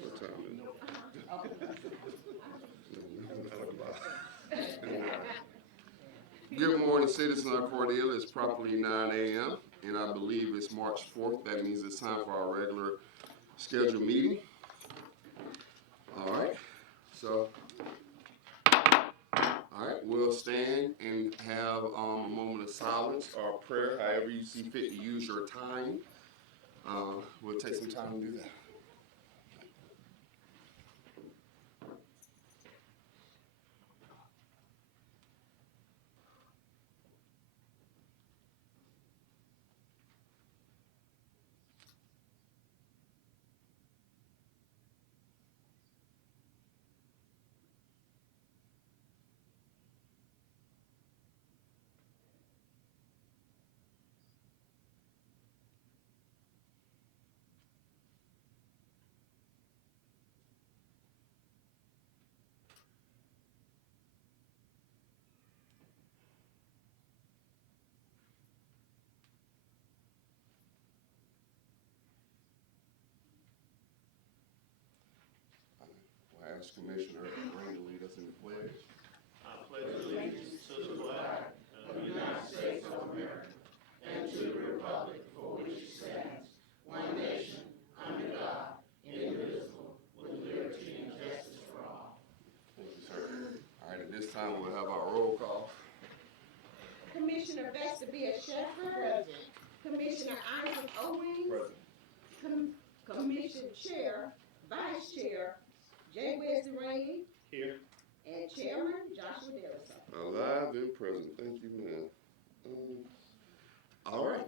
What time is it? Good morning, citizens of Cordele. It's properly 9 a.m. and I believe it's March 4th. That means it's time for our regular scheduled meeting. All right. So, all right, we'll stand and have a moment of silence or prayer, however you see fit to use your time. We'll take some time to do that. We'll ask Commissioner Ring to lead us in the pledge. I pledge allegiance to the flag of the United States of America and to the republic for which it stands, one nation, under God, indivisible, with liberty and justice for all. Thank you, sir. All right, at this time we'll have our roll call. Commissioner Vestavia Shepherd. Present. Commissioner Isaac Owens. Present. Commission Chair, Vice Chair, Jay Wesley Rainey, Here. and Chairman Joshua Dellison. Alive and present. Thank you, ma'am. All right.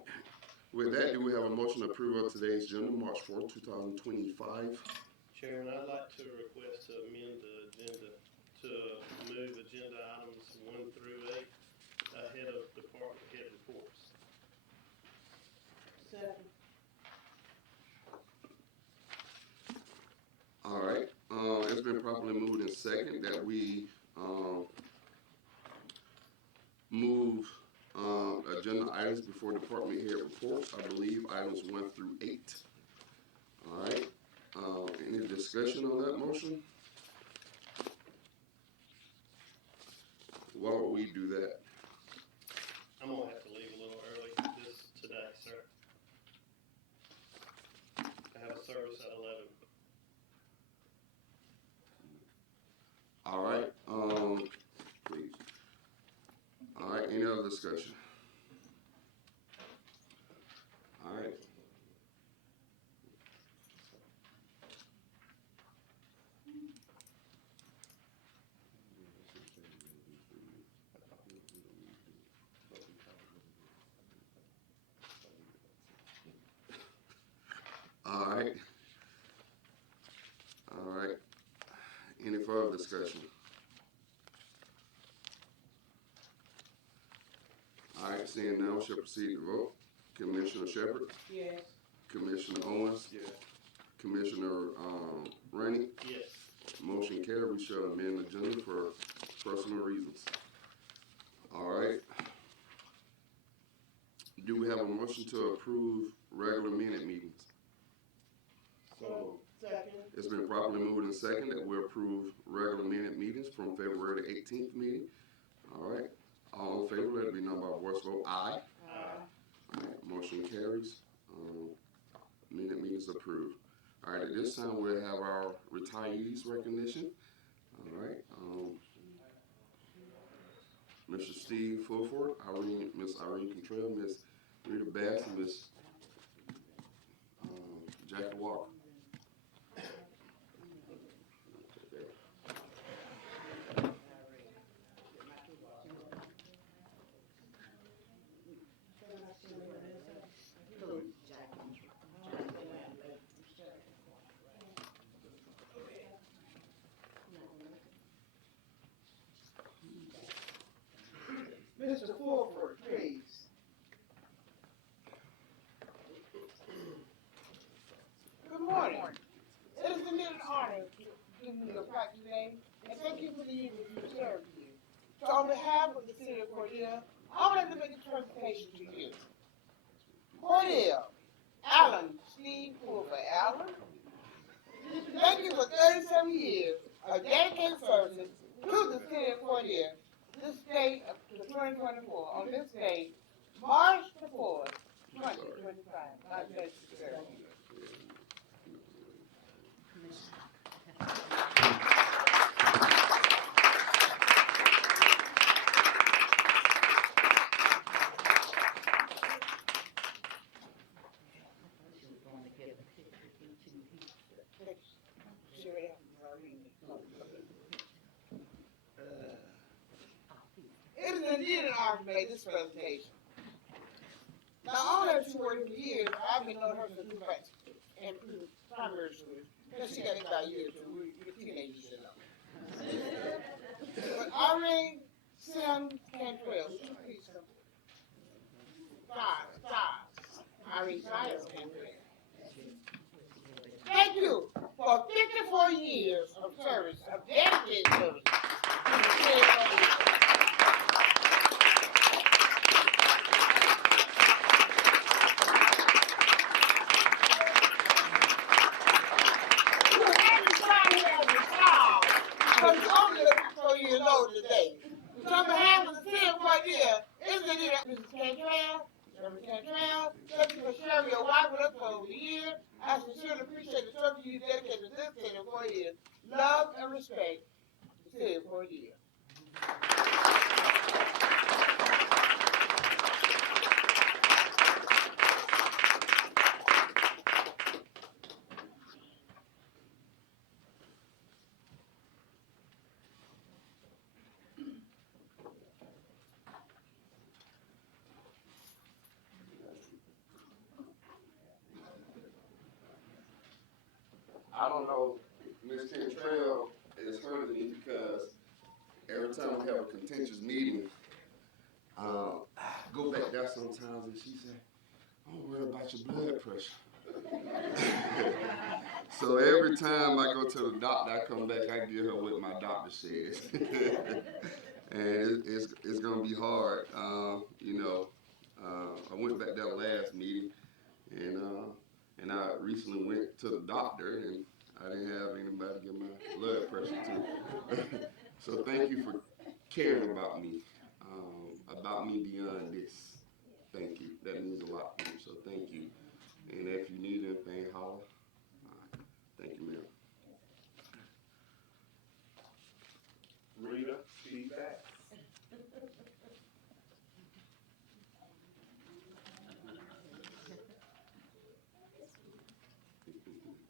With that, do we have a motion to approve of today's agenda, March 4th, 2025? Chairman, I'd like to request to amend the agenda to move agenda items 1 through 8 ahead of department head reports. Second. All right. It's been properly moved in second that we move agenda items before department head reports. I believe items 1 through 8. All right. Any discussion on that motion? Why would we do that? I'm going to have to leave a little early today, sir. I have a service at 11. All right. Please. All right. Any other discussion? All right. All right. All right. Any further discussion? All right, seeing now, shall proceed to vote. Commissioner Shepherd? Yes. Commissioner Owens? Yes. Commissioner Rainey? Yes. Motion carried. We shall amend the agenda for personal reasons. All right. Do we have a motion to approve regular minute meetings? So, second. It's been properly moved in second that we approve regular minute meetings from February 18th meeting. All right. All in favor, let it be known by voice vote. Aye. Aye. All right. Motion carries. Minute meetings approved. All right. At this time, we'll have our retirees recognition. All right. Mr. Steve Fulford, Miss Irene Contrell, Miss Rita Bass, and Miss Jackie Walker. Mr. Fulford, please. Good morning. It is indeed an honor to give you your plaque today, and thank you for the years that you served here. So on behalf of the city of Cordele, I would like to make a presentation to you. Cordele, Allen Steve Fulford. Allen, thank you 37 years of dedicated services to the city of Cordele. This date of 2024, on this date, March the 4th, 2025. God bless you, sir. It is indeed an honor to make this presentation. Not only has she worked for years, I've been knowing her since we were in primary school. Because she got about a year or two, we were teenagers, you know. But Irene Sim Cantrell, please come. Irene Tyler Cantrell. Thank you for 54 years of service, of dedicated service to the city of Cordele. Because you're only 54 years old today. So on behalf of the city of Cordele, isn't it Mrs. Cantrell? Reverend Cantrell, thank you for sharing your life with us for over the years. I sincerely appreciate the service you dedicated to this city of Cordele. Love and respect the city of Cordele. I don't know, Ms. Cantrell is hurting me because every time we have a contentious meeting, I go back there sometimes and she say, "Don't worry about your blood pressure." So every time I go to the doctor, I come back, I give her what my doctor says. And it's gonna be hard. I went back there last meeting, and I recently went to the doctor, and I didn't have anybody to get my blood pressure to. So thank you for caring about me beyond this. Thank you. That means a lot to me. So thank you. And if you need anything, holler. Thank you, ma'am. Rita, feedback.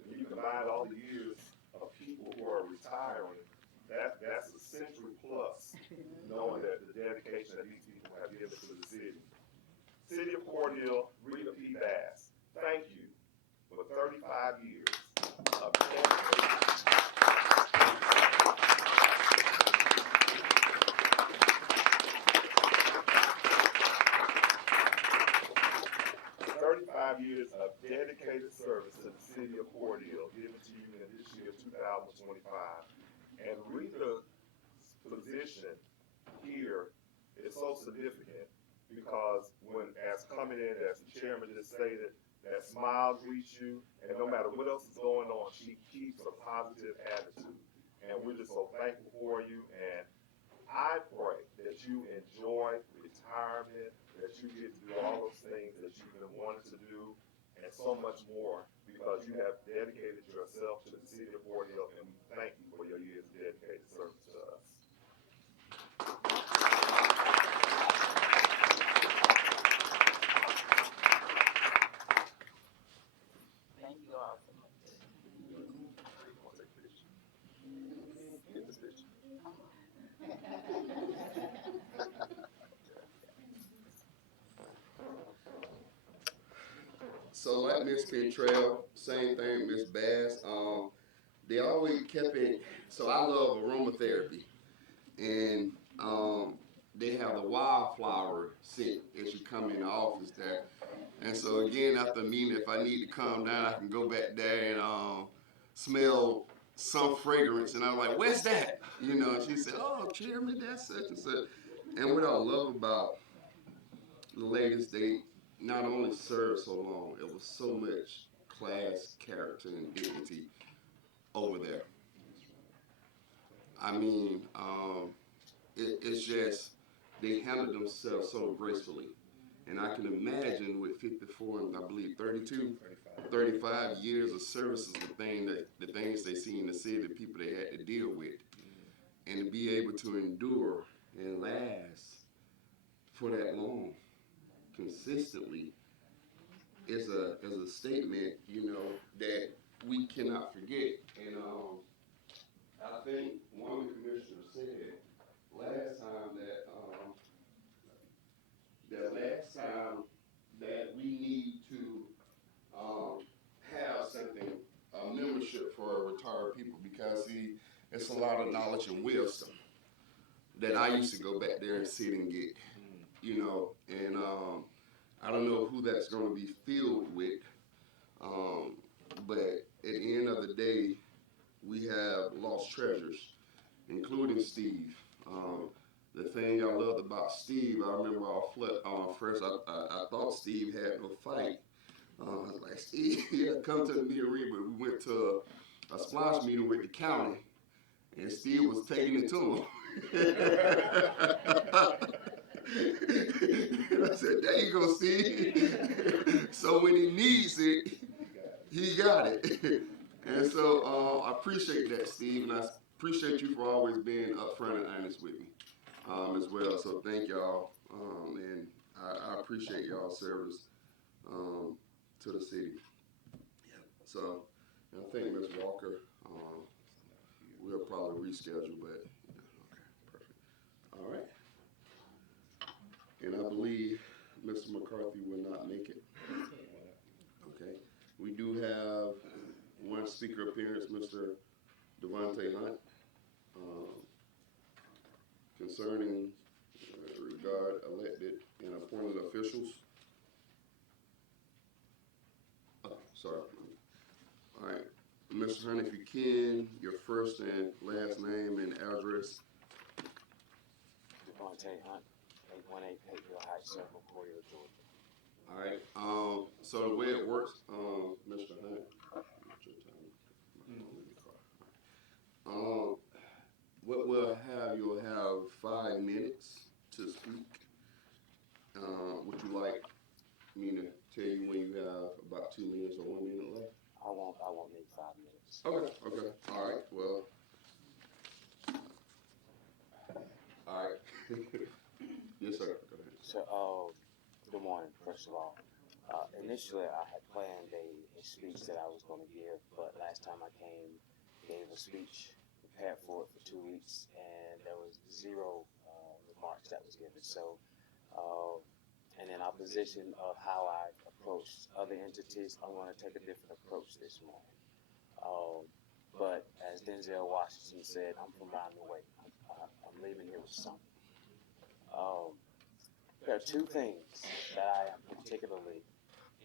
You combine all the years of people who are retiring, that's a century plus, knowing that the dedication that these people have given to the city. City of Cordele, Rita P. Bass, thank you for 35 years of dedication. 35 years of dedicated service to the city of Cordele, given to you in this year, 2025. And Rita's position here is so significant because when, as coming in, as the chairman just stated, that smile greets you, and no matter what else is going on, she keeps a positive attitude. And we're just so thankful for you, and I pray that you enjoy retirement, that you get to do all those things that you've been wanting to do, and so much more, because you have dedicated yourself to the city of Cordele, and we thank you for your years of dedicated service to us. Thank you all so much. Get this picture. So like Miss Cantrell, same thing, Miss Bass. They always kept it. So I love aromatherapy, and they have the wildflower scent as you come in the office there. And so again, after a meeting, if I need to calm down, I can go back there and smell some fragrance. And I'm like, "Where's that?" And she said, "Oh, Chairman, that's such and such." And what I love about the ladies, they not only served so long, it was so much class, character, and dignity over there. I mean, it's just, they handle themselves so gracefully. And I can imagine with 54 and I believe 35 years of services, the things they see in the city, the people they had to deal with, and to be able to endure and last for that long, consistently, is a statement, that we cannot forget. And I think one of the commissioners said last time that we need to have something, a membership for retired people, because see, it's a lot of knowledge and wisdom that I used to go back there and sit and get, and I don't know who that's going to be filled with, but at the end of the day, we have lost treasures, including Steve. The thing I loved about Steve, I remember first I thought Steve had no fight. I was like, Steve, yeah, come to the meeting, but we went to a splash meeting with the county, and Steve was taking it to him. And I said, there you go, Steve. So when he needs it, he got it. And so I appreciate that, Steve, and I appreciate you for always being upfront and honest with me as well. So thank y'all, and I appreciate y'all's service to the city. So and I think Ms. Walker, we'll probably reschedule, but okay, perfect. All right. And I believe Mr. McCarthy will not make it. Okay. We do have one speaker appearance, Mr. Devontae Hunt, concerning regard elected and appointed officials. Oh, sorry. All right. Mr. Hunt, if you can, your first and last name and address. Devontae Hunt, 818 Pateville Heights, Circle, Cordial, Georgia. All right. So the way it works, Mr. Hunt, what we'll have, you'll have 5 minutes to speak. Would you like me to tell you when you have about 2 minutes or 1 minute left? I won't need 5 minutes. Okay. All right. Well. All right. Yes, sir. Go ahead. So, good morning, first of all. Initially, I had planned a speech that I was going to give, but last time I came, gave a speech, prepared for it for 2 weeks, and there was 0 remarks that was given. So, and in opposition of how I approached other entities, I want to take a different approach this morning. But as Denzel Washington said, I'm from around the way. I'm leaving here with something. There are 2 things that I am particularly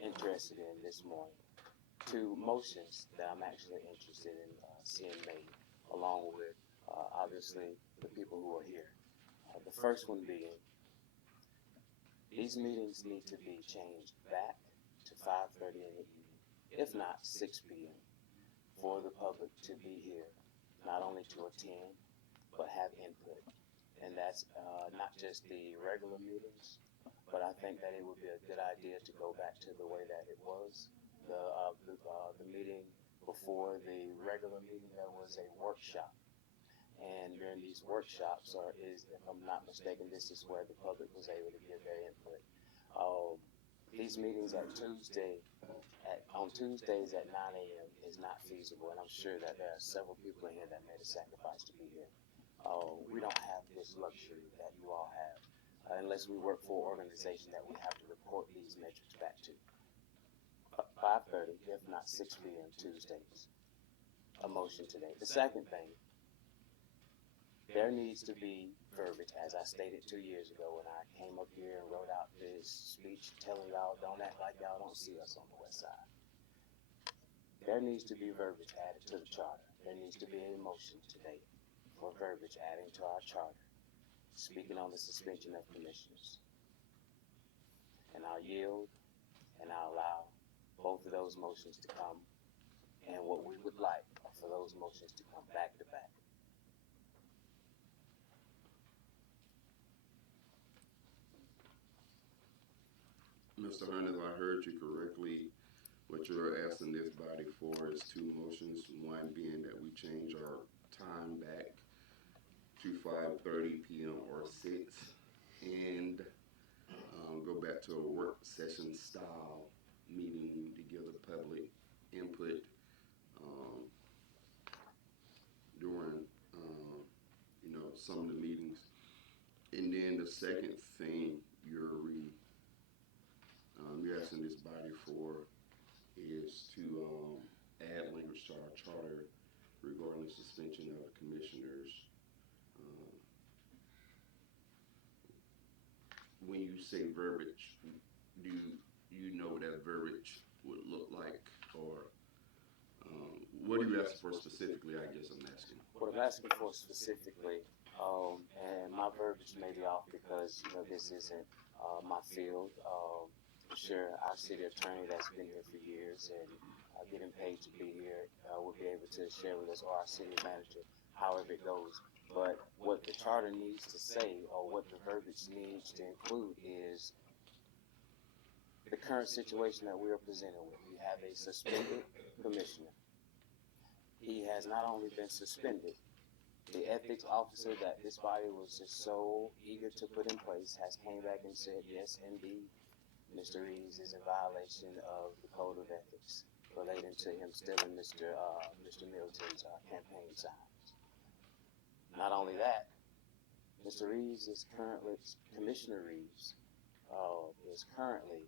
interested in this morning. 2 motions that I'm actually interested in seeing made, along with obviously the people who are here. The first one being, these meetings need to be changed back to 5:30 in the evening, if not 6 p.m., for the public to be here, not only to attend, but have input. And that's not just the regular meetings, but I think that it would be a good idea to go back to the way that it was. The meeting before the regular meeting, there was a workshop. And during these workshops, if I'm not mistaken, this is where the public was able to give their input. These meetings on Tuesdays at 9 a.m. is not feasible, and I'm sure that there are several people in here that made a sacrifice to be here. We don't have this luxury that you all have, unless we work for an organization that we have to report these metrics back to. 5:30, if not 6 p.m. Tuesdays. A motion today. The second thing, there needs to be verbiage, as I stated 2 years ago when I came up here and wrote out this speech telling y'all don't act like y'all don't see us on the west side. There needs to be verbiage added to the charter. There needs to be a motion today for verbiage adding to our charter, speaking on the suspension of commissioners. And I'll yield and I'll allow both of those motions to come, and what we would like are for those motions to come back to back. Mr. Hunt, if I heard you correctly, what you're asking this body for is two motions. One being that we change our time back to 5:30 p.m. or 6, and go back to a work session style meeting to give the public input during some of the meetings. And then the second thing you're asking this body for is to add language to our charter regarding the suspension of commissioners. When you say verbiage, do you know what that verbiage would look like, or what are you asking for specifically? I guess I'm asking. What I'm asking for specifically, and my verbiage may be off because this isn't my field. I'm sure our city attorney that's been here for years and getting paid to be here will be able to share with us, or our city manager, however it goes. But what the charter needs to say, or what the verbiage needs to include, is the current situation that we are presented with. We have a suspended commissioner. He has not only been suspended, the ethics officer that this body was just so eager to put in place has came back and said, yes, indeed, Mr. Reeves is in violation of the code of ethics relating to him stealing Mr. Middleton's campaign signs. Not only that, Mr. Reeves is currently, Commissioner Reeves is currently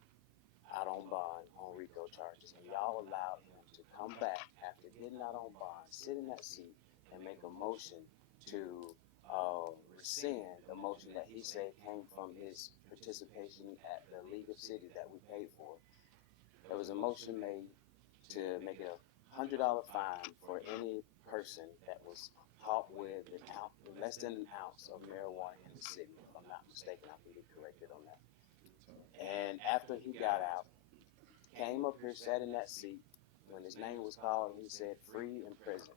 out on bond on RICO charges, and y'all allowed him to come back after getting out on bond, sit in that seat, and make a motion to rescind the motion that he said came from his participation at the League of Cities that we paid for. There was a motion made to make it $100 fine for any person that was caught with less than an ounce of marijuana in the city. If I'm not mistaken, I'll be corrected on that. And after he got out, came up here, sat in that seat. When his name was called, he said, free and present.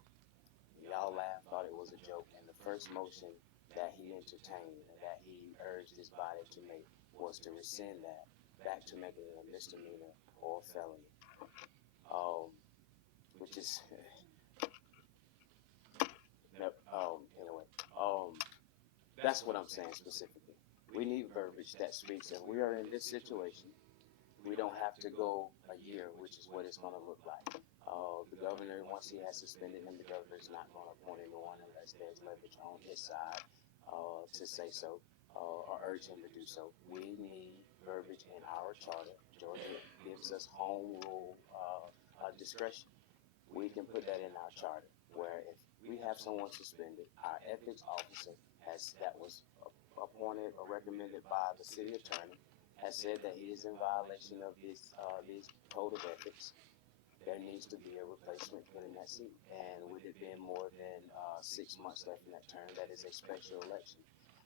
Y'all laughed, thought it was a joke. And the first motion that he entertained, that he urged his body to make, was to rescind that back to making it a misdemeanor or a felony. Which is, that's what I'm saying specifically. We need verbiage that speaks, and we are in this situation. We don't have to go a year, which is what it's going to look like. The governor, once he has suspended him, the governor is not going to appoint anyone unless there's leverage on his side to say so or urge him to do so. We need verbiage in our charter. Georgia gives us home rule discretion. We can put that in our charter, where if we have someone suspended, our ethics officer that was appointed or recommended by the city attorney has said that he is in violation of these code of ethics. There needs to be a replacement put in that seat. And with it being more than 6 months left in that term, that is a special election.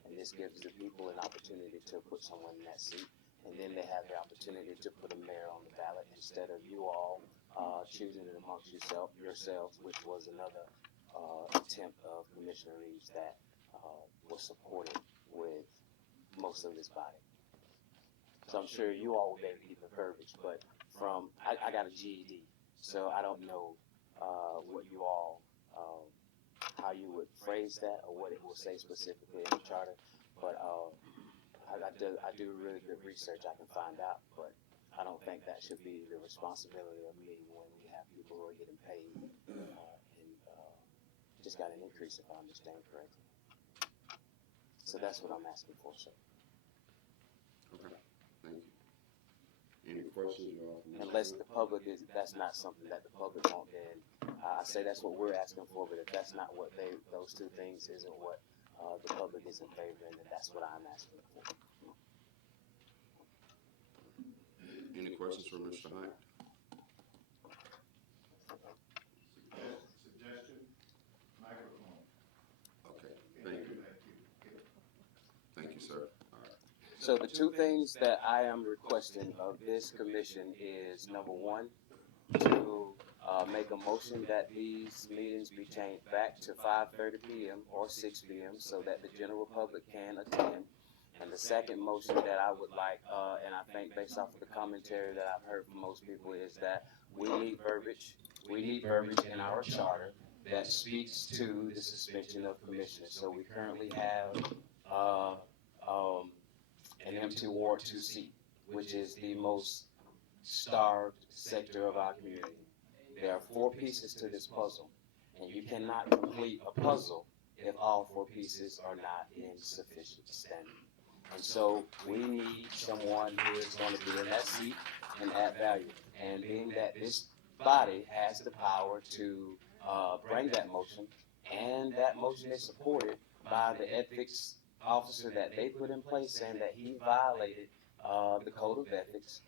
And this gives the people an opportunity to put someone in that seat. And then they have the opportunity to put a mayor on the ballot instead of you all choosing it amongst yourselves, which was another attempt of Commissioner Reeves that was supported with most of this body. So I'm sure you all will be able to get the verbiage, but I got a GED, so I don't know what you all, how you would phrase that or what it will say specifically in the charter, but I do really good research. I can find out, but I don't think that should be the responsibility of me when we have people who are getting paid and just got an increase, if I understand correctly. So that's what I'm asking for, sir. Okay, thank you. Any questions, y'all? Unless the public that's not something that the public won't, then I say that's what we're asking for, but if that's not what those two things isn't what the public is in favor, then that's what I'm asking for. Any questions for Mr. Hunt? Suggestion, microphone. Okay, thank you. Thank you, sir. All right. So the two things that I am requesting of this commission is, number one, to make a motion that these meetings be changed back to 5:30 p.m. or 6 p.m. so that the general public can attend. And the second motion that I would like, and I think based off of the commentary that I've heard from most people, is that we need verbiage in our charter that speaks to the suspension of commissioners. So we currently have an empty Ward 2 seat, which is the most starved sector of our community. There are 4 pieces to this puzzle, and you cannot complete a puzzle if all 4 pieces are not in sufficient standing. And so we need someone who is going to be in that seat and add value. And being that this body has the power to bring that motion, and that motion is supported by the ethics officer that they put in place, saying that he violated the code of ethics,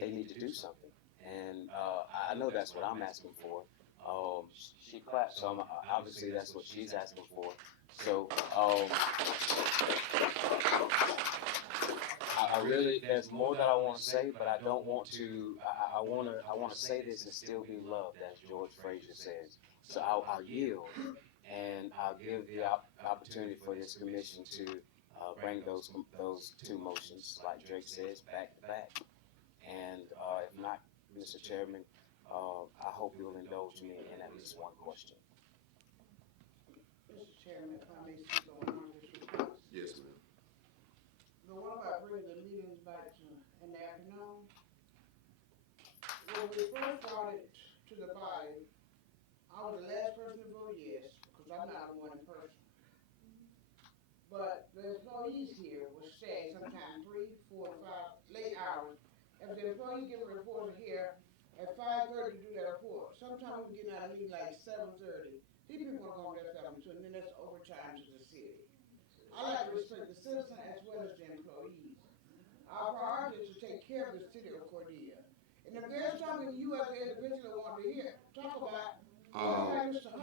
they need to do something. And I know that's what I'm asking for. She clapped, so obviously that's what she's asking for. So I really, there's more that I want to say, but I don't want to. I want to say this and still be loved, as George Frazier says. So I'll yield, and I'll give the opportunity for this commission to bring those 2 motions, like Drake says, back to back. And if not, Mr. Chairman, I hope you'll indulge me in at least one question. Mr. Chairman, if I may speak on one of this request. Yes, ma'am. The one about bringing the meetings back in the afternoon. When we first brought it to the body, I was the last person to vote yes, because I'm not a morning person. But the employees here were staying sometimes 3, 4, 5 late hours. If the employee give a report here at 5:30 to do that report, sometimes we get out of meeting like 7:30. These people want to go home at 7:02, and then that's overtime to the city. I like to respect the citizen as well as the employees. Our priority is to take care of the city of Cordelia. And if there's something you as an individual want to hear, talk about,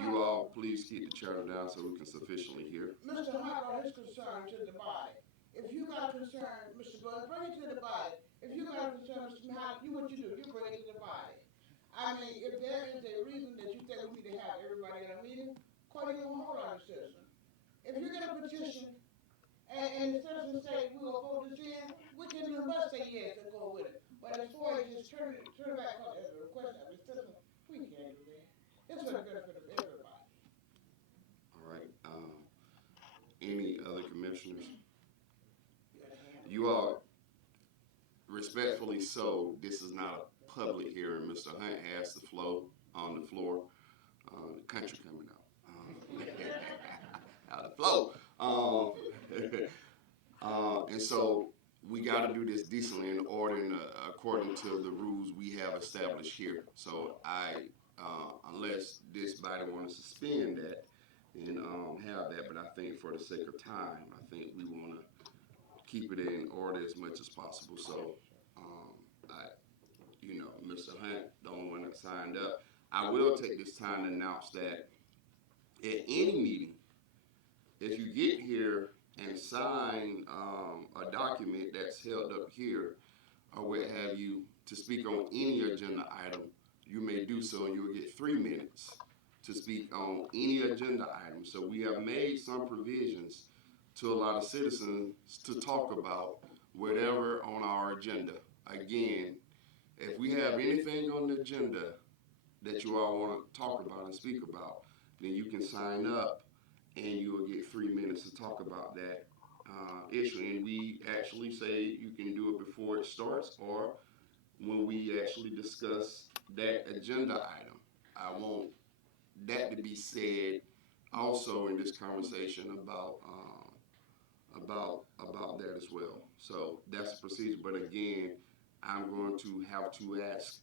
You all, please keep the chatter down so we can sufficiently hear. Mr. Hunt brought his concern to the body. If you got a concern, Mr. Bud, bring it to the body. If you got a concern, Mr. Hunt, what you do, you bring it to the body. I mean, if there is a reason that you think we need to have everybody in a meeting, Cordelia won't hold on the citizen. If you get a petition and the citizens say we will vote this in, we can do must say yes and go with it. But as far as just turn it back on as a request of the citizen, we can't do that. It's for the benefit of everybody. All right. Any other commissioners? You all, respectfully so, this is not a public hearing. Mr. Hunt has the flow on the floor. The country coming out. Out the flow. And so we got to do this decently in order and according to the rules we have established here. So unless this body want to suspend that and have that, but I think for the sake of time, I think we want to keep it in order as much as possible. So, Mr. Hunt, the only one that signed up. I will take this time to announce that at any meeting, if you get here and sign a document that's held up here or what have you to speak on any agenda item, you may do so and you will get 3 minutes to speak on any agenda item. So we have made some provisions to allow the citizens to talk about whatever on our agenda. Again, if we have anything on the agenda that you all want to talk about and speak about, then you can sign up and you will get 3 minutes to talk about that issue. And we actually say you can do it before it starts or when we actually discuss that agenda item. I want that to be said also in this conversation about that as well. So that's the procedure. But again, I'm going to have to ask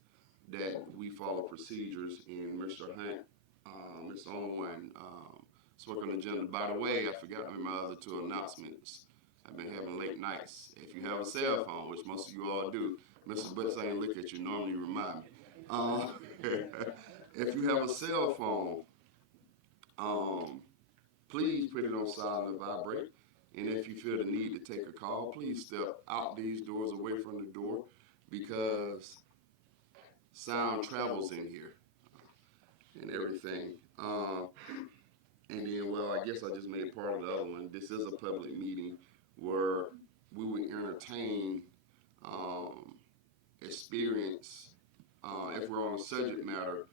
that we follow procedures. And Mr. Hunt, Mr. Owen, spoke on the agenda. By the way, I forgot to make my other 2 announcements. I've been having late nights. If you have a cell phone, which most of you all do, Mr. Butts ain't look at you, normally remind me. If you have a cell phone, please put it on silent and vibrate. And if you feel the need to take a call, please step out these doors, away from the door, because sound travels in here and everything. And then, well, I guess I just made part of the other one. This is a public meeting. where we would entertain experience if we're on a subject matter,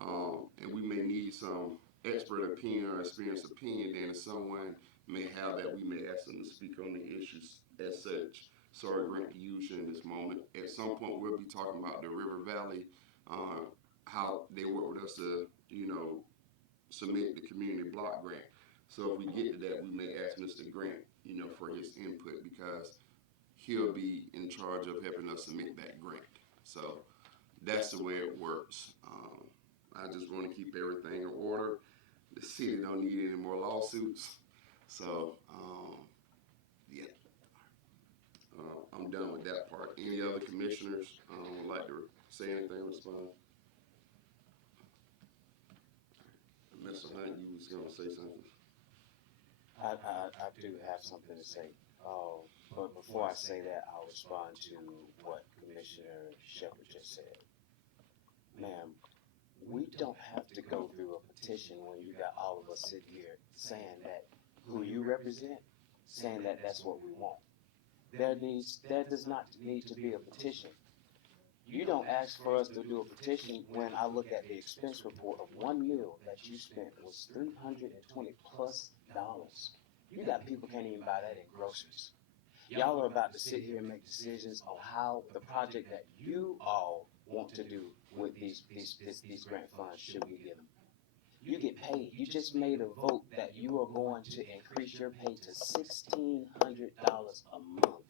and we may need some expert opinion or experienced opinion, then if someone may have that, we may ask them to speak on the issues as such. Sorry, Grant, to use you in this moment. At some point, we'll be talking about the River Valley, how they work with us to, submit the community block grant. So if we get to that, we may ask Mr. Grant, for his input, because he'll be in charge of helping us submit that grant. So that's the way it works. I just want to keep everything in order. The city don't need any more lawsuits. So, yeah. I'm done with that part. Any other commissioners would like to say anything or respond? Mr. Hunt, you was going to say something? I do have something to say. But before I say that, I'll respond to what Commissioner Shepard just said. Ma'am, we don't have to go through a petition when you got all of us sitting here saying that who you represent, saying that that's what we want. There does not need to be a petition. You don't ask for us to do a petition when I look at the expense report of one meal that you spent was $320+. You got people can't even buy that in groceries. Y'all are about to sit here and make decisions on how the project that you all want to do with these grant funds should be given. You get paid. You just made a vote that you are going to increase your pay to $1,600 a month.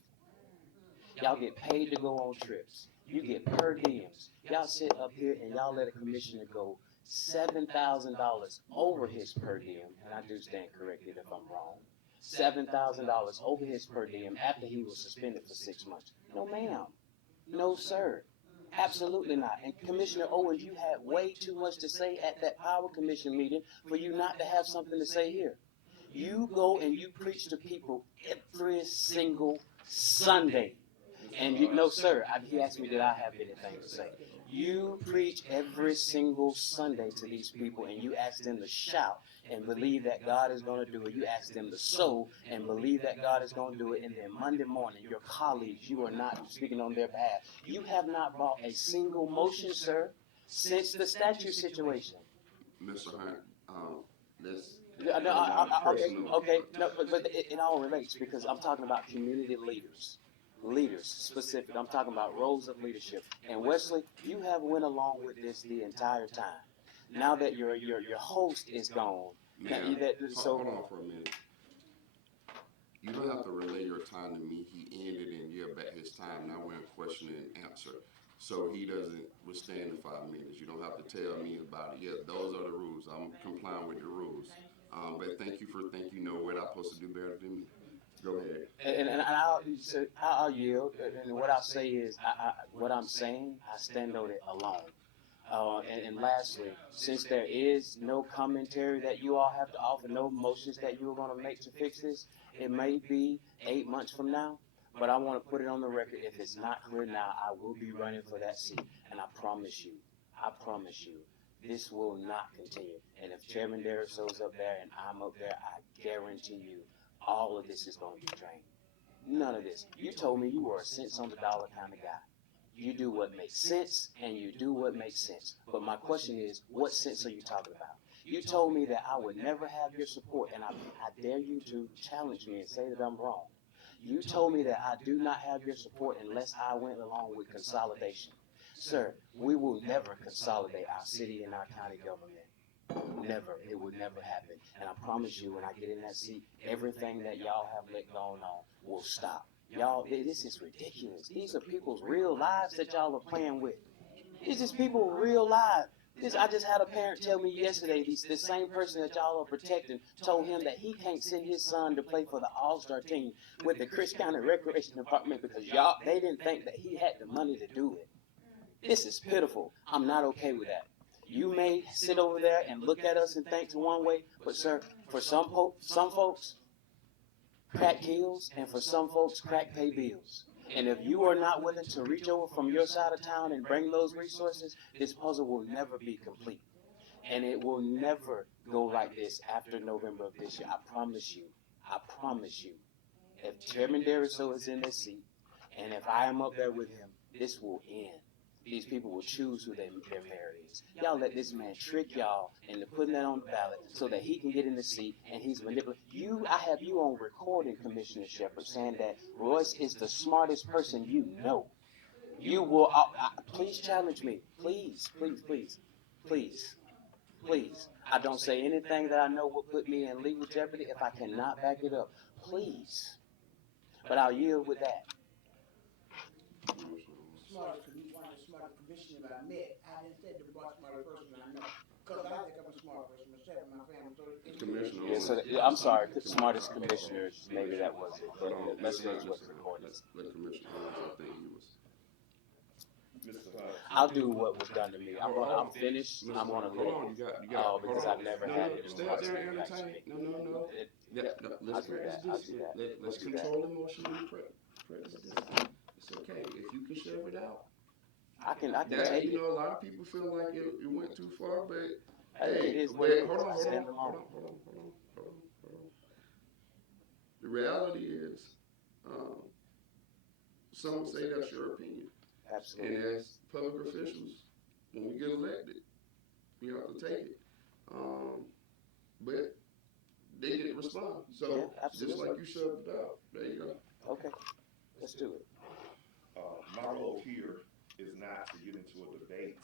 Y'all get paid to go on trips. You get per diems. Y'all sit up here and y'all let a commissioner go $7,000 over his per diem, and I do stand corrected if I'm wrong. $7,000 over his per diem after he was suspended for 6 months. No, ma'am. No, sir. Absolutely not. And Commissioner Owens, you had way too much to say at that Power Commission meeting for you not to have something to say here. You go and you preach to people every single Sunday. And no, sir, he asked me, did I have anything to say? You preach every single Sunday to these people, and you ask them to shout and believe that God is going to do it. You ask them to sow and believe that God is going to do it. And then Monday morning, your colleagues, you are not speaking on their behalf. You have not brought a single motion, sir, since the statute situation. Mr. Hunt, that's Okay, no, but it all relates, because I'm talking about community leaders specific. I'm talking about roles of leadership. And Wesley, you have went along with this the entire time. Now that your host is gone, hold on for a minute. You don't have to relay your time to me. He ended and you're back his time. Now we're in question and answer. So he doesn't withstand the 5 minutes. You don't have to tell me about it. Yeah, those are the rules. I'm complying with the rules. But thank you know what I'm supposed to do better than me. Go ahead. And I'll yield. And what I'll say is, what I'm saying, I stand on it alone. And lastly, since there is no commentary that you all have to offer, no motions that you are going to make to fix this, it may be 8 months from now, but I want to put it on the record. If it's not clear now, I will be running for that seat. And I promise you, this will not continue. And if Chairman Deriso's up there and I'm up there, I guarantee you, all of this is going to be drained. None of this. You told me you were a cents on the dollar kind of guy. You do what makes sense, and you do what makes sense. But my question is, what sense are you talking about? You told me that I would never have your support, and I dare you to challenge me and say that I'm wrong. You told me that I do not have your support unless I went along with consolidation. Sir, we will never consolidate our city and our county government. Never. It would never happen. And I promise you, when I get in that seat, everything that y'all have let go on will stop. Y'all, this is ridiculous. These are people's real lives that y'all are playing with. This is people's real lives. I just had a parent tell me yesterday, the same person that y'all are protecting told him that he can't send his son to play for the All-Star team with the Chris County Recreation Department because they didn't think that he had the money to do it. This is pitiful. I'm not okay with that. You may sit over there and look at us and think one way, but sir, for some folks, crack kills, and for some folks, crack pay bills. And if you are not willing to reach over from your side of town and bring those resources, this puzzle will never be complete. And it will never go like this after November of this year. I promise you. If Chairman Deriso is in that seat, and if I am up there with him, this will end. These people will choose who their mayor is. Y'all let this man trick y'all into putting that on the ballot so that he can get in the seat and he's manipulating. I have you on recording, Commissioner Shepard, saying that Royce is the smartest person you know. You will, please challenge me. Please, please, please, please, please. I don't say anything that I know will put me in legal jeopardy if I cannot back it up. Please. But I'll yield with that. One of the smartest commissioners I met. I didn't say the most smartest person I know, because I think I'm a smart person myself and my family. So Commissioner. Yeah, so I'm sorry, smartest commissioners, maybe that was it. But Hold on, let's let hear what's recorded. let Commissioner Owens, I think he was. Mr. Hunt. I'll do what was done to me. I'm finished. I'm gonna Hold on, live. you got. Because hold on. I've never no, had no, it. Stay up there and entertain. No. Let's I'll do practice that. I'll this. do that. Let's We'll do that. control emotion and practice this. It's okay if you can shove it out. I can That, take you it. know, a lot of people feel like it went too far, but It hey, is what it is. hold on. Stand alone. The reality is, some would say that's your opinion. Absolutely. And as public officials, when we get elected, we have to take it. But they didn't respond. So Yeah, just like you shoved it out, there you go. Okay, let's do it. My role here is not to get into a debate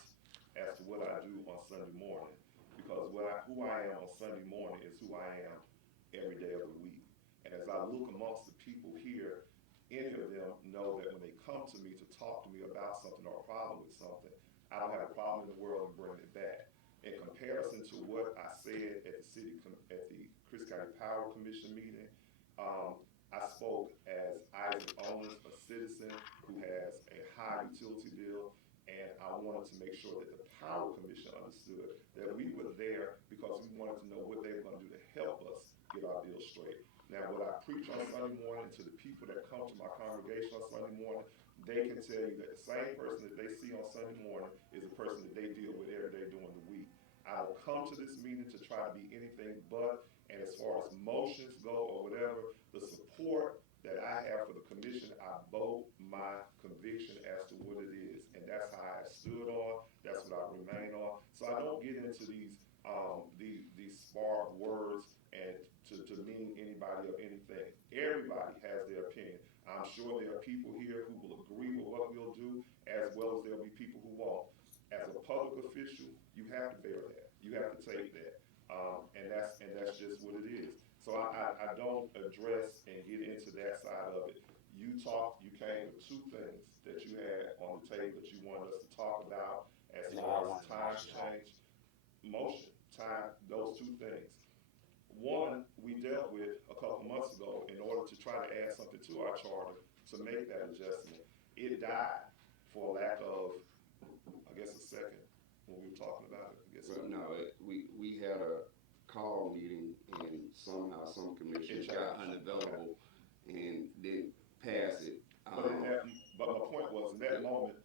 as to what I do on Sunday morning, because who I am on Sunday morning is who I am every day of the week. And as I look amongst the people here, any of them know that when they come to me to talk to me about something or a problem with something, I don't have a problem in the world in bringing it back. In comparison to what I said at the Chris County Power Commission meeting, I spoke as Isaac Owens, a citizen who has a high utility bill, and I wanted to make sure that the Power Commission understood that we were there because we wanted to know what they were going to do to help us get our bill straight. Now, what I preach on Sunday morning to the people that come to my congregation on Sunday morning, they can tell you that the same person that they see on Sunday morning is the person that they deal with every day during the week. I don't come to this meeting to try to be anything but, and as far as motions go or whatever, the support that I have for the commission, I vote my conviction as to what it is. And that's how I stood on, that's what I remain on. So I don't get into these spark words and to mean anybody or anything. Everybody has their opinion. I'm sure there are people here who will agree with what we'll do, as well as there'll be people who won't. As a public official, you have to bear that. You have to take that. And that's just what it is. So I don't address and get into that side of it. You came with two things that you had on the table that you wanted us to talk about as far as time change, motion, time, those two things. One, we dealt with a couple months ago in order to try to add something to our charter to make that adjustment. It died for lack of, I guess, a second when we were talking about it. I guess we had a call meeting and somehow some commissioners got unavailable and didn't pass it. But my point was, in that moment,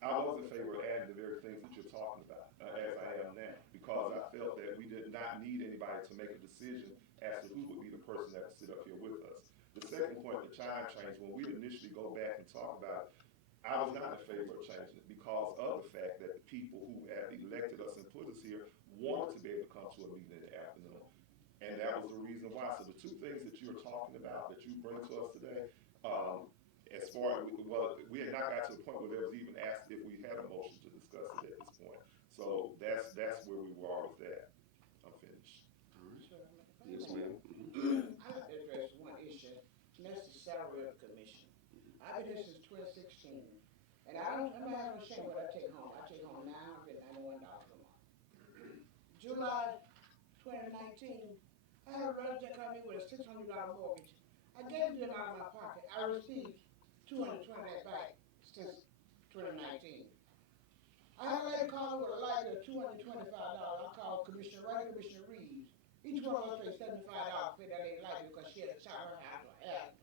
I was in favor of adding the very things that you're talking about, as I am now, because I felt that we did not need anybody to make a decision as to who would be the person that would sit up here with us. The second point, the time change, when we initially go back and talk about it, I was not in favor of changing it because of the fact that the people who have elected us and put us here wanted to be able to come to a meeting in the afternoon. And that was the reason why. So the two things that you're talking about, that you bring to us today, as far as, we had not got to the point where there was even asked if we had a motion to discuss it at this point. So that's where we were with that. I'm finished. Yes, ma'am. I'd like to address one issue, and that's the salary of the commission. I've been here since 2016, and I'm not having a shame what I take home. I take home $991 a month. July 2019, I had a relative come in with a $600 mortgage. I gave them out of my pocket. I received $220 back since 2019. I had a lady call with a light bill of $225. I called Commissioner Wright and Commissioner Reeves. Each one of us paid $75 to pay that lady light bill because she had to shot her house with asthma.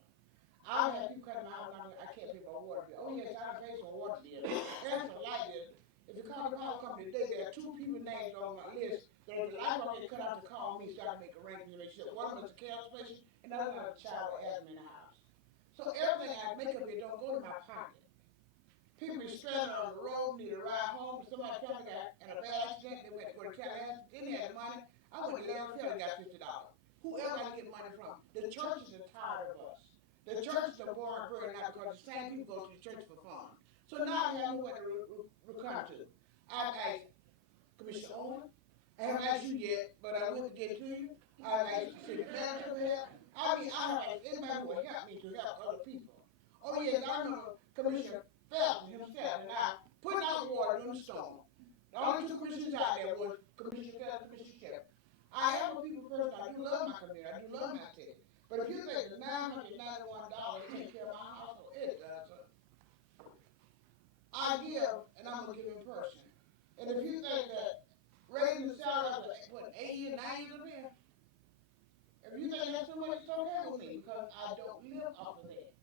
I had people cut my house down. I can't pay my water bill. Oh yes, I pay for water bill. That's a light bill. If you call the power company today, there are two people names on my list that if the light don't get cut out to call me so I can make arrangements to make sure one of them is a care patient and the other one has a child with asthma in the house. So everything I make up here don't go to my pocket. People be stranded on the road, need a ride home, somebody tell me got in a bad accident, they went to go to Tallahassee, didn't have the money. I went to Larry Kelly, got $50. Whoever I get money from, the churches are tired of us. The churches are boring very now because the same people go to the church for fun. So now I have nowhere to come to. I've asked Commissioner Owen, I haven't asked you yet, but I will get to you. I've asked the city manager for help. I mean, I have asked anybody who will help me to help other people. Oh yes, I remember Commissioner Felton himself and I putting out water during the storm. The only two commissioners out there was Commissioner Felton and Commissioner Sheriff. I am a people person. I do love my community. I do love my city. But if you think the $991 to take care of my household, it does. I give, and I'm gonna give in person. And if you think that raising the salary after what 8 years, 9 years of here, if you think that's too much, it's okay with me because I don't live off of that.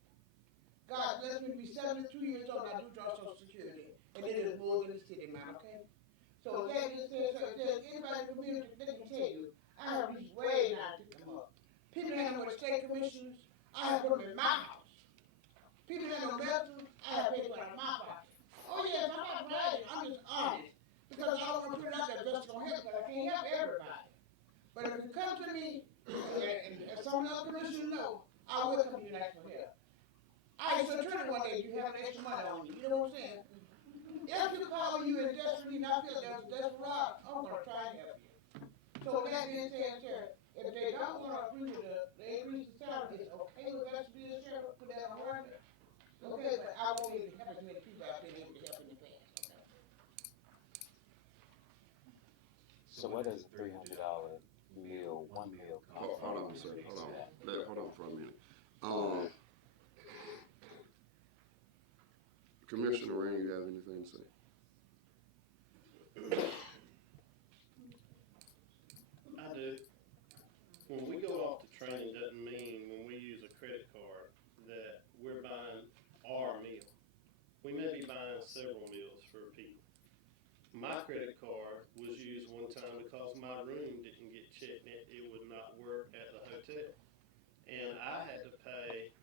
God bless me to be 72 years old and I do draw Social Security. And it is more than the city, man, okay? So that just says, so if there's anybody in the community that can tell you, I have reached way down to pick them up. People that have no state commissioners, I have put them in my house. People that have no medicine, I have paid for it out of my pocket. Oh yes, I'm not bragging, I'm just honest. Because I don't want to put it out there just gonna help, because I can't help everybody. But if you come to me, and some other commissioners know, I will come to you and ask for help. I asked the attorney one day, do you have extra money on you? You know what I'm saying? If you call you and desperately not feel there's a desperate, I'm gonna try and help you. So with that being said, Sheriff, if they don't wanna agree with the increase in salary, it's okay with us to be the sheriff, put that on her. Okay, but I won't be able to help as many people I've been able to help in the past, okay? So where does a $300 meal, one meal come from? Hold on, sir, hold on. Hold on for a minute. Commissioner Rain, you have anything to say? I do. When we go off to training, doesn't mean when we use a credit card that we're buying our meal. We may be buying several meals for people. My credit card was used one time because my room didn't get checked and it would not work at the hotel. And I had to pay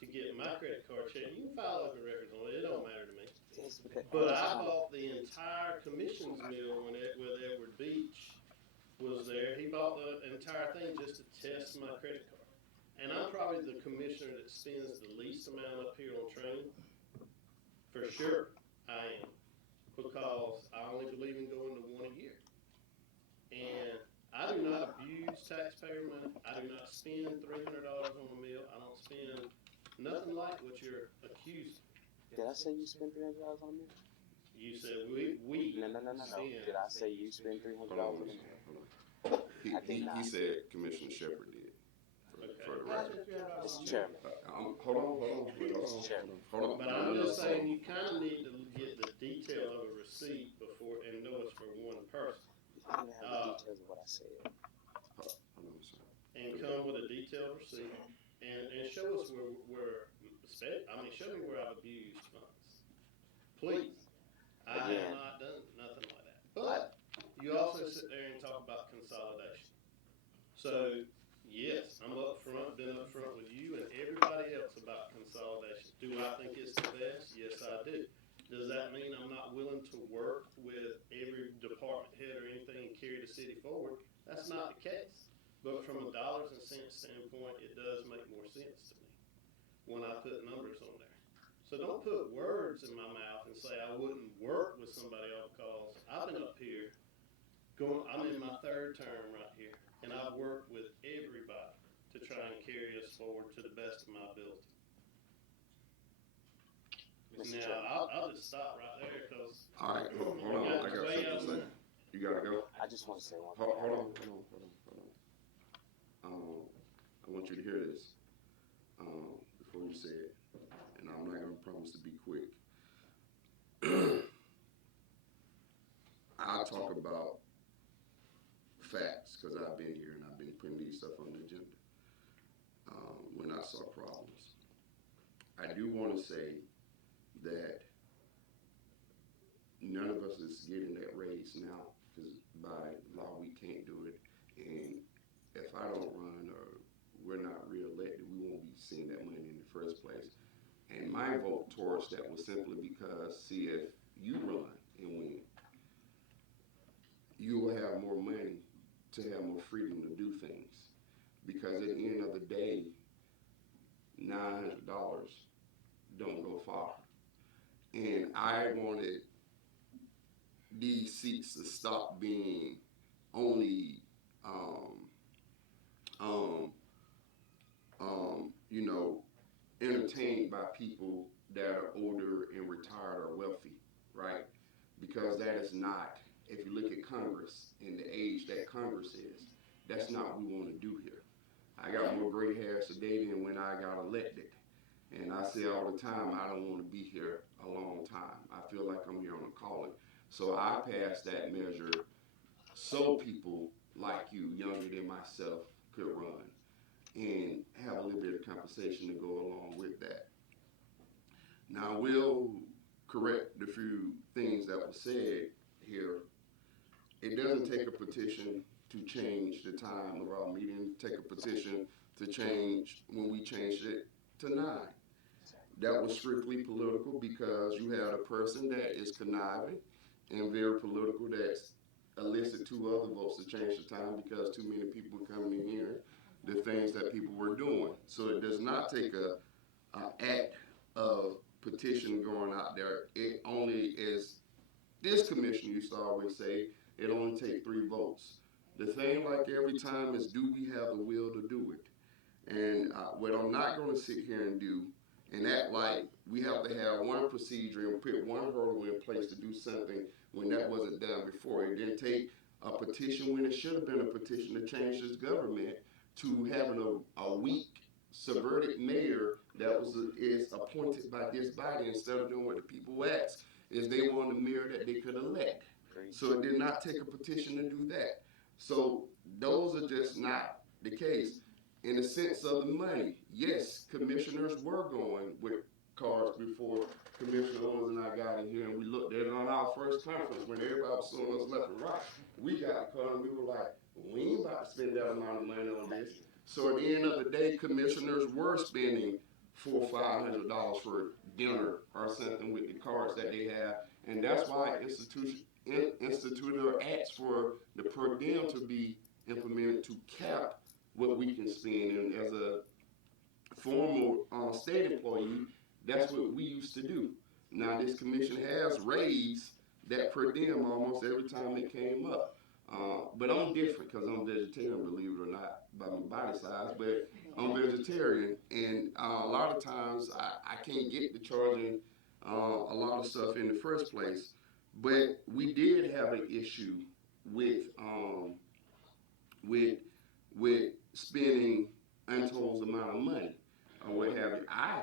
to get my credit card checked. You can file open records on it, it don't matter to me. But I bought the entire commission's meal when Edward Beach was there. He bought the entire thing just to test my credit card. And I'm probably the commissioner that spends the least amount up here on training. For sure, I am. Because I only believe in going to one a year. And I do not abuse taxpayer money. I do not spend $300 on a meal. I don't spend nothing like what you're accusing. Did I say you spend $300 on a meal? You said we No. spend. Did I say you spend $300 Hold on, on a meal? hold on. He said Commissioner Shepard did. For the record. Mr. Chairman. Hold on. Mr. Chairman. Hold on. But I'm just saying you kind of need to get the detail of a receipt before and know it's for one person. You don't have the details of what I said. Hold on, sir. And come with a detailed receipt and show us show me where I've abused funds. Please. I have not done nothing like that. But you also sit there and talk about consolidation. So yes, I'm been up front with you and everybody else about consolidation. Do I think it's the best? Yes, I do. Does that mean I'm not willing to work with every department head or anything and carry the city forward? That's not the case. But from a dollars and cents standpoint, it does make more sense to me when I put numbers on there. So don't put words in my mouth and say I wouldn't work with somebody else because I've been up here I'm in my third term right here, and I've worked with everybody to try and carry us forward to the best of my ability. Now, I'll just stop right there because. All right, hold on. I got something to say. You gotta go. I just want to say one thing. Hold on. I want you to hear this before you say it, and I'm not gonna promise to be quick. I'll talk about facts because I've been here and I've been putting these stuff on the agenda when I saw problems. I do want to say that none of us is getting that raise now because by law we can't do it, and if I don't run or we're not re-elected, we won't be seeing that money in the first place. And my vote towards that was simply because, see, if you run and win, you will have more money to have more freedom to do things. Because at the end of the day, $900 don't go far. And I wanted these seats to stop being only, you know, entertained by people that are older and retired or wealthy, right? Because that is not, if you look at Congress and the age that Congress is, that's not what we want to do here. I got more gray hairs today than when I got elected. And I say all the time, I don't want to be here a long time. I feel like I'm here on a calling. So I passed that measure so people like you, younger than myself, could run and have a little bit of compensation to go along with that. Now, we'll correct the few things that were said here. It doesn't take a petition to change the time of our meeting, take a petition to change when we changed it to 9. That was strictly political because you had a person that is conniving and very political that's elicited 2 other votes to change the time because too many people were coming in here, the things that people were doing. So it does not take a act of petition going out there. It only is, this commission used to always say, it only takes 3 votes. The thing like every time is, do we have the will to do it? And what I'm not going to sit here and do and act like we have to have one procedure and put one hurdle in place to do something when that wasn't done before. It didn't take a petition when it should have been a petition to change this government to having a weak, subverted mayor that is appointed by this body instead of doing what the people asked, is they want a mayor that they could elect. So it did not take a petition to do that. So those are just not the case. In the sense of the money, yes, commissioners were going with cards before Commissioner Owens and I got in here, and we looked at it on our first conference when everybody was suing us left and right. We got a card and we were like, we ain't about to spend that amount of money on this. So at the end of the day, commissioners were spending $400 or $500 for dinner or something with the cards that they have, and that's why instituted or asked for the per diem to be implemented to cap what we can spend. And as a former state employee, that's what we used to do. Now this commission has raised that per diem almost every time it came up. But I'm different because I'm vegetarian, believe it or not, by my body size, but I'm vegetarian. And a lot of times I can't get to charging a lot of stuff in the first place. But we did have an issue with spending untold amount of money or what have you. I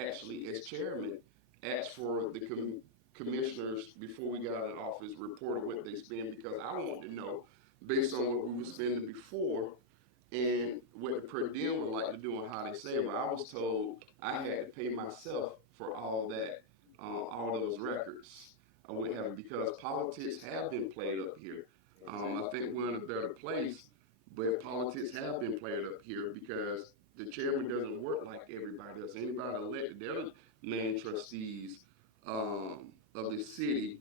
actually, as chairman, asked for the commissioners before we got in office reported what they spend because I wanted to know based on what we were spending before and what the per diem would like to do and how they save. Well, I was told I had to pay myself for all that, all those records. I would have because politics have been played up here. I think we're in a better place, but politics have been played up here because the chairman doesn't work like everybody else. Anybody elected, they're the main trustees of the city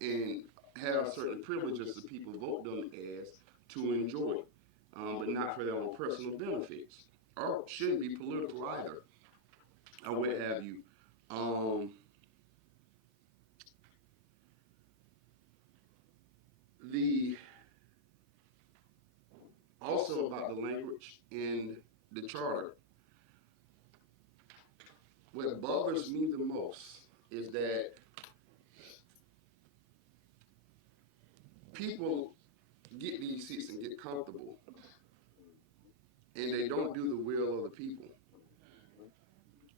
and have certain privileges that people vote them as to enjoy, but not for their own personal benefits, or shouldn't be political either, or what have you. Also about the language in the charter, what bothers me the most is that people get these seats and get comfortable, and they don't do the will of the people.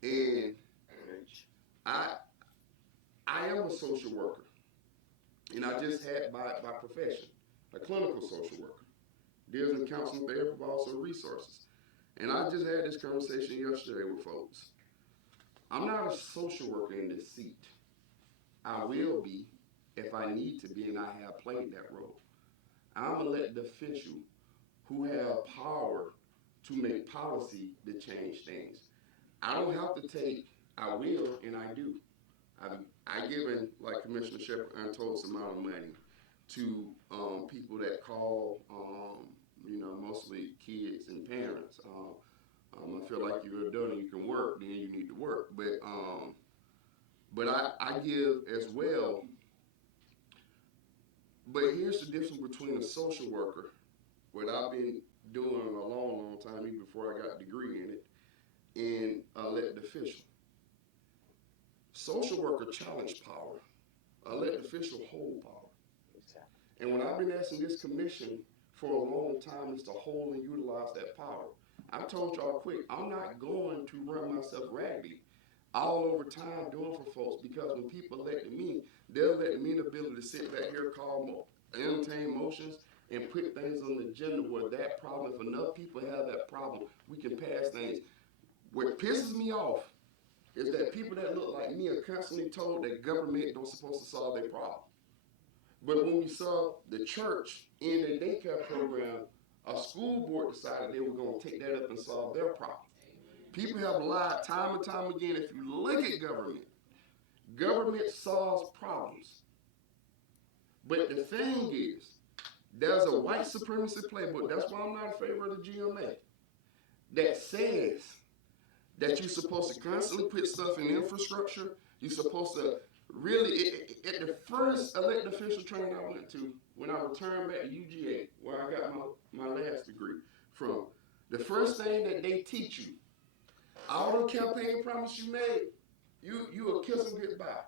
And I am a social worker, and I just had by profession a clinical social worker. Deals in counseling therapy, but also resources. And I just had this conversation yesterday with folks. I'm not a social worker in this seat. I will be if I need to be, and I have played that role. I'm an elected official who have power to make policy to change things. I don't have to take I will and I do. I given, like Commissioner Shepard, untold amount of money to people that call, mostly kids and parents. I feel like you're an adult and you can work, then you need to work. But I give as well. But here's the difference between a social worker, what I've been doing a long time, even before I got a degree in it, and elected official. Social worker challenge power. Elected official hold power. And when I've been asking this commission for a long time is to hold and utilize that power. I've told y'all quick, I'm not going to run myself raggedy all over time doing for folks, because when people elect me, they'll let me the ability to sit back here, entertain motions, and put things on the agenda where that problem, if enough people have that problem, we can pass things. What pisses me off is that people that look like me are constantly told that government don't supposed to solve their problem. But when we saw the church in the daycare program, a school board decided they were going to take that up and solve their problem. People have lied time and time again. If you look at government solves problems. But the thing is, there's a white supremacy playbook. That's why I'm not in favor of the GMA. That says that you're supposed to constantly put stuff in infrastructure. You're supposed to really, at the first elected official training I went to, when I returned back to UGA, where I got my last degree from, the first thing that they teach you, all the campaign promises you made, you will kiss them goodbye.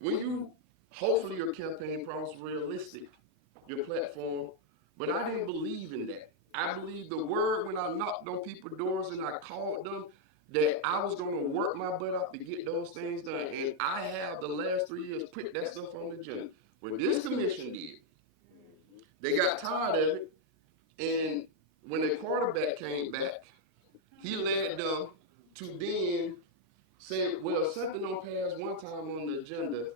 When you, hopefully your campaign promise was realistic, your platform, but I didn't believe in that. I believed the word when I knocked on people's doors and I called them, that I was going to work my butt off to get those things done. And I have the last 3 years put that stuff on the agenda. What this commission did, they got tired of it. And when the quarterback came back, he led them to then say, well, if something don't pass one time on the agenda,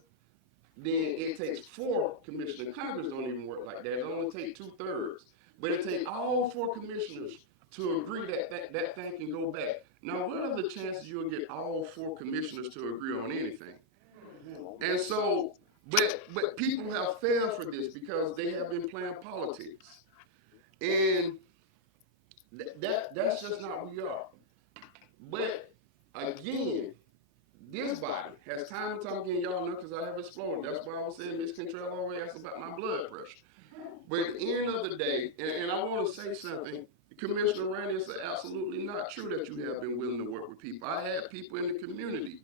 then it takes 4 commissioners. Congress don't even work like that. It only takes 2/3. But it takes all 4 commissioners to agree that thing can go back. Now, what are the chances you'll get all 4 commissioners to agree on anything? And so, but people have failed for this because they have been playing politics. And that's just not who we are. But again, this body has time and time again, y'all know, because I have exploded. That's why I was saying Ms. Cantrell always asked about my blood pressure. But at the end of the day, and I want to say something, Commissioner Randy, it's absolutely not true that you have been willing to work with people. I had people in the community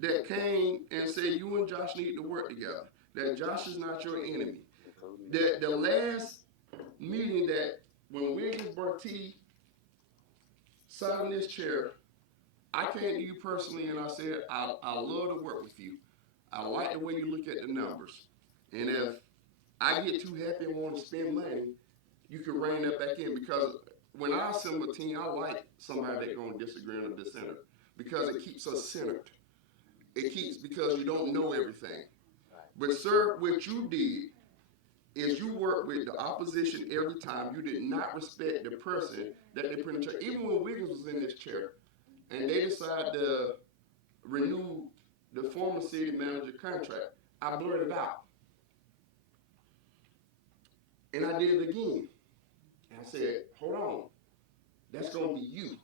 that came and said, you and Josh need to work together, that Josh is not your enemy. That the last meeting that when Wiggins Barty sat in this chair, I came to you personally and I said, I love to work with you. I like the way you look at the numbers. And if I get too happy and want to spend money, you can rein that back in, because when I assemble a team, I like somebody that's going to disagree on the dissenter, because it keeps us centered. It keeps, because you don't know everything. But sir, what you did is you worked with the opposition every time. You did not respect the person that they put in the chair. Even when Wiggins was in this chair and they decided to renew the former city manager contract, I blurted out. And I did it again. And I said, hold on, that's going to be you.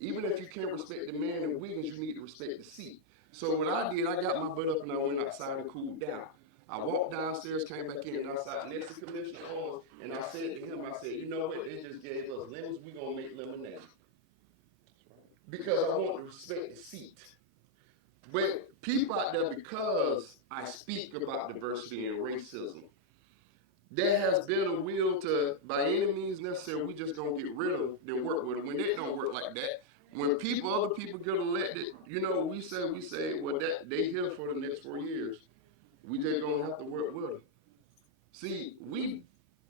Even if you can't respect the man in Wiggins, you need to respect the seat. So what I did, I got my butt up and I went outside and cooled down. I walked downstairs, came back in, and I sat next to Commissioner Owens, and I said to him, I said, you know what, they just gave us lemons, we're going to make lemonade. Because I want to respect the seat. But people out there, because I speak about diversity and racism, there has been a will to, by any means necessary, we just gonna get rid of them, work with them. When they don't work like that, when other people get elected, you know, we say, well, that they here for the next 4 years. We just gonna have to work with them. See, we've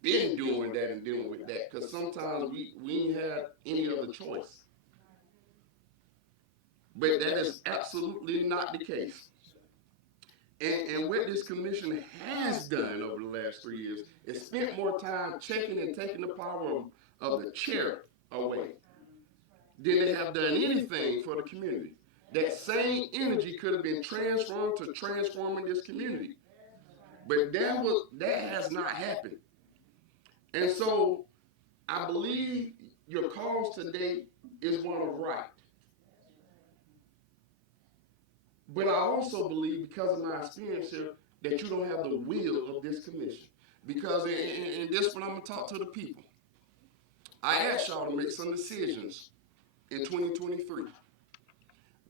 been doing that and dealing with that, because sometimes we ain't had any other choice. But that is absolutely not the case. And what this commission has done over the last 3 years is spent more time checking and taking the power of the chair away than they have done anything for the community. That same energy could have been transformed to transforming this community. But that has not happened. And so I believe your cause today is one of right. But I also believe, because of my experience here, that you don't have the will of this commission. Because in this one, I'm going to talk to the people. I asked y'all to make some decisions in 2023.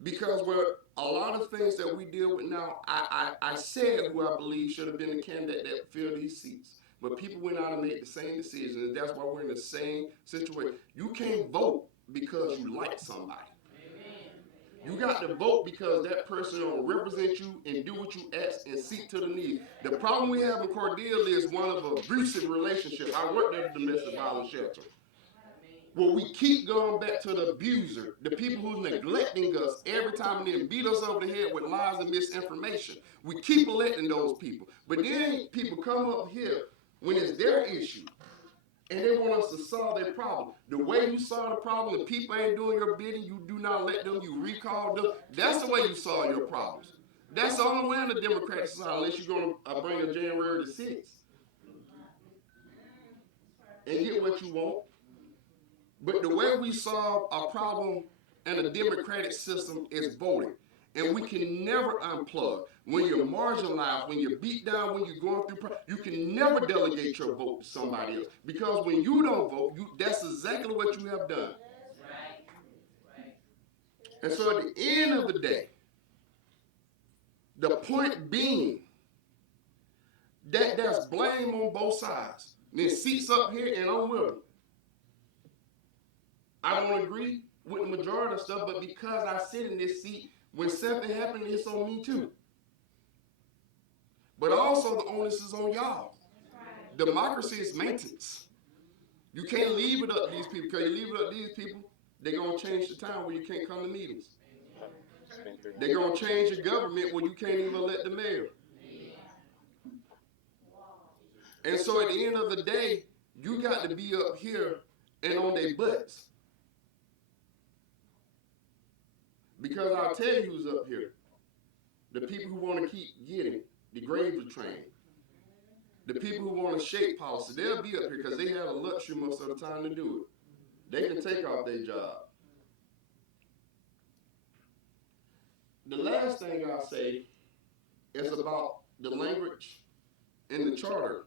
Because where a lot of things that we deal with now, I said who I believe should have been the candidate that filled these seats. But people went out and made the same decisions, and that's why we're in the same situation. You can't vote because you like somebody. You got to vote because that person will represent you and do what you ask and seek to the need. The problem we have in Cordelia is one of abusive relationship. I worked at a domestic violence shelter. Well, we keep going back to the abuser, the people who's neglecting us every time and then beat us over the head with lies and misinformation. We keep electing those people. But then people come up here when it's their issue, and they want us to solve their problem. The way you solve the problem, the people ain't doing your bidding, you do not let them, you recall them. That's the way you solve your problems. That's the only way in the Democratic society, unless you're going to bring a January the 6th and get what you want. But the way we solve a problem in a democratic system is voting. And we can never unplug. When you're marginalized, when you're beat down, when you're going through, you can never delegate your vote to somebody else. Because when you don't vote, that's exactly what you have done. And so at the end of the day, the point being that there's blame on both sides. There's seats up here and I'm with them. I don't agree with the majority of stuff, but because I sit in this seat, when something happens, it's on me too. But also the onus is on y'all. Democracy is maintenance. You can't leave it up to these people, because you leave it up to these people, they're going to change the town where you can't come to meetings. They're going to change your government where you can't even elect the mayor. And so at the end of the day, you got to be up here and on their butts. Because I'll tell you who's up here. The people who want to keep getting the Gravely trained. The people who want to shape policy, they'll be up here because they have a luxury most of the time to do it. They can take off their job. The last thing I'll say is about the language in the charter.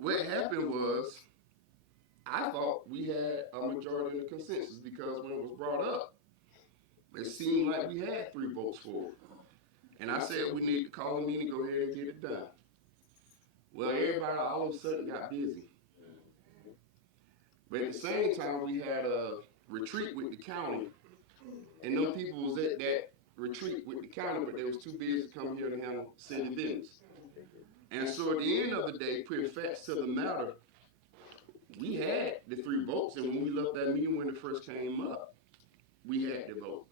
What happened was, I thought we had a majority in the consensus, because when it was brought up, it seemed like we had 3 votes for it. And I said we need to call a meeting, go ahead and get it done. Well, everybody all of a sudden got busy. But at the same time, we had a retreat with the county, and them people was at that retreat with the county, but they was too busy to come here to handle city business. And so at the end of the day, putting facts to the matter, we had the 3 votes, and when we left that meeting when it first came up, we had the vote.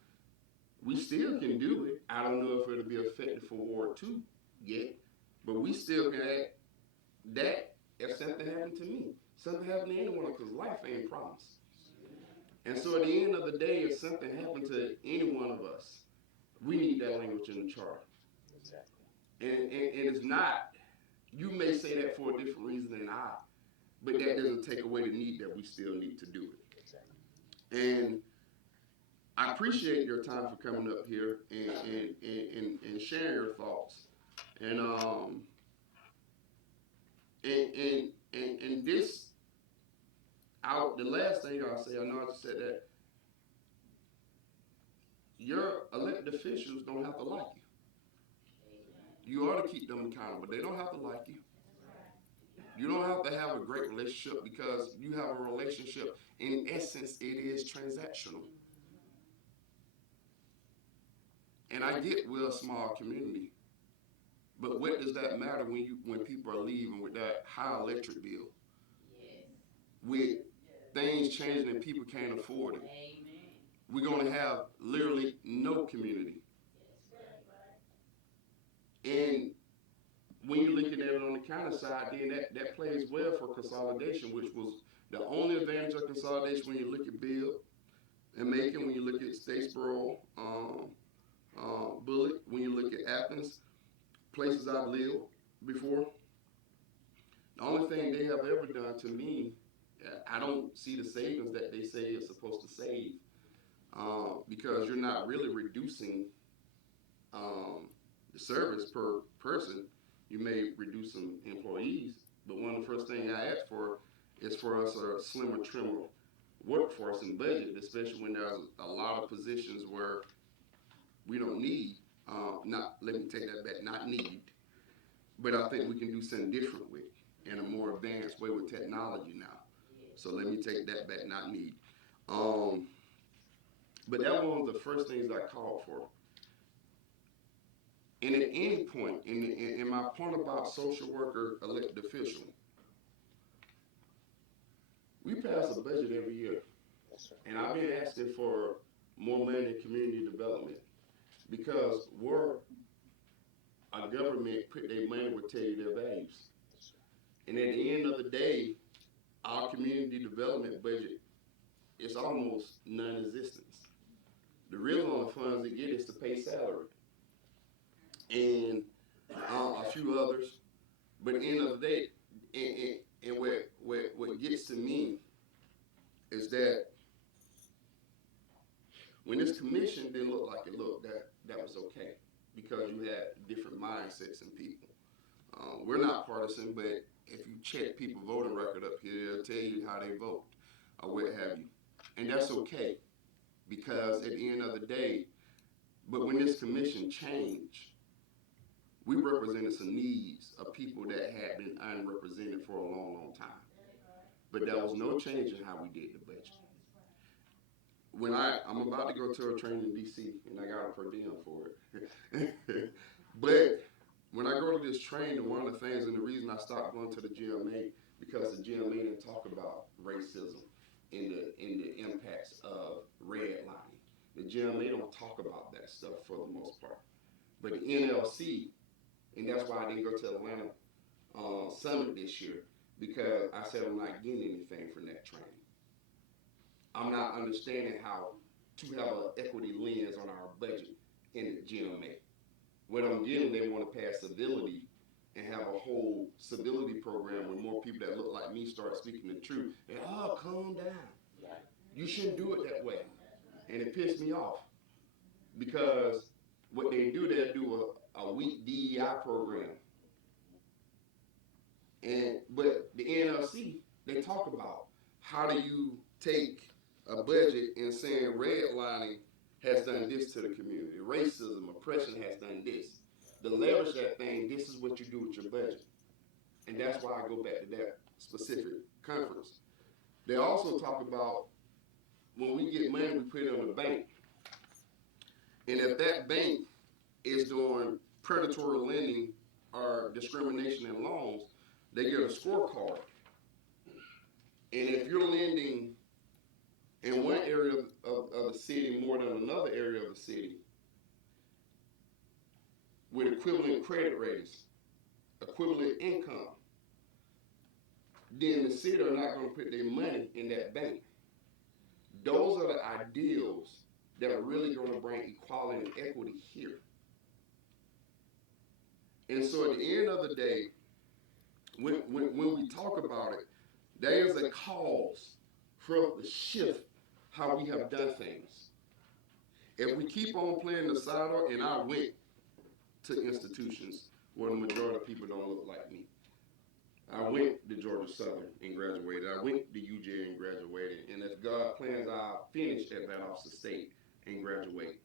We still can do it. I don't know if it'll be effective for Ward 2 yet, but we still can add that if something happened to me. Something happened to anyone, because life ain't promised. And so at the end of the day, if something happened to any one of us, we need that language in the charter. And it's not, you may say that for a different reason than I, but that doesn't take away the need that we still need to do it. And I appreciate your time for coming up here and sharing your thoughts. And this, the last thing I'll say, I know I just said that, your elected officials don't have to like you. You ought to keep them accountable. They don't have to like you. You don't have to have a great relationship, because you have a relationship. In essence, it is transactional. And I get we're a small community, but what does that matter when people are leaving with that high electric bill? With things changing and people can't afford it. We're going to have literally no community. And when you're looking at it on the county side, then that plays well for consolidation, which was the only advantage of consolidation when you look at Bill. and Macon, when you look at Statesboro, Bullock, when you look at Athens, places I've lived before, the only thing they have ever done to me, I don't see the savings that they say it's supposed to save, because you're not really reducing the service per person. You may reduce some employees, but one of the first things I ask for is for us a slimmer, trimmer workforce and budget, especially when there's a lot of positions where we don't need, let me take that back, not need, but I think we can do something different with, in a more advanced way with technology now. So let me take that back, not need. But that was one of the first things I called for. And at any point, in my point about social worker elected official, we pass a budget every year. And I've been asking for more money in community development, because where our government put their money will tell you their values. And at the end of the day, our community development budget is almost non-existent. The real only funds they get is to pay salary and a few others. But at the end of the day, and what gets to me is that when this commission didn't look like it looked, that was okay, because you had different mindsets in people. We're not partisan, but if you check people's voting record up here, it'll tell you how they vote or what have you. And that's okay, because at the end of the day, but when this commission changed, we represented some needs of people that had been unrepresented for a long, long time. But there was no change in how we did the budget. When I'm about to go to a training in DC, and I got a per diem for it. But when I go to this training, one of the things, and the reason I stopped going to the GMA, because the GMA didn't talk about racism and the impacts of redlining. The GMA don't talk about that stuff for the most part. But the NLC, and that's why I didn't go to Atlanta Summit this year, because I said I'm not getting anything from that training. I'm not understanding how to have an equity lens on our budget in the GMA. What I'm getting, they want to pass civility and have a whole civility program where more people that look like me start speaking the truth. And calm down. You shouldn't do it that way. And it pissed me off, because what they do, they'll do a weak DEI program. But the NLC, they talk about how do you take a budget and saying redlining has done this to the community, racism, oppression has done this. To leverage that thing, this is what you do with your budget. And that's why I go back to that specific conference. They also talk about when we get money, we put it on the bank. And if that bank is doing predatory lending or discrimination in loans, they get a scorecard. And if you're lending in one area of the city more than another area of the city, with equivalent credit ratings, equivalent income, then the city are not going to put their money in that bank. Those are the ideals that are really going to bring equality and equity here. And so at the end of the day, when we talk about it, there is a cause for the shift how we have done things. If we keep on playing the side, and I went to institutions where the majority of people don't look like me. I went to Georgia Southern and graduated. I went to UJ and graduated. And if God plans, I'll finish at Valdosta State and graduate.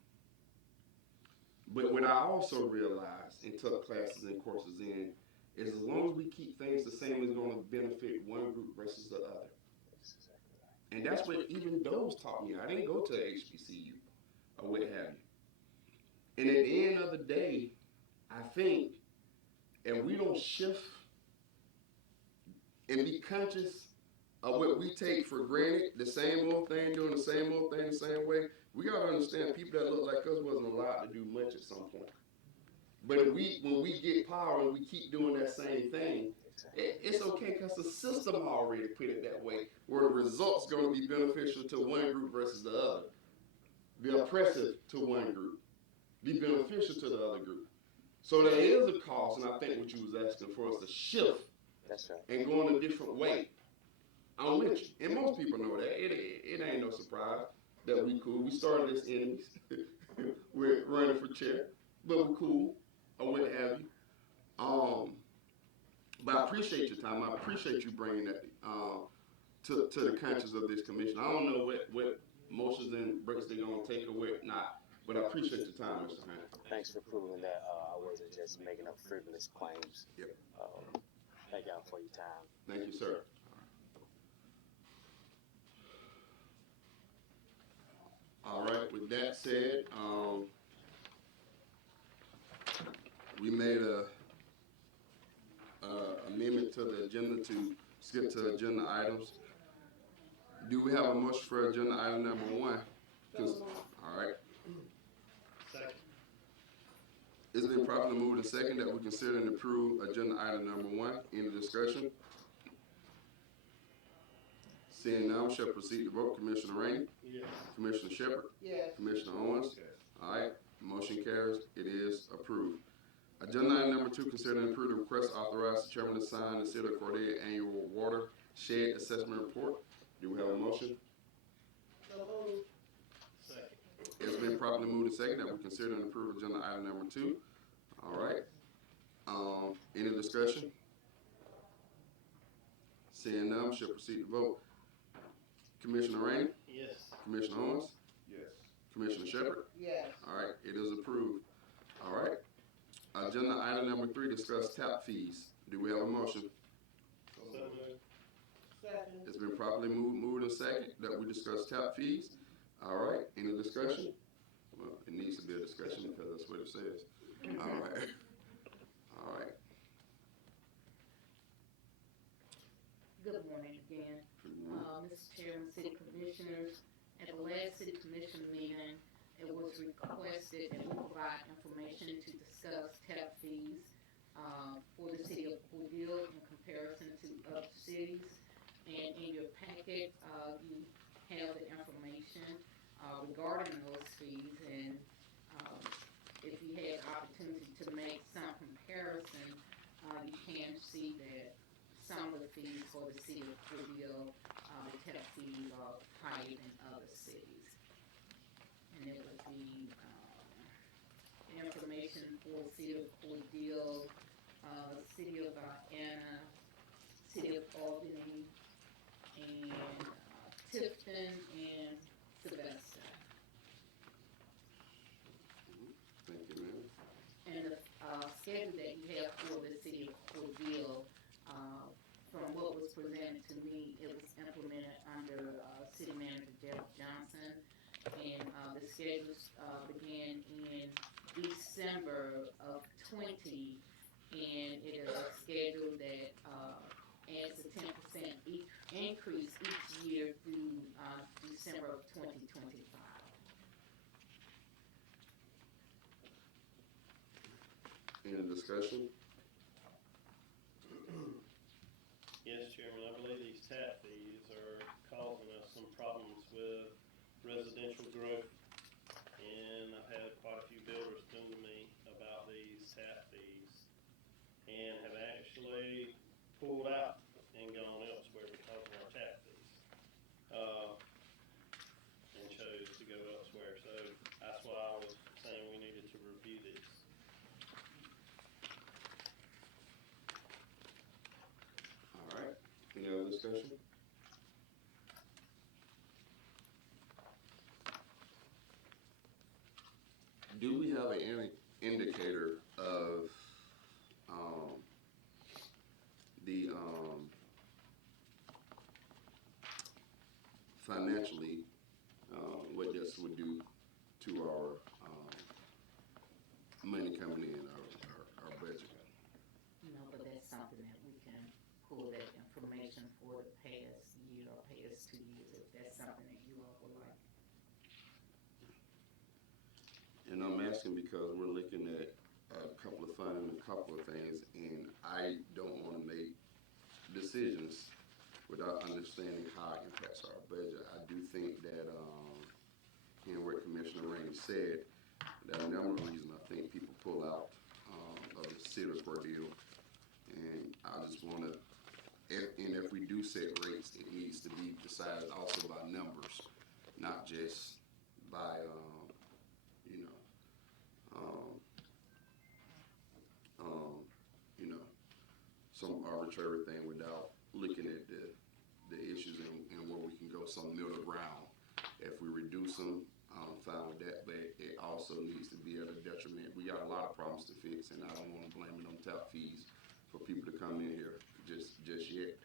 But what I also realized and took classes and courses in is as long as we keep things the same, it's going to benefit one group versus the other. And that's what even those taught me. I didn't go to HBCU or what have you. And at the end of the day, I think if we don't shift and be conscious of what we take for granted, the same old thing, doing the same old thing the same way, we got to understand people that look like us wasn't allowed to do much at some point. But when we get power and we keep doing that same thing, it's okay, because the system already put it that way, where the results going to be beneficial to one group versus the other. be oppressive to one group, be beneficial to the other group. So there is a cost, and I think what you was asking for us to shift That's right. and go in a different way. I'm with you, and most people know that. It ain't no surprise that we cool. We started as enemies. We're running for chair, but we cool, or what have you. But I appreciate your time. I appreciate you bringing that to the conscience of this commission. I don't know what motions and breaks they're gonna take or what not, but I appreciate your time, Mr. Hunt. Thanks for proving that I wasn't just making up frivolous claims. Yep. Thank y'all for your time. Thank you, sir. All right. With that said, we made a amendment to the agenda to skip to agenda items. Do we have a motion for agenda item number 1? All right. Second. It's been properly moved and second that we consider and approve agenda item number 1. Any discussion? Seeing none, we shall proceed to vote. Commissioner Rainey? Yes. Commissioner Shepard? Yes. Commissioner Owens? All right, motion carries. It is approved. Agenda item number 2, consider and approve the request to authorize the chairman to sign the City of Cordelia annual water shed assessment report. Do we have a motion? So moved. Second. It's been properly moved and second that we consider and approve agenda item number 2. All right. Any discussion? Seeing none, we shall proceed to vote. Commissioner Rainey? Yes. Commissioner Owens? Yes. Commissioner Shepard? Yes. All right, it is approved. All right. Agenda item number 3, discuss tap fees. Do we have a motion? So moved. Second. It's been properly moved and second that we discuss tap fees. All right, any discussion? Well, it needs to be a discussion because that's what it says. All right. All right. Good morning again, Mr. Chairman, City Commissioners. At the last City Commission meeting, it was requested that we provide information to discuss tap fees for the city of Cordele in comparison to other cities. And in your packet, you have the information regarding those fees. And if you had opportunity to make some comparison, you can see that some of the fees for the city of Cordele, the tap fees are higher than other cities. And it would be, the information for the city of Cordele, city of Anna, city of Albany, and Tifton, and Sylvester. Thank you, ma'am. And the schedule that you have for the city of Cordele, from what was presented to me, it was implemented under City Manager Jeff Johnson. And the schedules began in December of 20, and it is a schedule that adds a 10% increase each year through December of 2025. Any discussion? Yes, Chairman, I believe these tap fees are causing us some problems with residential growth. And I've had quite a few builders come to me about these tap fees and have actually pulled out and gone elsewhere because of our tap fees. And chose to go elsewhere. So that's why I was saying we needed to review these. All right. Any other discussion? Do we have any indicator of the financially what this would do to our money coming in our budget? No, but that's something that we can pull that information for the past year or past 2 years, if that's something that you all would like. And I'm asking because we're looking at a couple of funds and a couple of things, and I don't want to make decisions without understanding how it impacts our budget. I do think that hearing what Commissioner Rainey said, there are a number of reasons I think people pull out of the city of Cordele. And I just want to, if we do set rates, it needs to be decided also by numbers, not just by, some arbitrary thing without looking at the issues and where we can go some middle ground. If we reduce them, I'm fine with that, but it also needs to be at a detriment. We got a lot of problems to fix, and I don't want to blame it on tap fees for people to come in here just yet.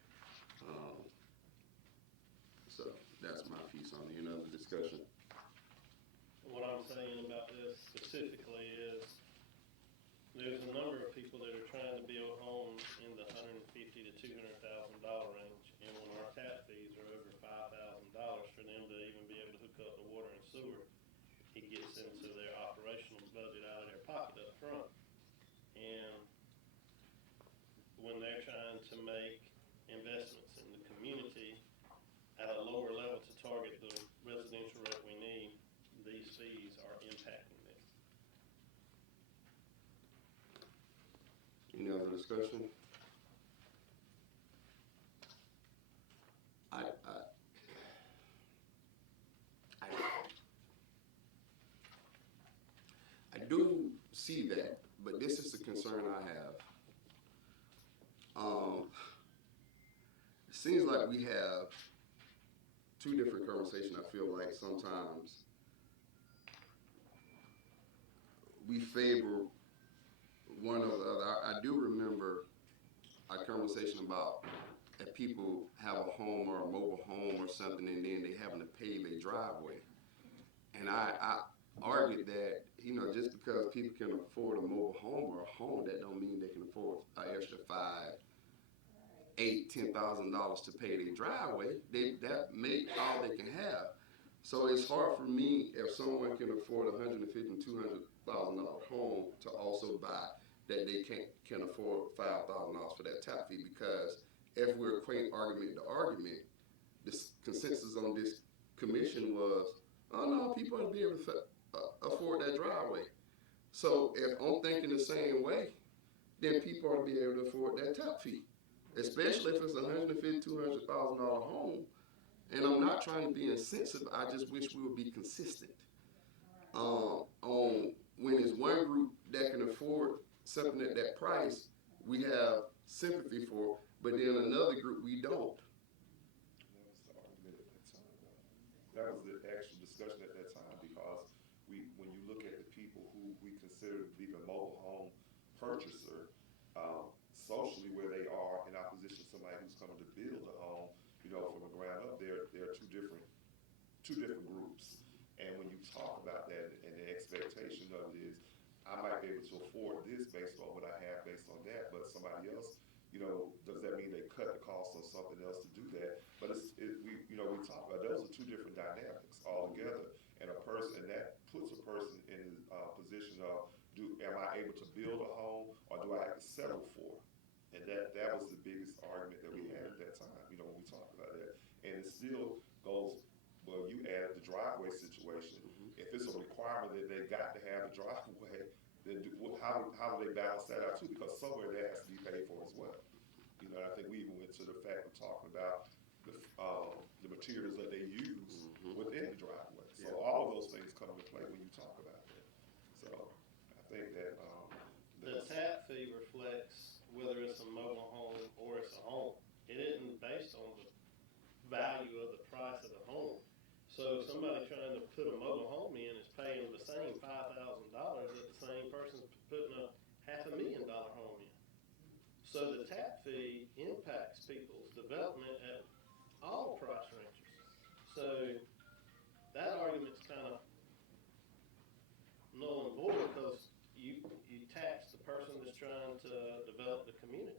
So that's my piece on it. Any other discussion? What I'm saying about this specifically is there's a number of people that are trying to build homes in the $150,000 to $200,000 range, and when our tap fees are over $5,000 for them to even be able to hook up the water and sewer, it gets into their operational budget out of their pocket up front. And when they're trying to make investments in the community at a lower level to target the residential rate we need, these fees are impacting this. Any other discussion? I do see that, but this is the concern I have. It seems like we have two different conversations. I feel like sometimes we favor one or the other. I do remember a conversation about if people have a home or a mobile home or something, and then they having to pay their driveway. And I argued that, just because people can afford a mobile home or a home, that don't mean they can afford an extra $5,000, $8,000, $10,000 to pay their driveway. That may all they can have. So it's hard for me if someone can afford $150,000, $200,000 home to also buy that they can afford $5,000 for that tap fee, because if we're equating argument to argument, the consensus on this commission was, oh no, people ought to be able to afford that driveway. So if I'm thinking the same way, then people ought to be able to afford that tap fee, especially if it's $150,000, $200,000 home. And I'm not trying to be insensitive. I just wish we would be consistent on when it's one group that can afford something at that price, we have sympathy for, but then another group we don't. That was the actual discussion at that time, because when you look at the people who we consider to be the mobile home purchaser, socially where they are in opposition to somebody who's coming to build a home, from the ground up, there are two different groups. And when you talk about that, and the expectation of it is, I might be able to afford this based on what I have, based on that, but somebody else, does that mean they cut the cost on something else to do that? But we talk about those are two different dynamics altogether, and that puts a person in a position of, am I able to build a home, or do I have to settle for it? And that was the biggest argument that we had at that time, when we talked about that. And it still goes, well, you added the driveway situation. If it's a requirement that they got to have a driveway, then how do they balance that out too? Because somewhere that has to be paid for as well. And I think we even went to the fact of talking about the materials that they use within the driveway. So all of those things come into play when you talk about that. So I think that the tap fee reflects whether it's a mobile home or it's a home. It isn't based on the value of the price of the home. So somebody trying to put a mobile home in is paying the same $5,000 that the same person's putting a $500,000 home in. So the tap fee impacts people's development at all price ranges. So that argument's kind of null and void, because you tax the person that's trying to develop the community.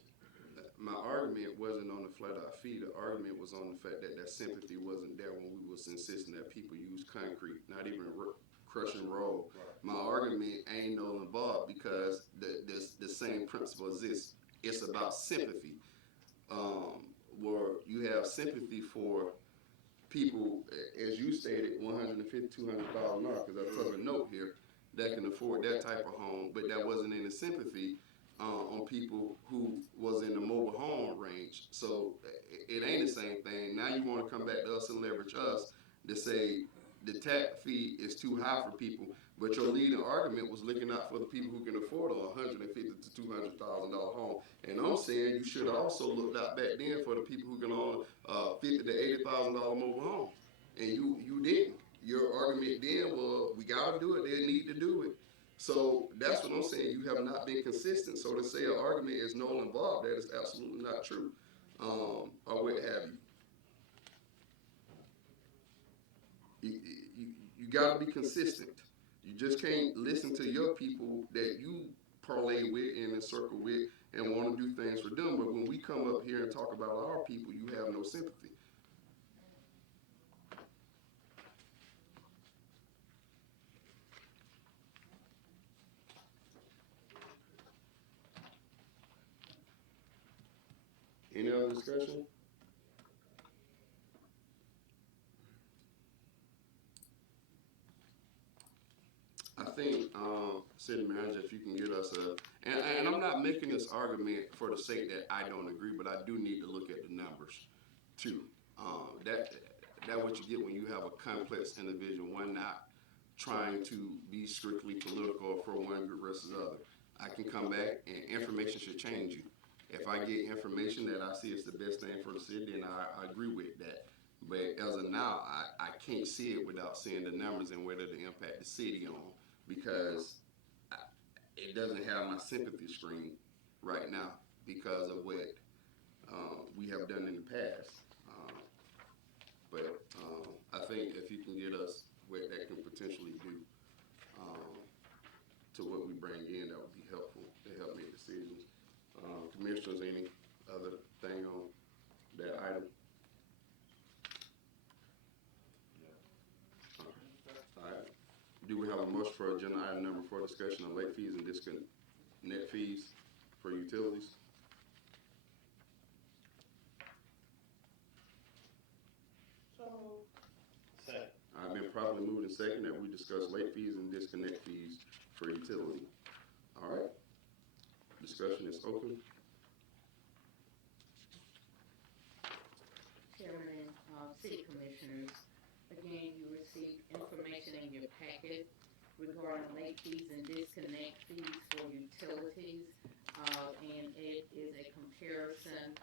My argument wasn't on the flat-out fee. The argument was on the fact that sympathy wasn't there when we was insisting that people use concrete, not even crush and roll. My argument ain't null and void, because the same principle exists. It's about sympathy, where you have sympathy for people, as you stated, $150,000, $200,000 an hour, because I took a note here, that can afford that type of home, but that wasn't any sympathy on people who was in the mobile home range. So it ain't the same thing. Now you want to come back to us and leverage us to say the tax fee is too high for people, but your leading argument was looking out for the people who can afford a $150,000 to $200,000 home. And I'm saying you should have also looked out back then for the people who can own $50,000 to $80,000 mobile home, and you didn't. Your argument then was we gotta do it. They need to do it. So that's what I'm saying. You have not been consistent. So to say an argument is null and void, that is absolutely not true, or what have you. You got to be consistent. You just can't listen to your people that you parlay with and encircle with and want to do things for them. But when we come up here and talk about our people, you have no sympathy. Any other discussion? I think, city manager, if you can get us and I'm not making this argument for the sake that I don't agree, but I do need to look at the numbers too. That what you get when you have a complex individual, one not trying to be strictly political for one group versus the other. I can come back and information should change you. If I get information that I see is the best thing for the city, then I agree with that. But as of now, I can't see it without seeing the numbers and whether to impact the city on, because it doesn't have my sympathy screen right now because of what we have done in the past. But I think if you can get us what that can potentially do to what we bring in, that would be helpful to help make decisions. Commissioners, any other thing on that item? All right. Do we have a motion for agenda item number 4, discussion of late fees and disconnect fees for utilities? Second. I've been properly moved and second that we discuss late fees and disconnect fees for utility. All right. Discussion is open. Chairman and City Commissioners, again, you received information in your packet regarding late fees and disconnect fees for utilities, and it is a comparison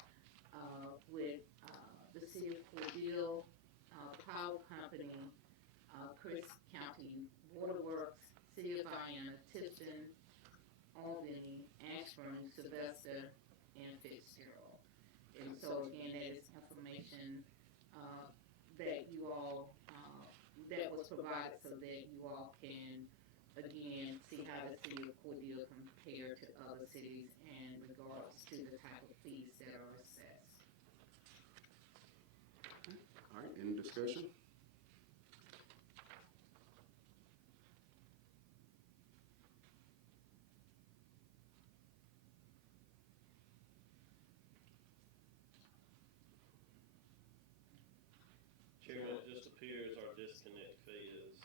with the City of Cordele, Powell Company, Chris County Waterworks, City of Vienna, Tifton, Albany, Ashburn, Sylvester, and Fitzgerald. And so again, that is information that you all, that was provided so that you all can, again, see how the city of Cordele compare to other cities in regards to the type of fees that are assessed. All right, any discussion? Chairman, it just appears our disconnect fee is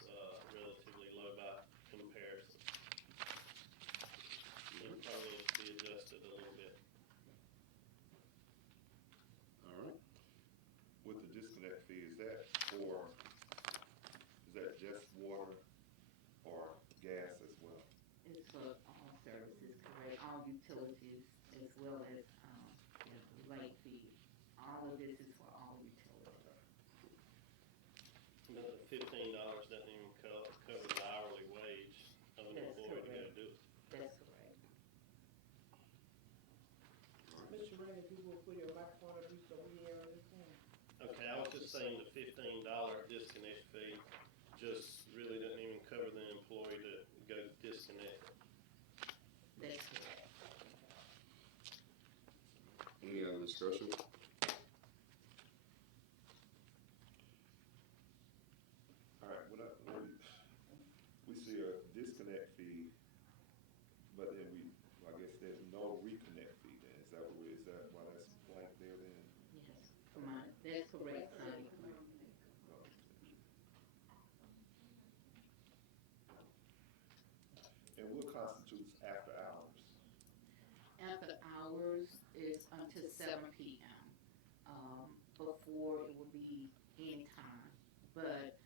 relatively low by comparison. It probably needs to be adjusted a little bit. All right. With the disconnect fee, is that just water or gas as well? It's for all services, correct, all utilities as well as, the late fee. All of this is for all utilities. But the $15 doesn't even cover the hourly wage of an That's employee to go correct. do it. That's correct. Mr. Ray, if you will put your microphone up, so we hear this one. Okay, I was just saying the $15 disconnect fee just really doesn't even cover the employee to go disconnect. That's correct. Any other discussion? All right, when we see a disconnect fee, but then I guess there's no reconnect fee then, is that why that's blank there then? Yes, that's correct, Sonny. hours is until 7 p.m. Before it would be any time. But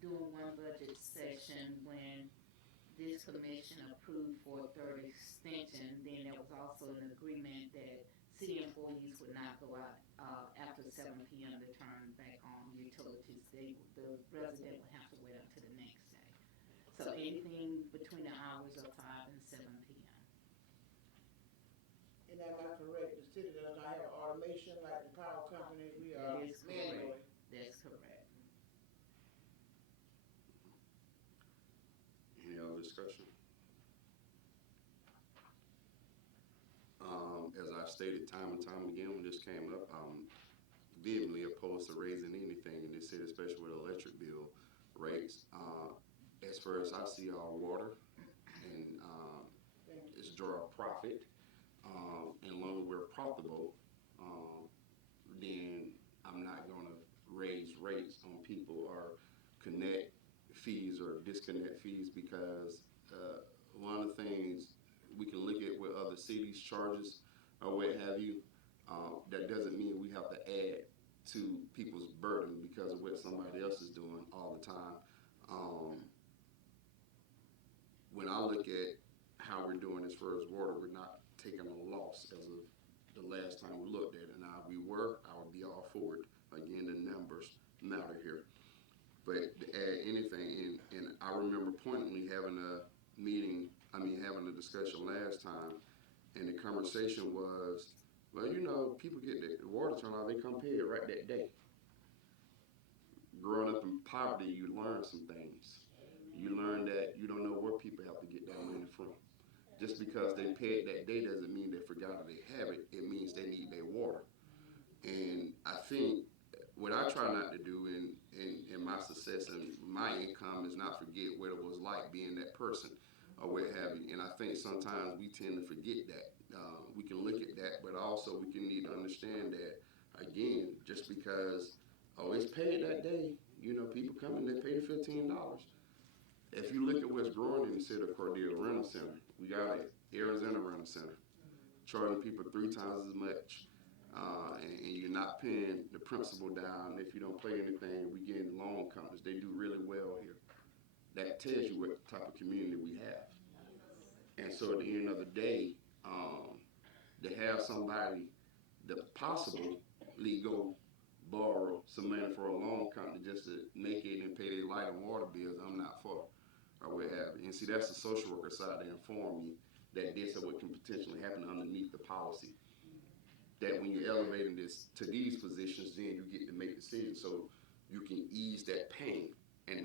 during one budget session, when this commission approved for a third extension, then there was also an agreement that city employees would not go out after 7 p.m. to turn back on utilities. The resident would have to wait until the next day. So anything between the hours of 5 and 7 p.m. And am I correct? The city does not have automation like the power company. We are That is manually. correct. That's correct. Any other discussion? As I've stated time and time again when this came up, I'm vehemently opposed to raising anything in this city, especially with electric bill rates. As far as I see our water and it's draw a profit, and long as we're profitable, then I'm not gonna raise rates on people or connect fees or disconnect fees because one of the things we can look at what other cities charges or what have you, that doesn't mean we have to add to people's burden because of what somebody else is doing all the time. When I look at how we're doing as far as water, we're not taking a loss as of the last time we looked at it. Now, if we were, I would be all for it. Again, the numbers matter here. But to add anything, and I remember pointedly having a discussion last time, and the conversation was, well, you know, people get the water turned off, they come pay it right that day. Growing up in poverty, you learn some things. You learn that you don't know where people have to get that money from. Just because they pay it that day doesn't mean they forgot they have it. It means they need their water. And I think what I try not to do in my success and my income is not forget what it was like being that person or what have you. And I think sometimes we tend to forget that. We can look at that, but also we can need to understand that, again, just because, it's paid that day, you know, people come and they pay $15. If you look at what's growing in the city of Cordele Rental Center, we got it, Arizona Rental Center, charging people 3 times as much. And you're not paying the principal down. If you don't pay anything, we get loan companies. They do really well here. That tells you what type of community we have. And so at the end of the day, to have somebody that possibly go borrow some money for a loan company just to make it and pay their light and water bills, I'm not for, or what have you. And see, that's the social worker side that informed me that this is what can potentially happen underneath the policy. That when you're elevating this to these positions, then you get to make decisions so you can ease that pain. And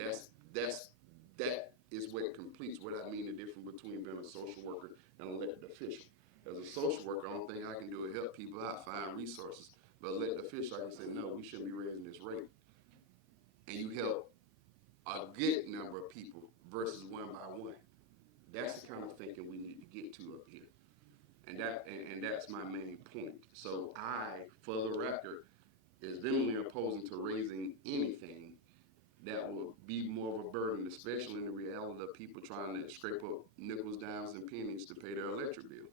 that is what completes what I mean the difference between being a social worker and an elected official. As a social worker, the only thing I can do is help people out, find resources. But elected official, I can say, no, we shouldn't be raising this rate. And you help a good number of people versus one by one. That's the kind of thinking we need to get to up here. And that's my main point. So I, for the record, is vehemently opposing to raising anything that will be more of a burden, especially in the reality of people trying to scrape up nickels, dimes, and pennies to pay their electric bill.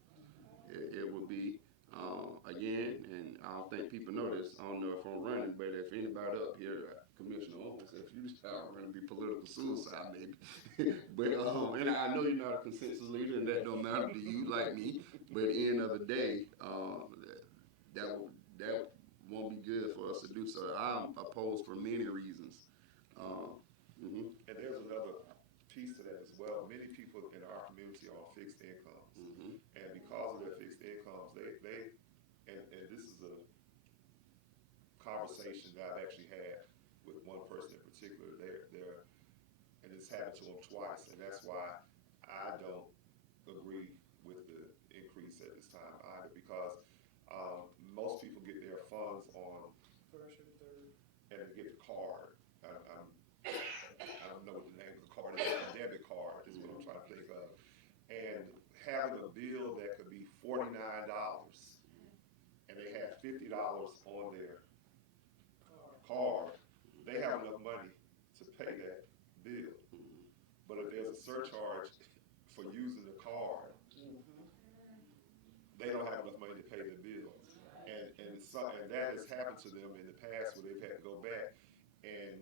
It would be, again, and I don't think people know this, I don't know if I'm running, but if anybody up here, Commissioner Owens, if you start running, be political suicide, maybe. But, and I know you're not a consensus leader, and that don't matter to you like me, but at the end of the day, that won't be good for us to do. So I'm opposed for many reasons. And there's another piece to that as well. Many people in our community are on fixed incomes. And because of their fixed incomes, they and this is a conversation that I've actually had with one person in particular. They're and it's happened to them twice, and that's why I don't agree with the increase at this time either, because most people get their funds on First and third. and they get the card. I don't know what the name of the card is. A debit card is what I'm trying to think of. And having a bill that could be $49 and they have $50 on their card, they have enough money to pay that bill. But if there's a surcharge for using the card, they don't have enough money to pay their bills. And that has happened to them in the past where they've had to go back and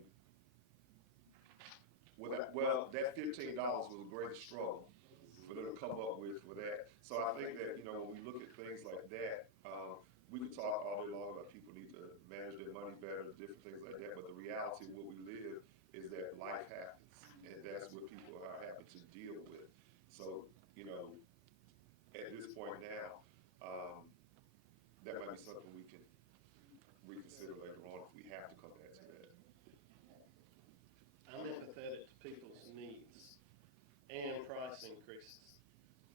that $15 was a greater struggle for them to come up with for that. So I think that, when we look at things like that, we could talk all day long about people need to manage their money better, different things like that, but the reality of what we live is that life happens, and that's what people are having to deal with. So, at this point now, that might be something we can reconsider later on if we have to come back to that. I'm empathetic to people's needs and price increases.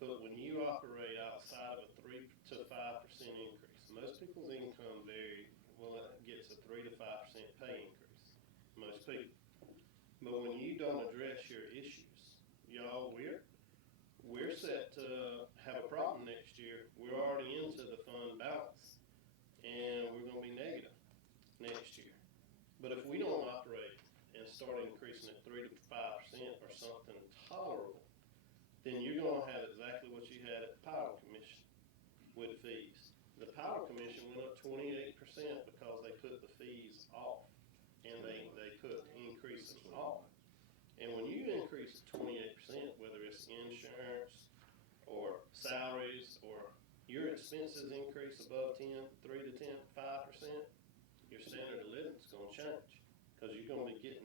But when you operate outside of a 3 to 5% increase, most people's income gets a 3 to 5% pay increase. Most people. But when you don't address your issues, y'all, we're set to have a problem next year. We're already into the fund balance, and we're going to be negative next year. But if we don't operate and start increasing at 3 to 5% or something tolerable, then you're going to have exactly what you had at the Power Commission with fees. The Power Commission went up 28% because they put the fees off, and they put increases off. And when you increase 28%, whether it's insurance or salaries or your expenses increase above 3 to 5%, your standard of living is going to change because you're going to be getting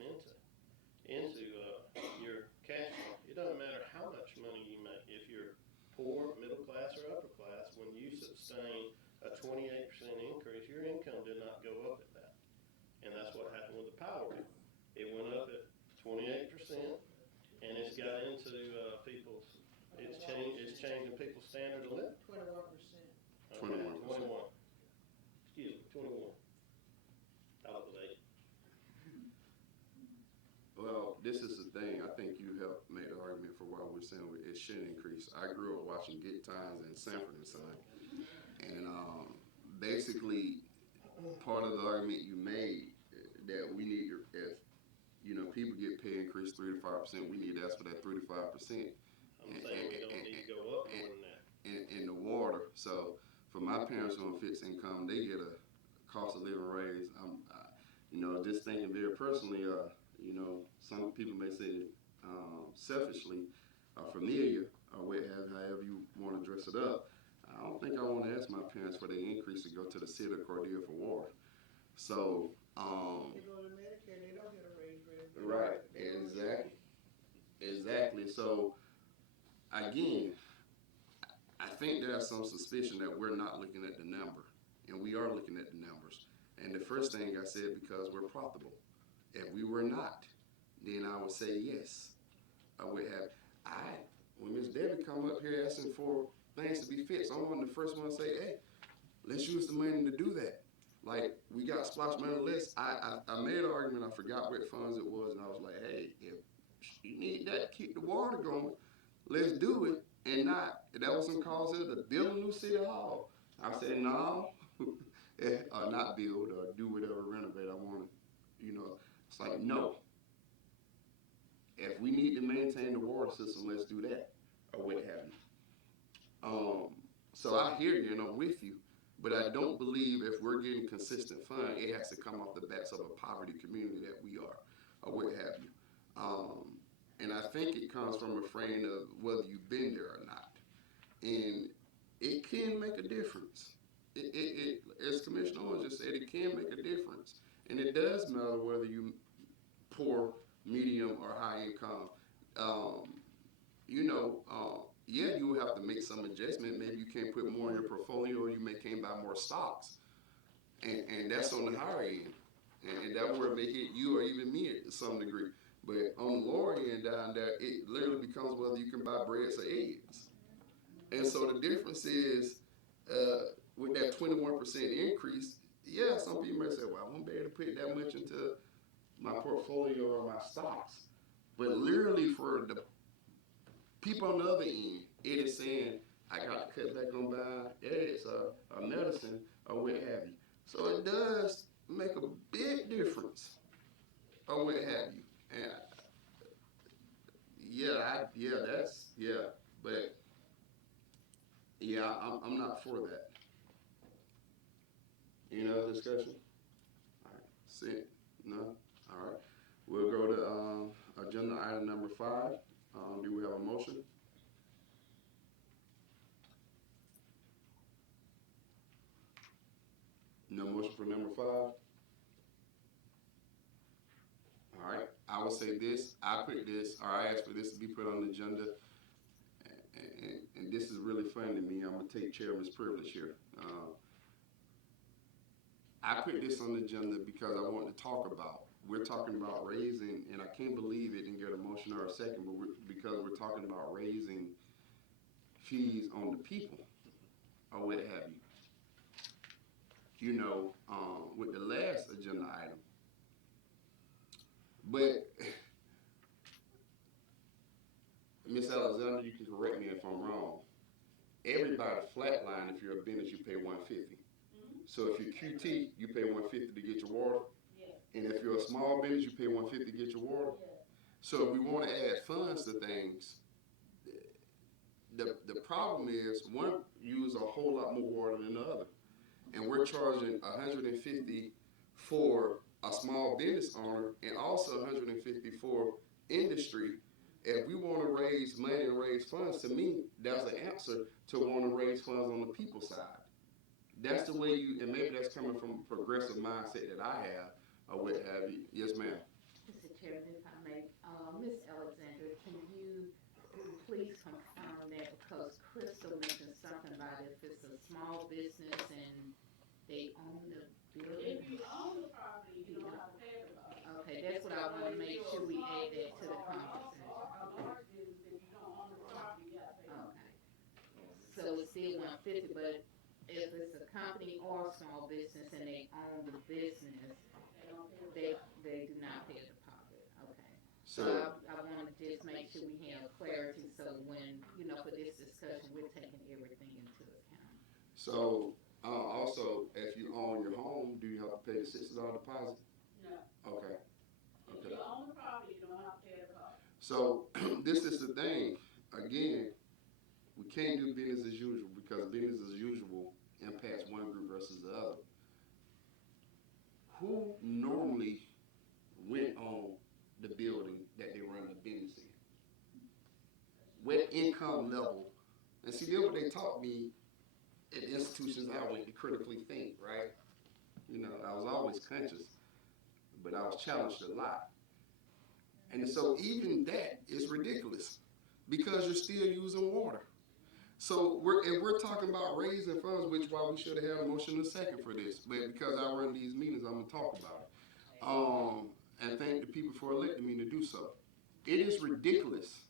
into your cash flow. It doesn't matter how much money you make. If you're poor, middle class, or upper class, when you sustain a 28% increase, your income did not go up at that. And that's what happened with the power bill. It went up at 28%, and it's got into it's changing people's standard of living. 21%. 21%. 21. Excuse me, 21. I was late. Well, this is the thing. I think you helped make the argument for why we're saying it should increase. I grew up watching Good Times and Sanford and Son, and basically, part of the argument you made that we need, if people get pay increase 3 to 5%, we need to ask for that 3 to 5%. I'm saying we don't need to go up more than that. In the water. So for my parents on fixed income, they get a cost of living raise. Just thinking very personally, some people may say selfishly, familiar, or however you want to dress it up. I don't think I want to ask my parents for the increase to go to the city of Cordele for water. So, They go to Medicare, they don't get a raise. right, exactly. So, again, I think there's some suspicion that we're not looking at the number, and we are looking at the numbers. And the first thing I said, because we're profitable. If we were not, then I would say yes. I would have. When Ms. Debbie come up here asking for things to be fixed, I'm one of the first one to say, hey, let's use the money to do that. Like, we got splash money list. I made an argument, I forgot what funds it was, and I was like, hey, if you need that to keep the water going, let's do it. And that was some cause of to build a new city hall. I said, no, or not build, or do whatever, renovate I want to, it's like, no. If we need to maintain the water system, let's do that, or what have you. So I hear you, and I'm with you, but I don't believe if we're getting consistent funding, it has to come off the backs of a poverty community that we are, or what have you. And I think it comes from a frame of whether you've been there or not. And it can make a difference. As Commissioner Owens just said, it can make a difference. And it does matter whether you poor, medium, or high income. Yeah, you will have to make some adjustment. Maybe you can't put more in your portfolio, or you can't buy more stocks. And that's on the higher end. And that where it may hit you or even me to some degree. But on the lower end down there, it literally becomes whether you can buy breads or eggs. And so the difference is, with that 21% increase, yeah, some people may say, well, I won't be able to put that much into my portfolio or my stocks. But literally for the people on the other end, it is saying, I got to cut back on buying eggs or medicine or what have you. So it does make a big difference or what have you. And but Yeah, I'm not for that. Any other discussion? All right, see, no, all right. We'll go to, agenda item number 5. Do we have a motion? No motion for number 5? All right, I will say this, I put this, or I asked for this to be put on the agenda, and this is really funny to me, I'm gonna take chairman's privilege here. I put this on the agenda because I want to talk about, we're talking about raising, and I can't believe it didn't get a motion or a second, but because we're talking about raising fees on the people, or what have you. You know, with the last agenda item. But, Ms. Alexander, you can correct me if I'm wrong. Everybody flatline, if you're a business, you pay $150. So if you're QT, you pay $150 to get your water. And if you're a small business, you pay $150 to get your water. So if we want to add funds to things, the problem is one use a whole lot more water than the other. And we're charging $150 for a small business owner and also $150 for industry. If we want to raise money and raise funds, to me, that's an answer to want to raise funds on the people side. That's the way you, and maybe that's coming from a progressive mindset that I have, or what have you. Yes, ma'am. Mr. Chairman, if I may, Ms. Alexander, can you please confirm that, because Crystal mentioned something about if it's a small business and they own the building? If you own the property, you don't have to pay the cost. Okay, that's what I want to make sure we add that to the For conversation. a large business, if you don't own the property, you have to pay the cost. Okay. So it's still 150, but if it's a company or a small business and they own the business, They don't pay the they do not pay a deposit. Okay. So, I want to just make sure we have clarity, so when, for this discussion, we're taking everything into account. so also, if you own your home, do you have to pay the $60 deposit? No. Okay. If you own the property, you don't have to pay the cost. So this is the thing. Again, we can't do business as usual because business as usual impacts one group versus the other. Who normally went on the building that they run the business in? What income level? And see, that's what they taught me at the institutions I went to critically think, right? I was always conscious, but I was challenged a lot. And so even that is ridiculous because you're still using water. So we're talking about raising funds, which is why we should have had a motion in a second for this. But because I run these meetings, I'm gonna talk about it. And thank the people for electing me to do so. It is ridiculous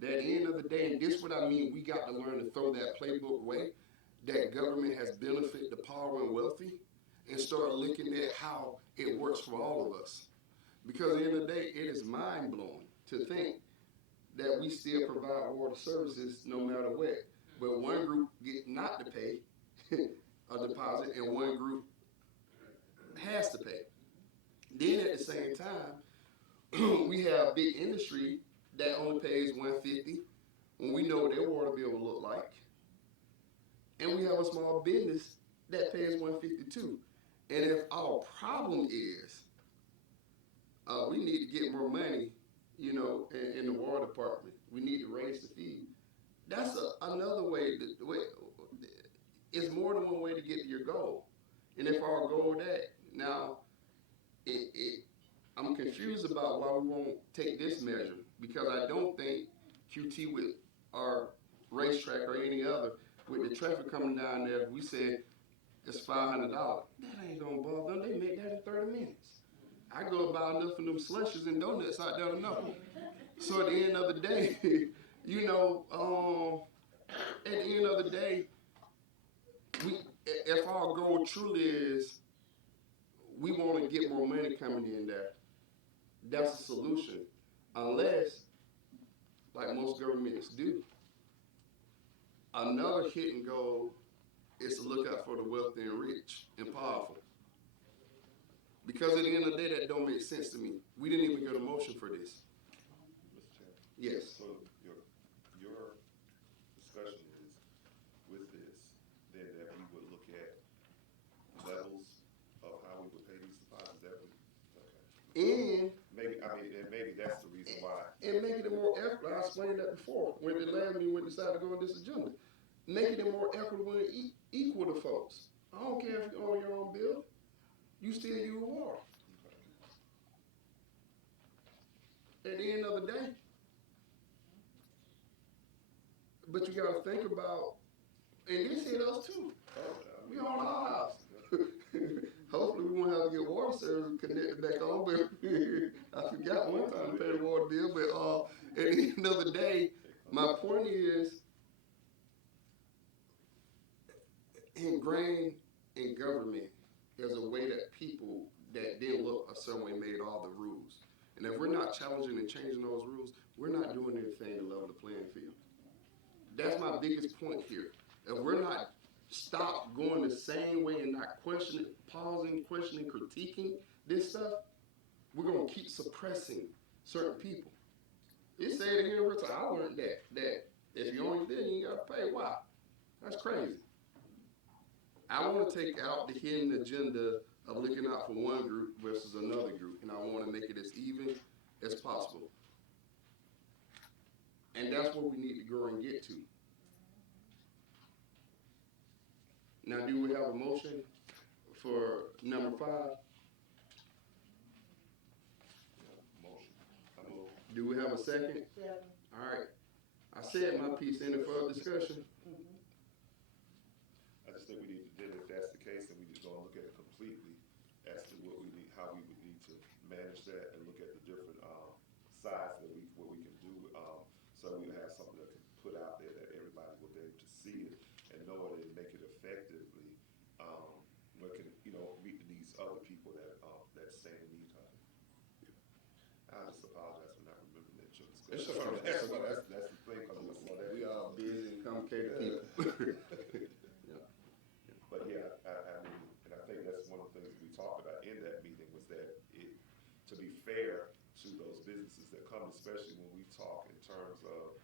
that at the end of the day, and this is what I mean, we got to learn to throw that playbook away, that government has benefited the power and wealthy, and start looking at how it works for all of us. Because at the end of the day, it is mind-blowing to think that we still provide water services no matter what. But one group get not to pay a deposit and one group has to pay. Then at the same time, we have big industry that only pays $150 when we know what their water bill will look like. And we have a small business that pays $150 too. And if our problem is we need to get more money, in the water department, we need to raise the fee. That's another way. It's more than one way to get to your goal. And if our goal that, now, I'm confused about why we won't take this measure, because I don't think QT with our racetrack or any other, with the traffic coming down there, if we said it's $500, that ain't gonna bother them. They make that in 30 minutes. I go buy enough of them slushes and donuts out there to know. So at the end of the day, at the end of the day, if our goal truly is we want to get more money coming in there, that's a solution. Unless, like most governments do, another hidden goal is to look out for the wealthy and rich and powerful. Because at the end of the day, that don't make sense to me. We didn't even get a motion for this. Mr. Chairman. Yes. So your discussion is with and Maybe, and maybe that's the reason why. making it more equitable. I explained that before when the last meeting we decided to go on this agenda. Making it more equitable and equal to folks. I don't care if you own your own building, you still use water. At the end of the day. But you gotta think about, and this hit us too. We own our house. Hopefully we won't have to get water service connected back on, but I forgot one time to pay the water bill, but at the end of the day, my point is, ingrained in government is a way that people that didn't look a certain way made all the rules. And if we're not challenging and changing those rules, we're not doing anything to level the playing field. That's my biggest point here. If we're not stop going the same way and not questioning, pausing, questioning, critiquing this stuff, we're gonna keep suppressing certain people. It said here, I learned that if you only did, you gotta pay. Why? That's crazy. I want to take out the hidden agenda of looking out for one group versus another group, and I want to make it as even as possible. And that's what we need to go and get to. Now, do we have a motion for number 5? Motion. Do we have a second? All right. I said my piece. Any further discussion? I just think we need to deal if that's the case, and we just gonna look at it completely as to what we need, how we would need to manage that, and look at the different sides that what we can do, so we have something that can put out there that everybody will be able to see it and know it and make it effectively. What can meet the needs of other people that stand in need of it. I just apologize for not remembering that your discussion. That's the thing, because We are busy and complicated people. But yeah, I mean, and I think that's one of the things we talked about in that meeting was that to be fair to those businesses that come, especially when we talk in terms of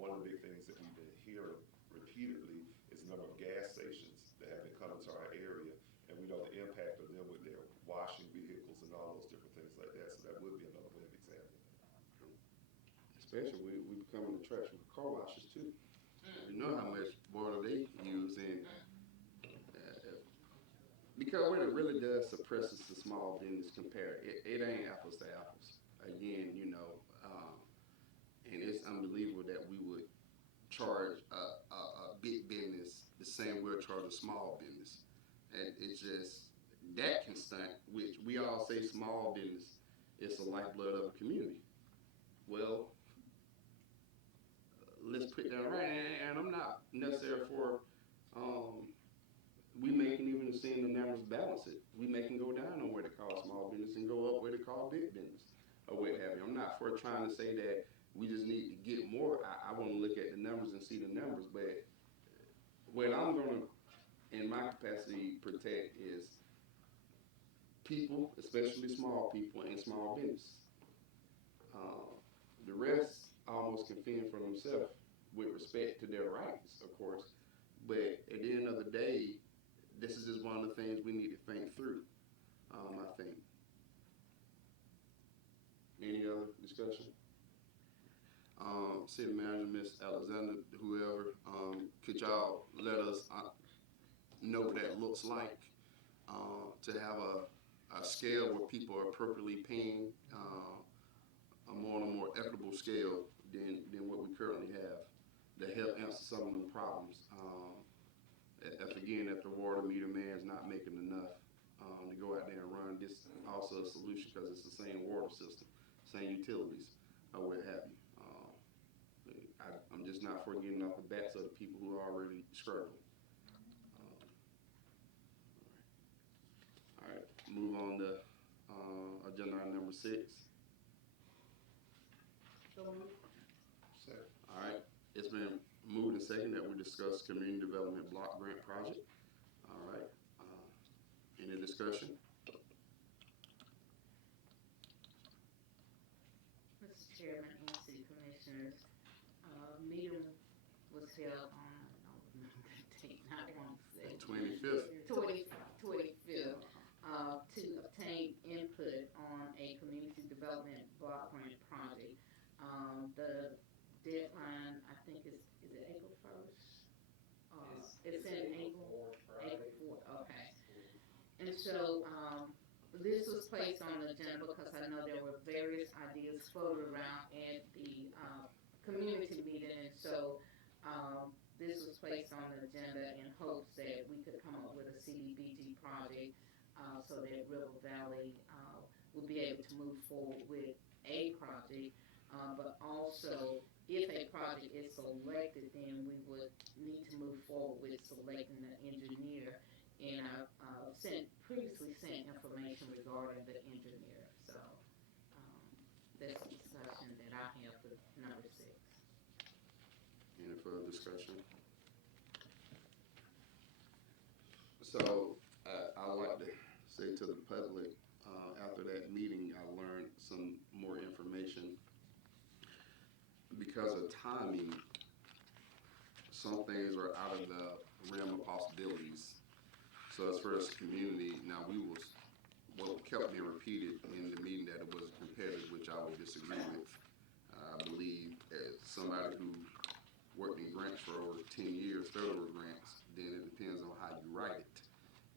one of the big things that we've been hearing repeatedly is the number of gas stations that have been coming to our area, and we know the impact of them with their washing vehicles and all those different things like that. So that would be another way of examining that. Especially we becoming attraction for car washes too. You know how much water they use, and because what it really does suppresses the small business compared. It ain't apples to apples. Again, and it's unbelievable that we would charge a big business the same way we charge a small business. And it's just, that can stunt, which we all say small business is the lifeblood of a community. Well, let's put that right, and I'm not necessarily for, we making even seeing the numbers balance it. We making go down on where they call small business and go up where they call big business or what have you. I'm not for trying to say that we just need to get more. I want to look at the numbers and see the numbers, but what I'm going to, in my capacity, protect is people, especially small people and small business. The rest almost can fend for themselves with respect to their rights, of course, but at the end of the day, this is just one of the things we need to think through, I think. Any other discussion? City Manager, Ms. Alexander, whoever, could y'all let us know what that looks like to have a scale where people are appropriately paying a more equitable scale than what we currently have to help answer some of the problems. If the water meter man's not making enough to go out there and run, this also a solution because it's the same water system, same utilities, or what have you. I'm just not for getting off the backs of the people who are already struggling. All right, move on to agenda item number 6. All right, it's been moved and second that we discuss community development block grant project. All right, any discussion? Mr. Chairman and City Commissioners, meeting was held on, I don't remember the date, I want to say. 25th. 25th, to obtain input on a It's in April 4th, okay. And so, this was placed on the agenda because I know there were various ideas floated around at the, community meeting, and so, this was placed on the agenda in hopes that we could come up with a CDBG project, so that River Valley, would be able to move forward with a project, but also, if a project is selected, then we would need to move forward with selecting the engineer. And I previously sent information regarding the engineer, so that's the discussion that I have for number 6. Any further discussion? So, I'd like to say to the public, after that meeting, I learned some more information. Because of timing, some things are out of the realm of possibilities. So as far as community, now what kept being repeated in the meeting that it was competitive, which I would disagree with. I believe as somebody who worked in grants for over 10 years, federal grants, then it depends on how you write it,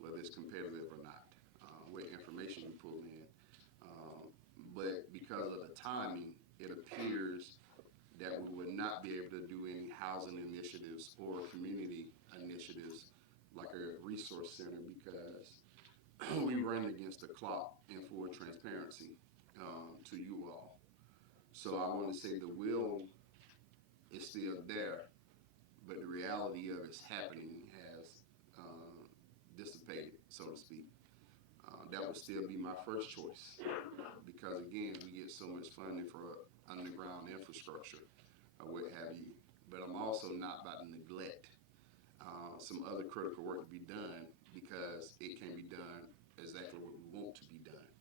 whether it's competitive or not, what information you pull in. But because of the timing, it appears that we would not be able to do any housing initiatives or community initiatives like a resource center because we run against the clock in full transparency to you all. So I want to say the will is still there, but the reality of it's happening has dissipated, so to speak. That would still be my first choice because again, we get so much funding for underground infrastructure or what have you. But I'm also not about to neglect some other critical work to be done because it can be done exactly what we want to be done.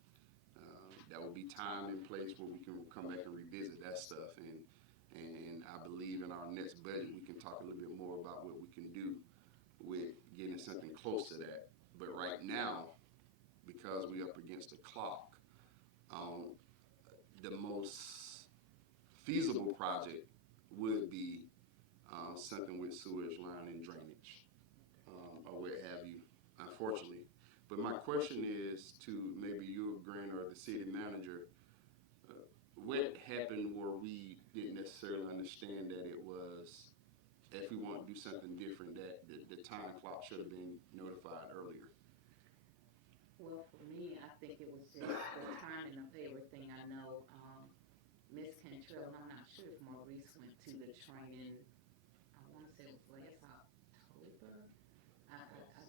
That will be time and place where we can come back and revisit that stuff. And I believe in our next budget, we can talk a little bit more about what we can do with getting something close to that. But right now, because we're up against the clock, the most feasible project would be something with sewage line and drainage, or what have you, unfortunately. But my question is to maybe you, Grant, or the city manager, what happened where we didn't necessarily understand that it was, if we want to do something different, that the time clock should have been notified earlier? Well, for me, I think it was just the timing of everything. I know Ms. Cantrell, and I'm not sure if Maurice went to the training, I want to say it was last October. I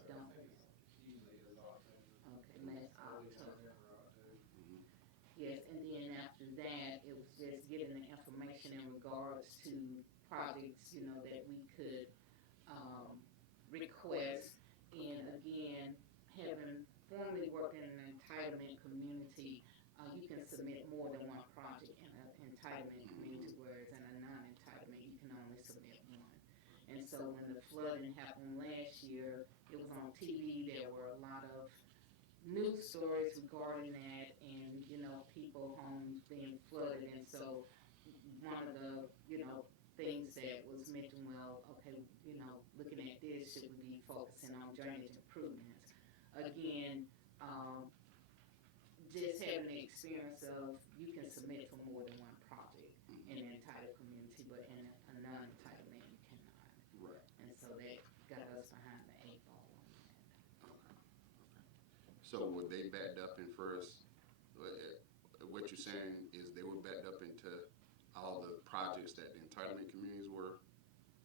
don't. Okay, last October. Yes, and then after that, it was just getting the information in regards to projects, that we could request. And again, having formerly worked in an entitlement community, you can submit more than one project in an entitlement community, whereas in a non-entitlement, you can only submit one. And so when the flooding happened last year, it was on TV. There were a lot of news stories regarding that, and people homes being flooded. And so one of the things that was mentioned, well, okay, looking at this, should we be focusing on drainage improvements? Again, just having the experience of you can submit for more than one project in an entitled community, but in a non-entitled you cannot. Right. And so that got us behind the 8 ball on that. Okay. So were they backed up in first? What you're saying is they were backed up into all the projects that the entitlement communities were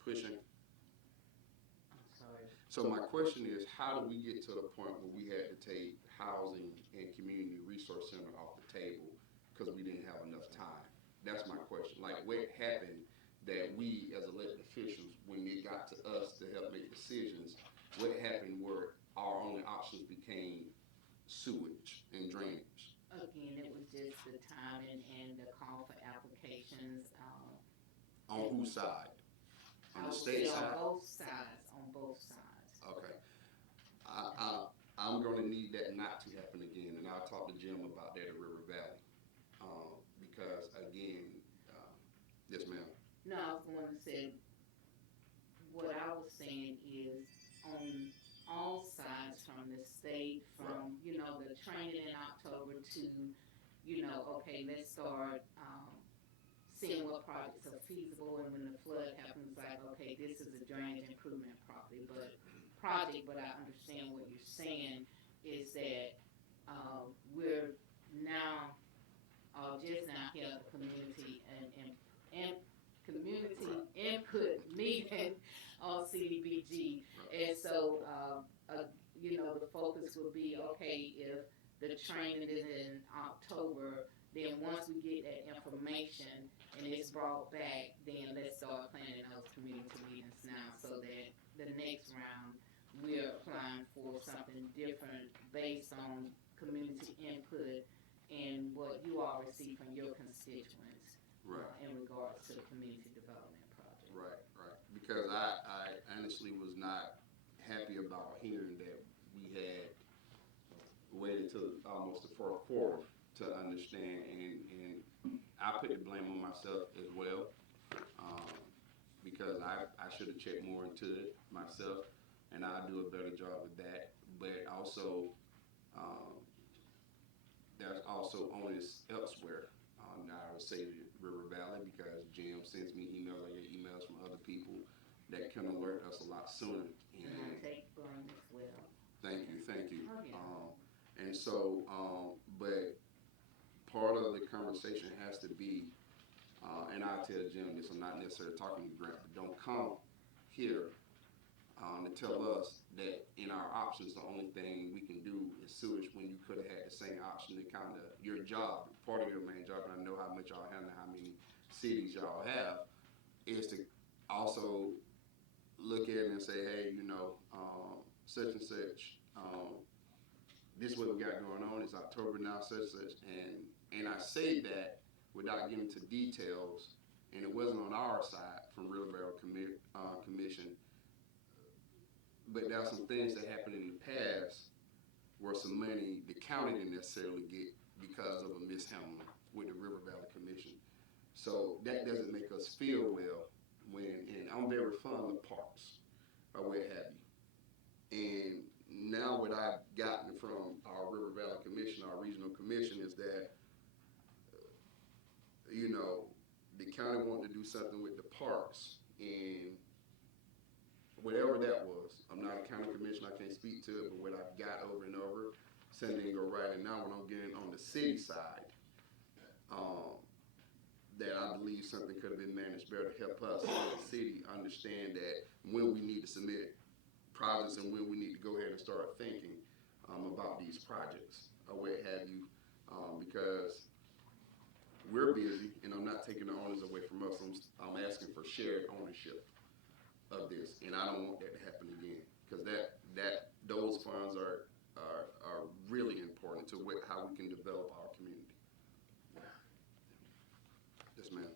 pushing? I'm sorry. So my question is, how did we get to the point where we had to take housing and community resource center off the table because we didn't have enough time? That's my question. Like, what happened that we as elected officials, when it got to us to help make decisions, what happened where our only options became sewage and drainage? Again, it was just the timing and the call for applications. On whose side? On I the would state say side? on both sides. Okay. I'm going to need that not to happen again, and I'll talk to Jim about that at River Valley. Because again, yes, ma'am. No, I was going to say, what I was saying is on all sides, from the state, from, the training in October to, okay, let's start, seeing what projects are feasible, and when the flood happens, like, okay, this is a drainage improvement project, but I understand what you're saying is that, we're now, just now held a community and community input meeting on CDBG. And so, the focus will be, okay, if the training is in October, then once we get that information and it's brought back, then let's start planning those community meetings now, so that the next round, we're applying for something different based on community input and what you all receive from your constituents, Right. in regards to the community development project. Right, right. Because I honestly was not happy about hearing that we had waited till almost the fourth quarter to understand, and I put the blame on myself as well, because I should have checked more into it myself, and I'll do a better job with that. But also, there's also onus elsewhere. Now I would say River Valley, because Jim sends me emails, I get emails from other people that can alert us a lot sooner. And I take blame as well. Thank you, thank you. Oh, yeah. And so, but part of the conversation has to be, and I tell Jim this, I'm not necessarily talking to Grant, but don't come here to tell us that in our options, the only thing we can do is sewage, when you could have had the same option to kind of, your job, part of your main job, and I know how much y'all handle, how many cities y'all have, is to also look at it and say, hey, such and such, this is what we got going on, it's October now, such and such, and I say that without getting into details, and it wasn't on our side from River Valley Commission, but there are some things that happened in the past where some money the county didn't necessarily get because of a mishandling with the River Valley Commission. So that doesn't make us feel well and I'm very fond of parks or what have you. And now what I've gotten from our River Valley Commission, our regional commission, is that, the county wanted to do something with the parks, and whatever that was, I'm not a county commissioner, I can't speak to it, but what I've got over and over, Sunday didn't go right, and now when I'm getting on the city side, that I believe something could have been managed better to help us as a city understand that when we need to submit projects and when we need to go ahead and start thinking about these projects or what have you, because we're busy, and I'm not taking the owners away from us. I'm asking for shared ownership of this, and I don't want that to happen again, because those funds are really important to how we can develop our community. Yes, ma'am.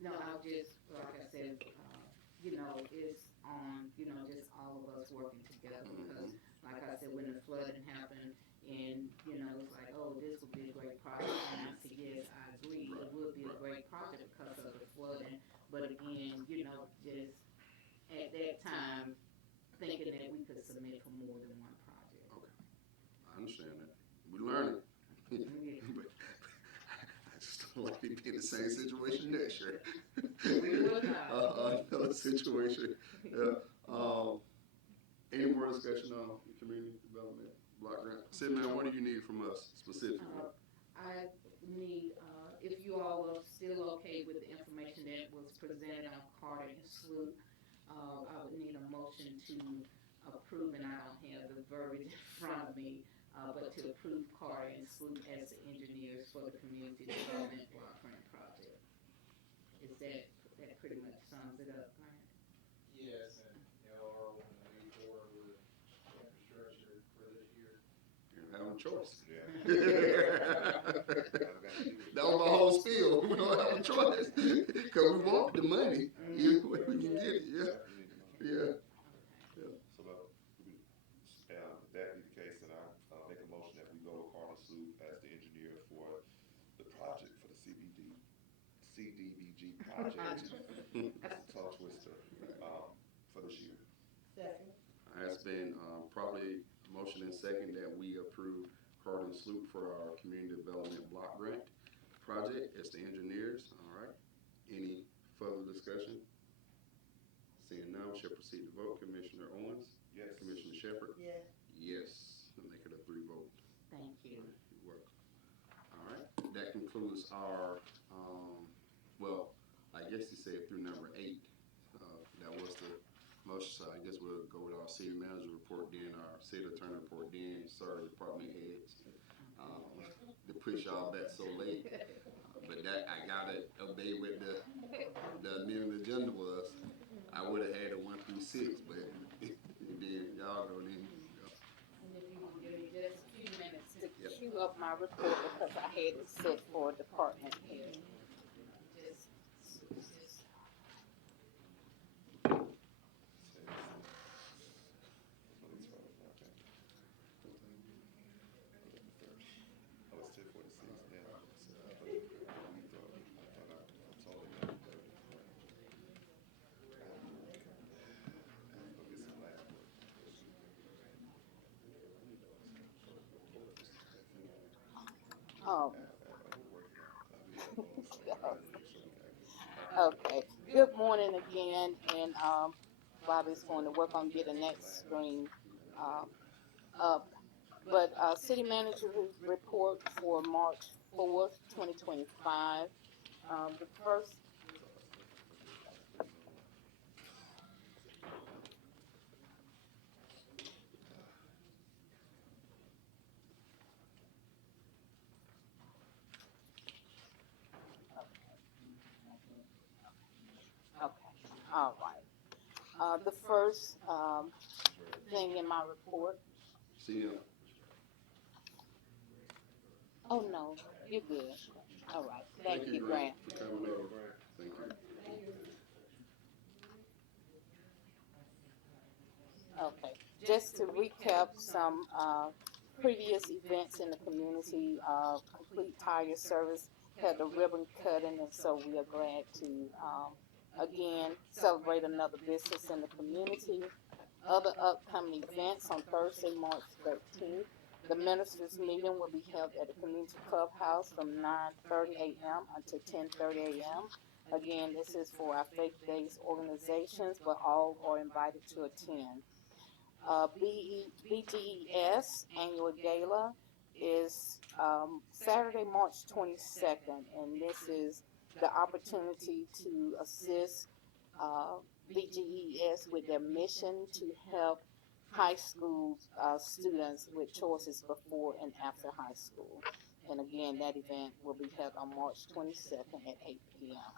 No, I'll just, like I said, it's on, just all of us working together, because, like I said, when the flooding happened, and, it's like, oh, this would be a great project, and I said, yes, I agree, it would be a great project because of the flooding, but again, just at that time, thinking that we could submit for more than one project. Okay, I understand that. We learn it. Yeah. But I just don't like to be in the same situation next year. We will not. Another situation. Yeah. Any more discussion on community development block grant? Sid, man, what do you need from us specifically? I need, if you all are still okay with the information that was presented on Carter and Sloop, I would need a motion to approve, and I don't have the verbiage in front of me, but to approve Carter and Sloop as the engineers for the community development block grant project. Is that pretty much sums it up, right? Yes, and y'all are wanting to move forward with infrastructure for this year. You don't have a choice. Yeah. That was my whole spiel. We don't have a choice because we want the money. We can get it. Yeah. Yeah. So that be the case, and I make a motion that we go with Carter Sloop as the engineer for the project for the CDBG project. It's a tongue twister, for this year. Second. I Has been probably motion and second that we approve Carter and Sloop for our community development block grant project as the engineers. All right. Any further discussion? Seeing none, we shall proceed to vote. Commissioner Owens? Yes. Commissioner Shepherd? Yes. Yes. I'll make it a 3 vote. Thank you. You're welcome. All right. That concludes our, well, I guess you said through number 8. That was the motion. So I guess we'll go with our city manager report, then our city attorney report, then sorry, department heads. To push y'all back so late. But that I gotta obey what the amendment agenda was. I would have had a 1 through 6, but then y'all go then. And if you will give me just a few minutes to Yep. queue up my report because I had it set for department head. Just Oh. Okay. Good morning again, and Bobby's going to work on getting that screen up. But city manager report for March 4th, 2025. The first. Okay. All right. The first thing in my report. See ya. Oh no, you're good. All right. Thank you, Grant. For coming over. Thank you. Okay. Just to recap some previous events in the community, Complete Tire Service had the ribbon cutting, and so we are glad to again celebrate another business in the community. Other upcoming events on Thursday, March 13th. The ministers' meeting will be held at the community clubhouse from 9:30 a.m. until 10:30 a.m. Again, this is for our faith-based organizations, but all are invited to attend. BGES annual gala is Saturday, March 22nd, and this is the opportunity to assist BGES with their mission to help high school students with choices before and after high school. And again, that event will be held on March 22nd at 8 p.m.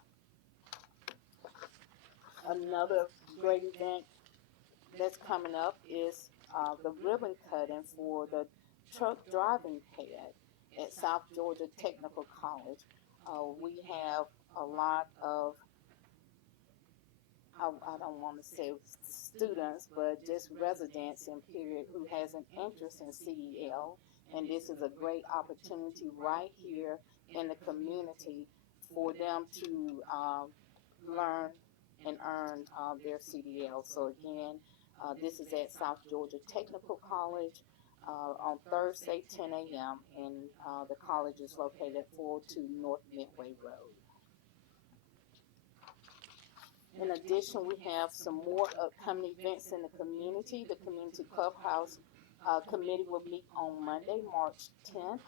Another great event that's coming up is the ribbon cutting for the truck driving head at South Georgia Technical College. We have a lot of, I don't want to say students, but just residents in Period who has an interest in CDL. And this is a great opportunity right here in the community for them to learn and earn their CDL. So again, this is at South Georgia Technical College on Thursday, 10 a.m. and the college is located at 402 North Midway Road. In addition, we have some more upcoming events in the community. The Community Clubhouse Committee will meet on Monday, March 10th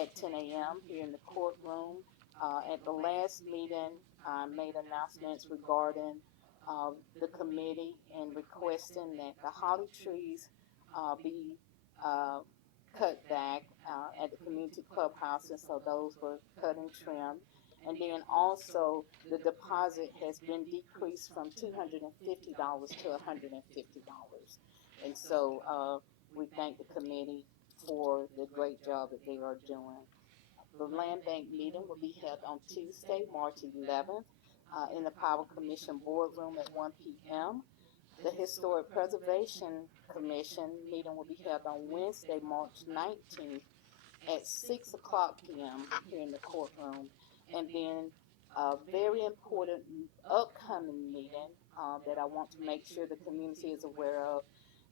at 10 a.m. here in the courtroom. At the last meeting, I made announcements regarding the committee and requesting that the holly trees be cut back at the Community Clubhouse, and so those were cut and trimmed. And then also the deposit has been decreased from $250 to $150. And so we thank the committee for the great job that they are doing. The Land Bank meeting will be held on Tuesday, March 11th in the Power Commission boardroom at 1 p.m. The Historic Preservation Commission meeting will be held on Wednesday, March 19th at 6 o'clock p.m. here in the courtroom. And then a very important upcoming meeting that I want to make sure the community is aware of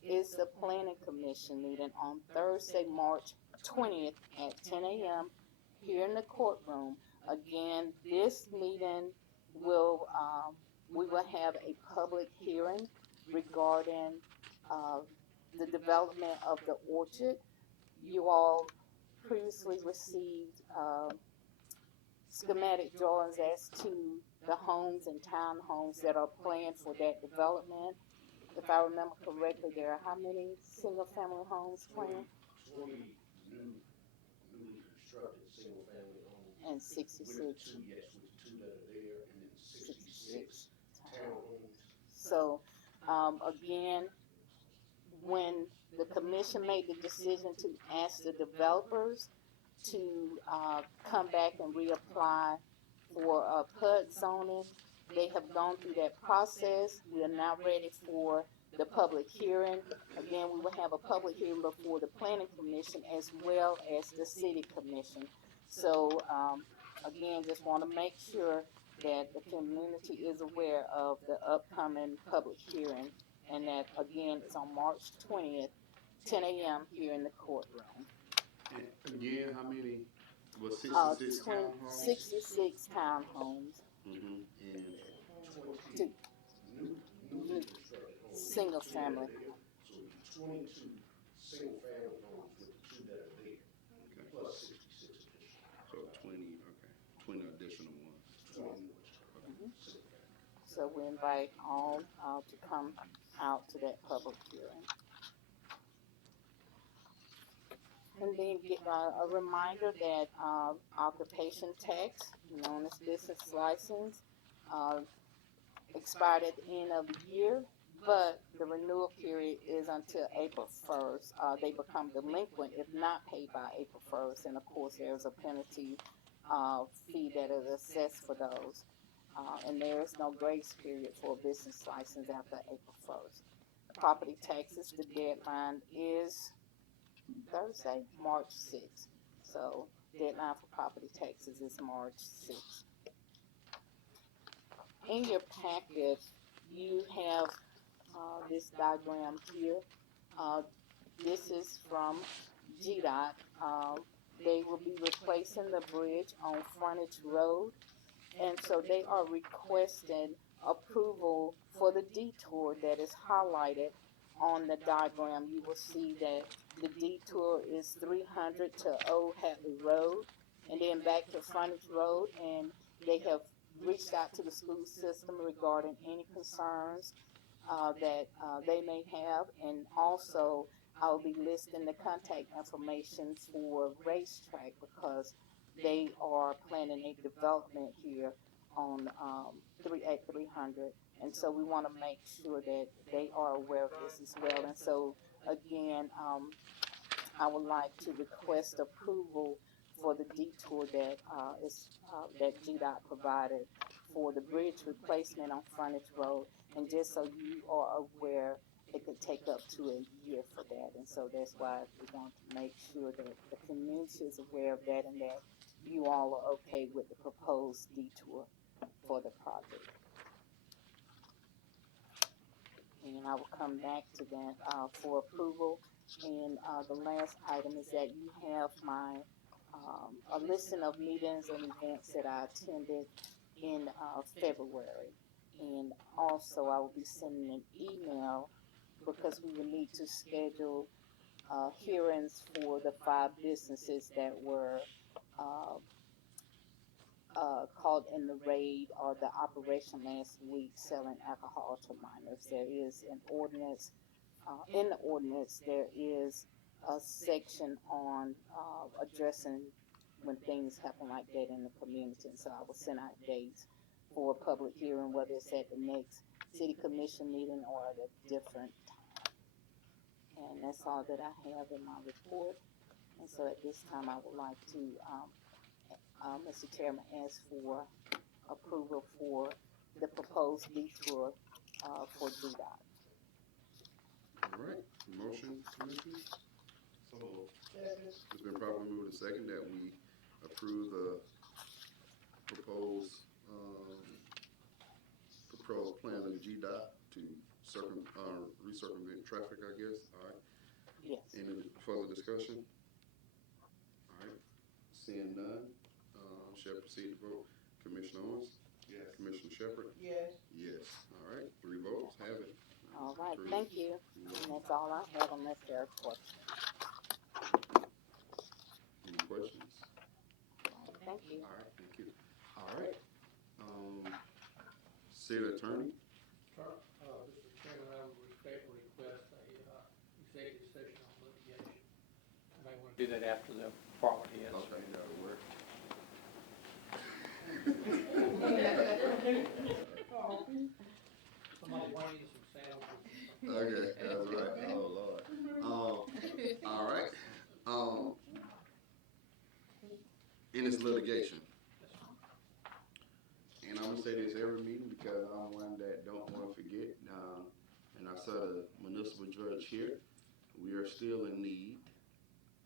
is the planning commission meeting on Thursday, March 20th at 10 a.m. here in the courtroom. Again, this meeting will, we will have a public hearing regarding the development of the orchard. You all previously received schematic drawings as to the homes and townhomes that are planned for that development. If I remember correctly, there are how many single-family homes planned? 20 newly constructed single-family homes. And 66 With the two, yes, with the two that are there, and then 66 townhomes. So, again, when the commission made the decision to ask the developers to come back and reapply for PUD zoning, they have gone through that process. We are now ready for the public hearing. Again, we will have a public hearing before the planning commission as well as the city commission. So, again, just want to make sure that the community is aware of the upcoming public hearing, and that, again, it's on March 20th, 10 a.m. here in the courtroom. And again, how many, was 66 20 townhomes? 66 townhomes, Mm-hmm. And two, Newly constructed homes. single family. So it'd be 22 single-family homes with the two that are there, okay, plus 66 additional. so 20. Okay, 20 additional ones. 20 new ones. Single-family. So we invite all to come out to that public hearing. And then get a reminder that occupation tax, known as business license, expired at the end of the year, but the renewal period is until April 1st. They become delinquent if not paid by April 1st, and of course there's a penalty fee that is assessed for those. And there is no grace period for a business license after April 1st. Property taxes, the deadline is Thursday, March 6th. So deadline for property taxes is March 6th. In your packet, you have this diagram here. This is from GDOT. They will be replacing the bridge on Frontage Road, and so they are requesting approval for the detour that is highlighted on the diagram. You will see that the detour is 300 to Old Hatley Road, and then back to Frontage Road, and they have reached out to the school system regarding any concerns that they may have, and also I'll be listing the contact information for Racetrack because they are planning a development here on at 300, and so we want to make sure that they are aware of this as well. And so again, I would like to request approval for the detour that that GDOT provided for the bridge replacement on Frontage Road. And just so you are aware, it could take up to a year for that. And so that's why we want to make sure that the community is aware of that and that you all are okay with the proposed detour for the project. And I will come back to that for approval. And the last item is that you have my a listing of meetings and events that I attended in February. And also I will be sending an email because we will need to schedule hearings for the 5 businesses that were caught in the raid or the operation last week selling alcohol to minors. There is an ordinance, in the ordinance there is a section on addressing when things happen like that in the community. And so I will send out dates for a public hearing, whether it's at the next city commission meeting or at a different time. And that's all that I have in my report. And so at this time I would like to Mr. Chairman, ask for approval for the proposed detour for GDOT. All right, motion, Commissioners? It's been properly moved and second that we approve the proposed plan of the GDOT to recircumvent traffic, I guess. All right. Yes. Any further discussion? All right. Seeing none, shall proceed to vote. Commissioner Owens? Yes. Commissioner Shepherd? Yes. Yes. All right. 3 votes. Have it. All right, Teresa? thank you. And that's all I have unless there are questions. Any questions? Thank you. All right. Thank you. All right. City Attorney? Mr. Chairman, I would respectfully request a, executive session on litigation. I may want to do that after the property is. Okay, that'll work. Somebody wanting some sandwiches. Okay, that's right. Oh, Lord. All right. In this litigation, and I'm gonna say this every meeting because I'm one that don't want to forget. And I saw the municipal judge here. We are still in need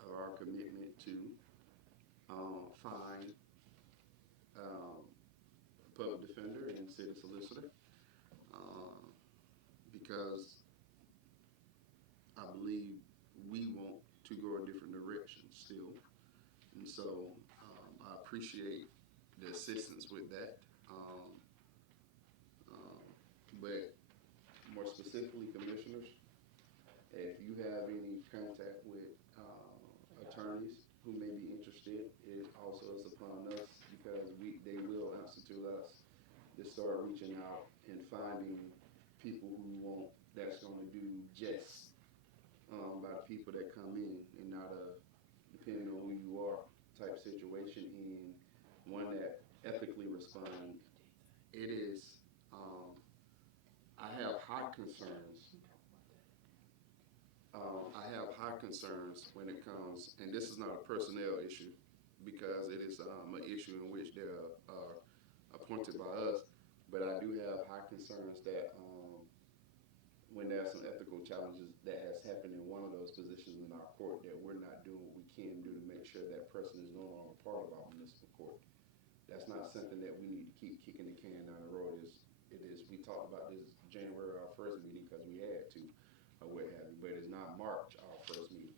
of our commitment to find public defender and city solicitor, because I believe we want to go a different direction still, and so I appreciate the assistance with that. But more specifically, commissioners, if you have any contact with attorneys who may be interested, it also is upon us because they will answer to us to start reaching out and finding people who that's going to do just by the people that come in and not depending on who you are type situation, and one that ethically respond. It is, I have high concerns. When it comes, and this is not a personnel issue because it is an issue in which they're appointed by us, but I do have high concerns that when there's some ethical challenges that has happened in one of those positions in our court, that we're not doing what we can do to make sure that person is no longer part of our municipal court. That's not something that we need to keep kicking the can down the road. We talked about this January, our first meeting, because we had to, or what have you, but it's not March, our first meeting.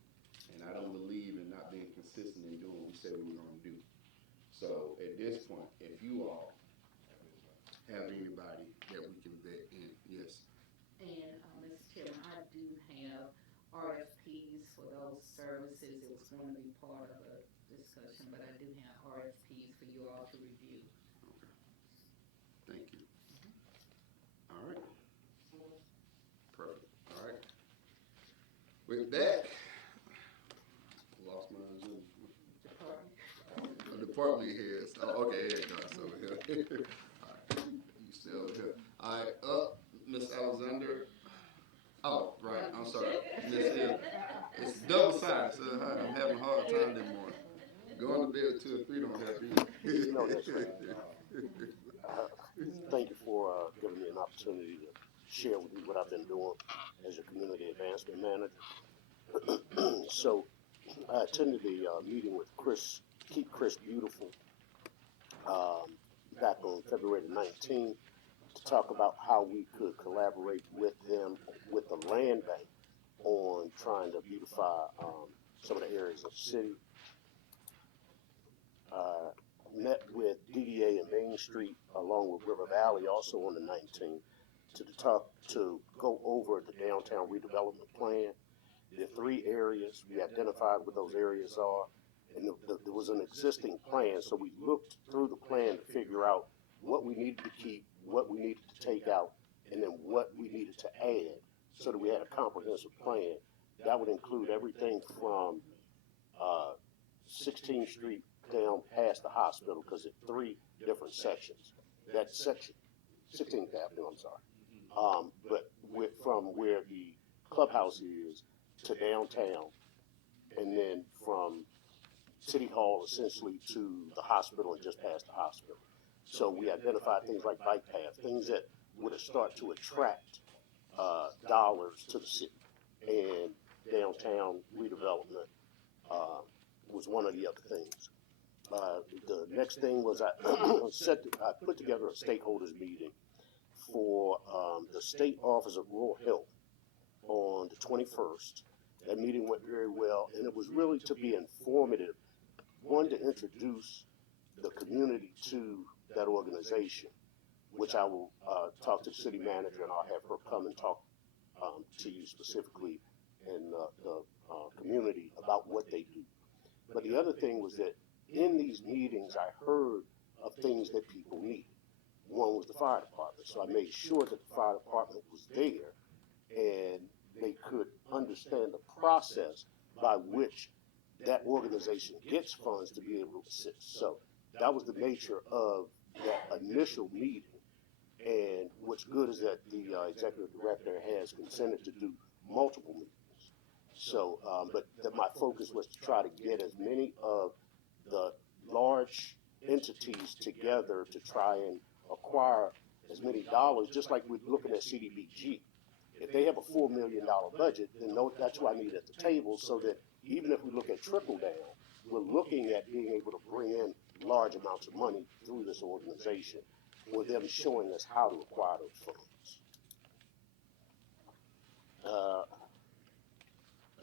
And I don't believe in not being consistent in doing what we said we were going to do. So at this point, if you all have anybody that we can vet in, yes. And, Mr. Chairman, I do have RFPs for those services. It was going to be part of the discussion, but I do have RFPs for you all to review. Okay. Thank you. All right. Perfect. All right. With that, lost my Zoom. Department heads. Oh, okay, here it goes over here. All right. You still over here. All right, up, Miss Alexander. Oh, right, I'm sorry. Miss Hill. It's double sided, so I'm having a hard time this morning. Going to bed at 2 or 3 don't help either. No, that's right. Thank you for giving me an opportunity to share with you what I've been doing as your community advancement manager. So I attended the meeting with Keep Chris Beautiful back on February the 19th to talk about how we could collaborate with them, with the land bank, on trying to beautify some of the areas of the city. Met with DDA and Main Street along with River Valley also on the 19th to go over the downtown redevelopment plan. There are 3 areas. We identified what those areas are, and there was an existing plan, so we looked through the plan to figure out what we needed to keep, what we needed to take out, and then what we needed to add, so that we had a comprehensive plan. That would include everything from 16th Street down past the hospital, because it's 3 different sections. That section, 16th Avenue, I'm sorry. But from where the clubhouse is to downtown, and then from City Hall essentially to the hospital and just past the hospital. So we identified things like bike paths, things that would start to attract dollars to the city. And downtown redevelopment was one of the other things. The next thing was I put together a stakeholders meeting for the State Office of Rural Health on the 21st. That meeting went very well, and it was really to be informative. One, to introduce the community to that organization, which I will talk to the city manager, and I'll have her come and talk to you specifically in the community about what they do. But the other thing was that in these meetings, I heard of things that people need. One was the fire department, so I made sure that the fire department was there and they could understand the process by which that organization gets funds to be able to assist. So that was the nature of that initial meeting. And what's good is that the executive director has consented to do multiple meetings. So, but my focus was to try to get as many of the large entities together to try and acquire as many dollars, just like we're looking at CDBG. If they have a $4 million budget, then that's who I need at the table, so that even if we look at trickle down, we're looking at being able to bring in large amounts of money through this organization, with them showing us how to acquire those funds.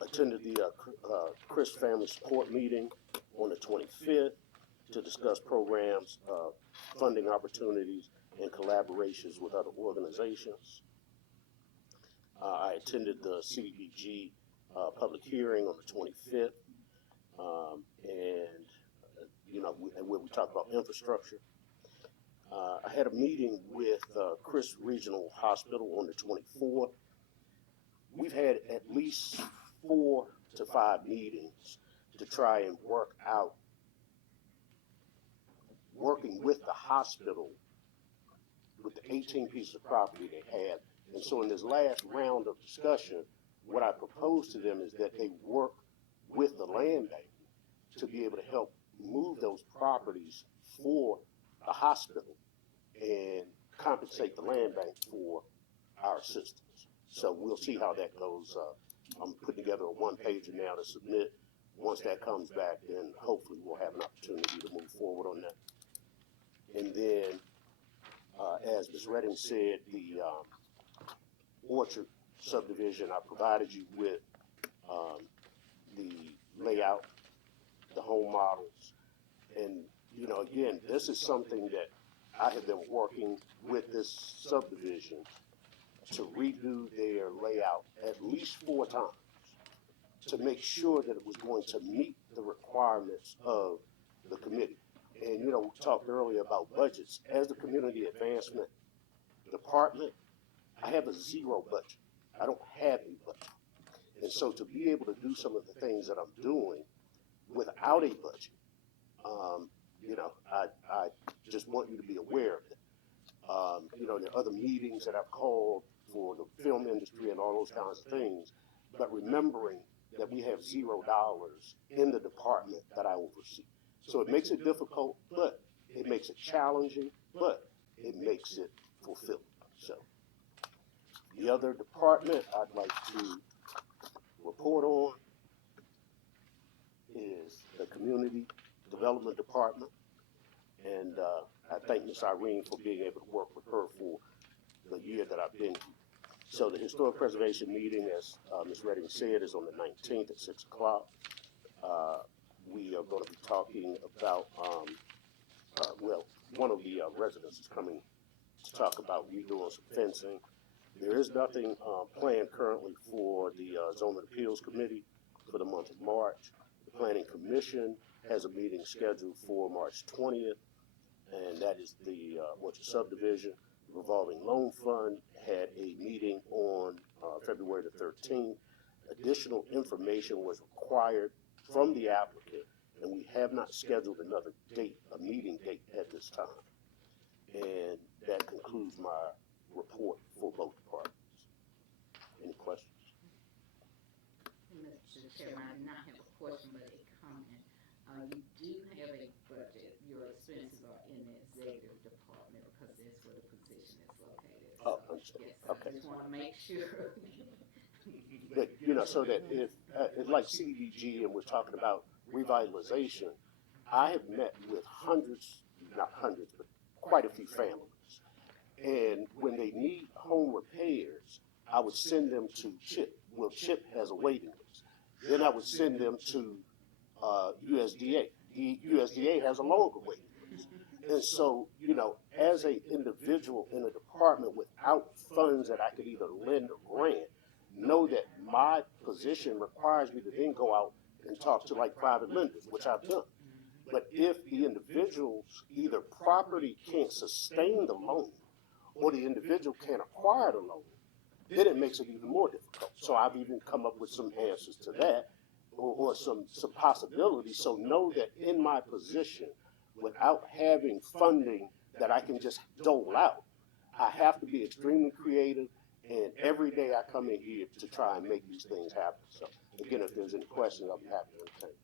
Attended the Chris Family Support meeting on the 25th to discuss programs, funding opportunities, and collaborations with other organizations. I attended the CDBG public hearing on the 25th, and where we talked about infrastructure. I had a meeting with Chris Regional Hospital on the 24th. We've had at least 4 to 5 meetings to try and working with the hospital with the 18 pieces of property they have. And so in this last round of discussion, what I proposed to them is that they work with the land bank to be able to help move those properties for the hospital and compensate the land bank for our assistance. So we'll see how that goes. I'm putting together a one-pager now to submit. Once that comes back, then hopefully we'll have an opportunity to move forward on that. And then, as Ms. Redding said, the Orchard subdivision, I provided you with the layout, the home models, and again, this is something that I have been working with this subdivision to redo their layout at least 4 times to make sure that it was going to meet the requirements of the committee. And we talked earlier about budgets. As the community advancement department, I have a 0 budget. I don't have a budget. And so to be able to do some of the things that I'm doing without a budget, I just want you to be aware of it. There are other meetings that I've called for the film industry and all those kinds of things, but remembering that we have $0 in the department that I oversee. So it makes it difficult, but it makes it challenging, but it makes it fulfilling. So the other department I'd like to report on is the Community Development Department. And I thank Ms. Irene for being able to work with her for the year that I've been here. So the Historic Preservation meeting, as Ms. Redding said, is on the 19th at 6 o'clock. We are going to be talking about, one of the residents is coming to talk about redoing some fencing. There is nothing planned currently for the Zoning Appeals Committee for the month of March. The Planning Commission has a meeting scheduled for March 20th, and that is the Orchard Subdivision. The Revolving Loan Fund had a meeting on February the 13th. Additional information was required from the applicant, and we have not scheduled another date, a meeting date at this time. And that concludes my report for both departments. Any questions? Mr. Chairman, I do not have a question, but a comment. You do have a budget. Your expenses are in the executive department because that's where the position is located. Oh, understand. Yes, Okay. I just want to make sure. That, so that if, it's like CDBG and we're talking about revitalization, I have met with hundreds, not hundreds, but quite a few families. And when they need home repairs, I would send them to CHIP. Well, CHIP has a waiting list. Then I would send them to USDA. The USDA has a longer waiting list. And so, you know, as an individual in a department without funds that I could either lend or grant, know that my position requires me to then go out and talk to like private lenders, which I've done. But if the individual's either property can't sustain the loan or the individual can't acquire the loan, then it makes it even more difficult. So I've even come up with some answers to that or some possibilities. So know that in my position, without having funding that I can just dole out, I have to be extremely creative, and every day I come in here to try and make these things happen. So again, if there's any questions, I'll be happy to entertain.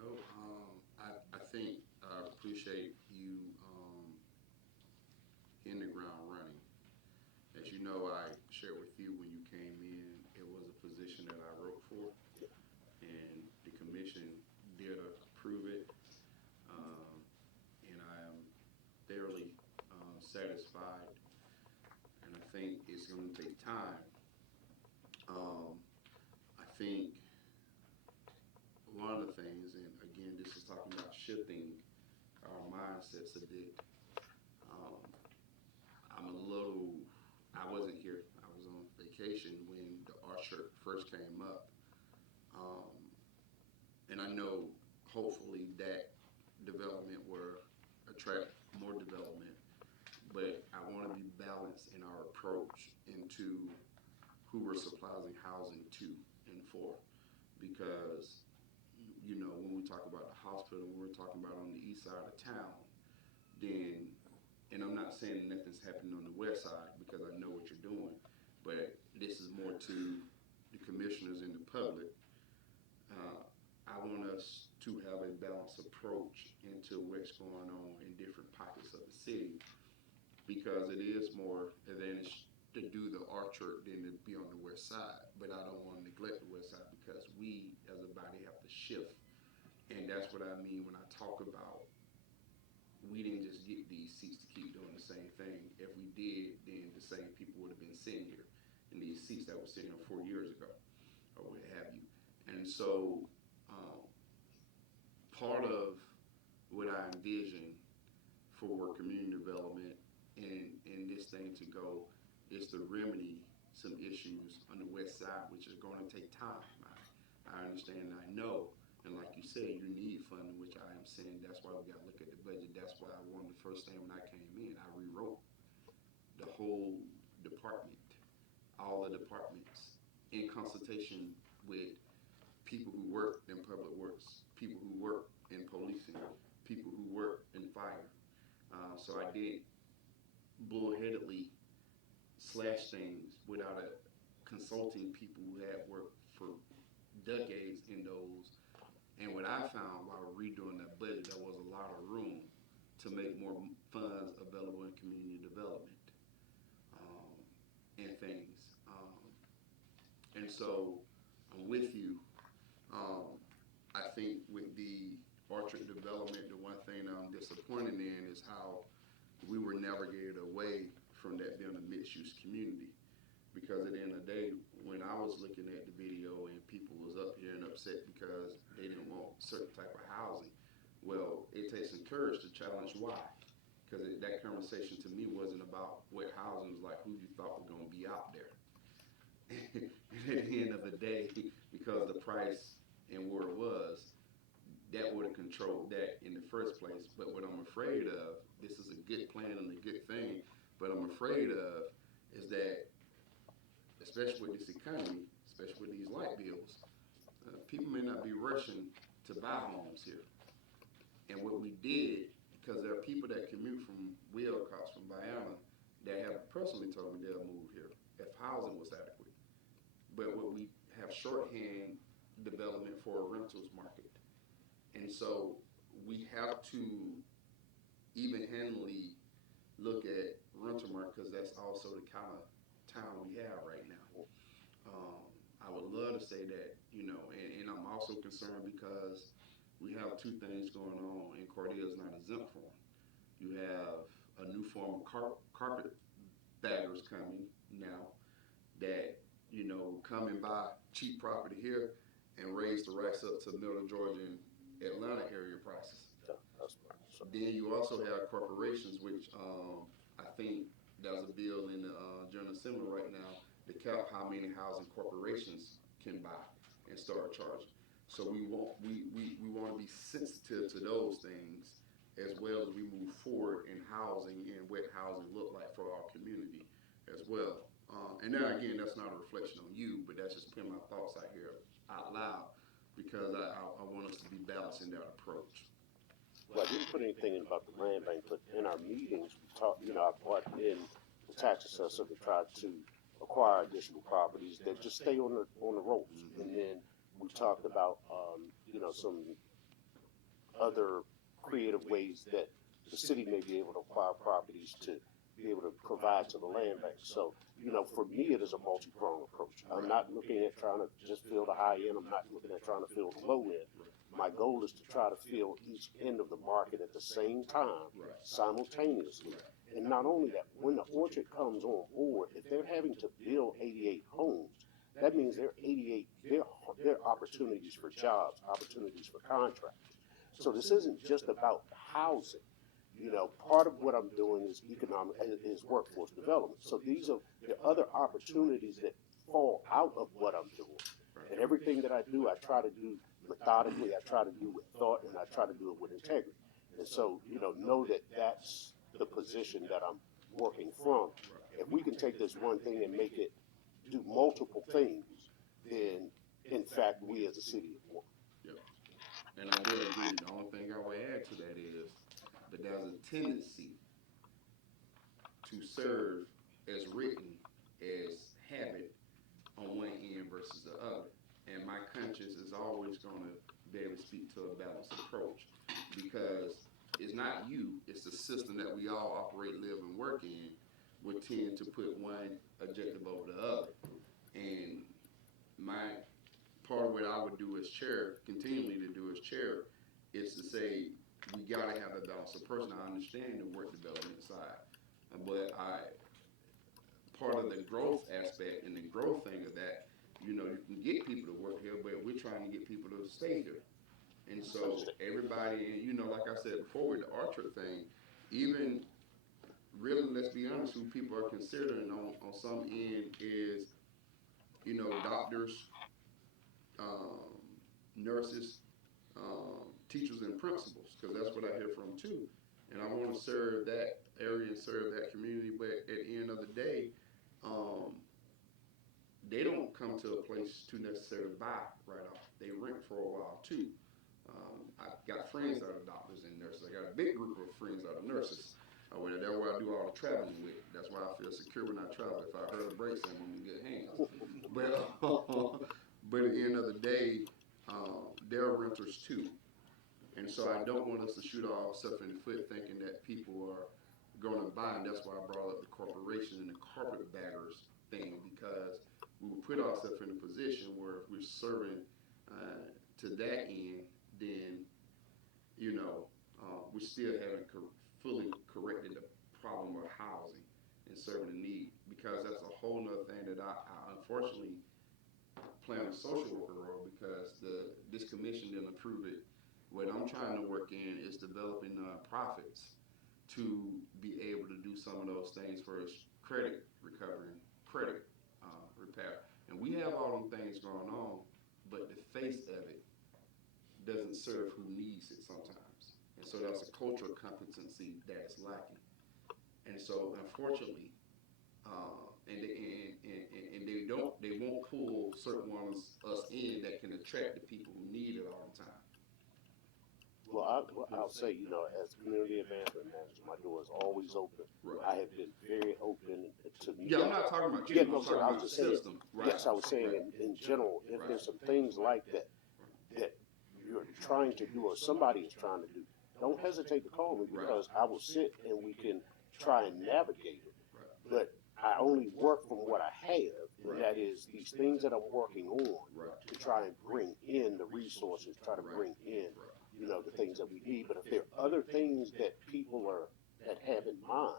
No, I think I appreciate you in the ground running. As you know, I shared with you when you came in, it was a position that I wrote for, and the commission did approve it, and I am thoroughly satisfied, and I think it's going to take time. I think one of the things, and again, this is talking about shifting our mindsets a bit. I wasn't here. I was on vacation when the Archer first came up. And I know hopefully that development will attract more development, but I want to be balanced in our approach into who we're supplying housing to and for. Because, you know, when we talk about the hospital, we're talking about on the east side of town, then, and I'm not saying nothing's happening on the west side because I know what you're doing, but this is more to the commissioners and the public. I want us to have a balanced approach into what's going on in different pockets of the city, because it is more advantage to do the Archer than to be on the west side. But I don't want to neglect the west side because we as a body have to shift. And that's what I mean when I talk about we didn't just get these seats to keep doing the same thing. If we did, then the same people would have been sitting here in these seats that were sitting here 4 years ago or what have you. And so part of what I envision for community development and this thing to go is to remedy some issues on the west side, which is going to take time. I understand and I know, and like you said, you need funding, which I am saying that's why we got to look at the budget. That's why one of the first thing when I came in, I rewrote the whole department, all the departments, in consultation with people who work in public works, people who work in policing, people who work in fire. So I did bullheadedly slash things without consulting people who had worked for decades in those. And what I found while redoing that budget, there was a lot of room to make more funds available in community development and things. And so I'm with you. I think with the Orchard development, the one thing that I'm disappointed in is how we were navigated away from that being a mixed-use community. Because at the end of the day, when I was looking at the video and people was up here and upset because they didn't want certain type of housing, well, it takes some courage to challenge why. Because that conversation to me wasn't about what housing was like, who you thought were going to be out there. And at the end of the day, because the price and where it was, that would have controlled that in the first place. But what I'm afraid of, this is a good plan and a good thing, but I'm afraid of is that, especially with this economy, especially with these light bills, people may not be rushing to buy homes here. And what we did, because there are people that commute from Willcox, from Bayama, that have personally told me they'll move here if housing was adequate. But what we have shorthand development for a rentals market. And so we have to even-handedly look at rental market because that's also the kind of town we have right now. I would love to say that, you know, and I'm also concerned because we have two things going on and Cordele is not exempt from. You have a new form of carpet baggers coming now that, you know, come and buy cheap property here and raise the racks up to middle Georgia and Atlanta area prices. That's right. So, Then you also have corporations, which I think there's a bill in the General Assembly right now to cap how many housing corporations can buy and start charging. So we want to be sensitive to those things as well as we move forward in housing and what housing look like for our community as well. And then again, that's not a reflection on you, but that's just putting my thoughts out here out loud because I want us to be balanced in that approach. well, I didn't put anything in about the land bank, but in our meetings, we talked, you know, I brought in the tax assessor to try to acquire additional properties that just stay on the rolls. And then we talked about, you know, some other creative ways that the city may be able to acquire properties to be able to provide to the land bank. So, you know, for me, it is a multi-pronged approach. I'm not looking at trying to just fill the high end. I'm not looking at trying to fill the low end. My goal is to try to fill each end of the market at the same time, simultaneously. And not only that, when the orchard comes on board, if they're having to build 88 homes, that means there are opportunities for jobs, opportunities for contractors. So this isn't just about housing. You know, part of what I'm doing is workforce development. So these are the other opportunities that fall out of what I'm doing. And everything that I do, I try to do methodically, I try to do with thought, and I try to do it with integrity. And so, you know that that's the position that I'm working from. If we can take this one thing and make it do multiple things, then in fact, we as a city have won. Yeah. And I will agree. The only thing I will add to that is that there's a tendency to serve as written as habit on one end versus the other. And my conscience is always going to be able to speak to a balanced approach because it's not you, it's the system that we all operate, live, and work in would tend to put one objective over the other. And my part of what I would do as chair, continually to do as chair, is to say we got to have a balanced approach. Now, I understand the work development side, but part of the growth aspect and the growth thing of that, you know, you can get people to work here, but we're trying to get people to stay here. And so everybody, you know, like I said before with the Orchard thing, even really, let's be honest, who people are considering on some end is, you know, doctors, nurses, teachers and principals, because that's what I hear from too. And I want to serve that area and serve that community, but at the end of the day, they don't come to a place to necessarily buy right off. They rent for a while too. I've got friends that are doctors and nurses. I got a big group of friends that are nurses. That's where I do all the traveling with. That's why I feel secure when I travel. If I heard a break, I'm in good hands. But at the end of the day, they're renters too. And so I don't want us to shoot ourselves in the foot thinking that people are going to buy. And that's why I brought up the corporation and the carpetbaggers thing, because we will put ourselves in a position where if we're serving to that end, then, you know, we still haven't fully corrected the problem of housing and serving the need, because that's a whole nother thing that I unfortunately play on a social worker role, because this commission didn't approve it. What I'm trying to work in is developing nonprofits to be able to do some of those things for credit recovery, credit repair. And we have all them things going on, but the face of it doesn't serve who needs it sometimes. And so that's a cultural competency that's lacking. And so unfortunately, they won't pull certain ones us in that can attract the people who need it all the time. Well, I'll say, you know, as community advancement manager, my door is always open. Right. I have been very open to meet. Yeah, I'm not talking about you. Yeah, I'm no, talking sir, I about was the just saying, system. Right. yes, I was saying in general, if there's some things like that you're trying to do or somebody is trying to do, don't hesitate to call me, because I will sit and we can try and navigate it. But I only work from what I have, and that is these things that I'm working on to try and bring in the resources, try to bring in, you know, the things that we need. But if there are other things that people had have in mind.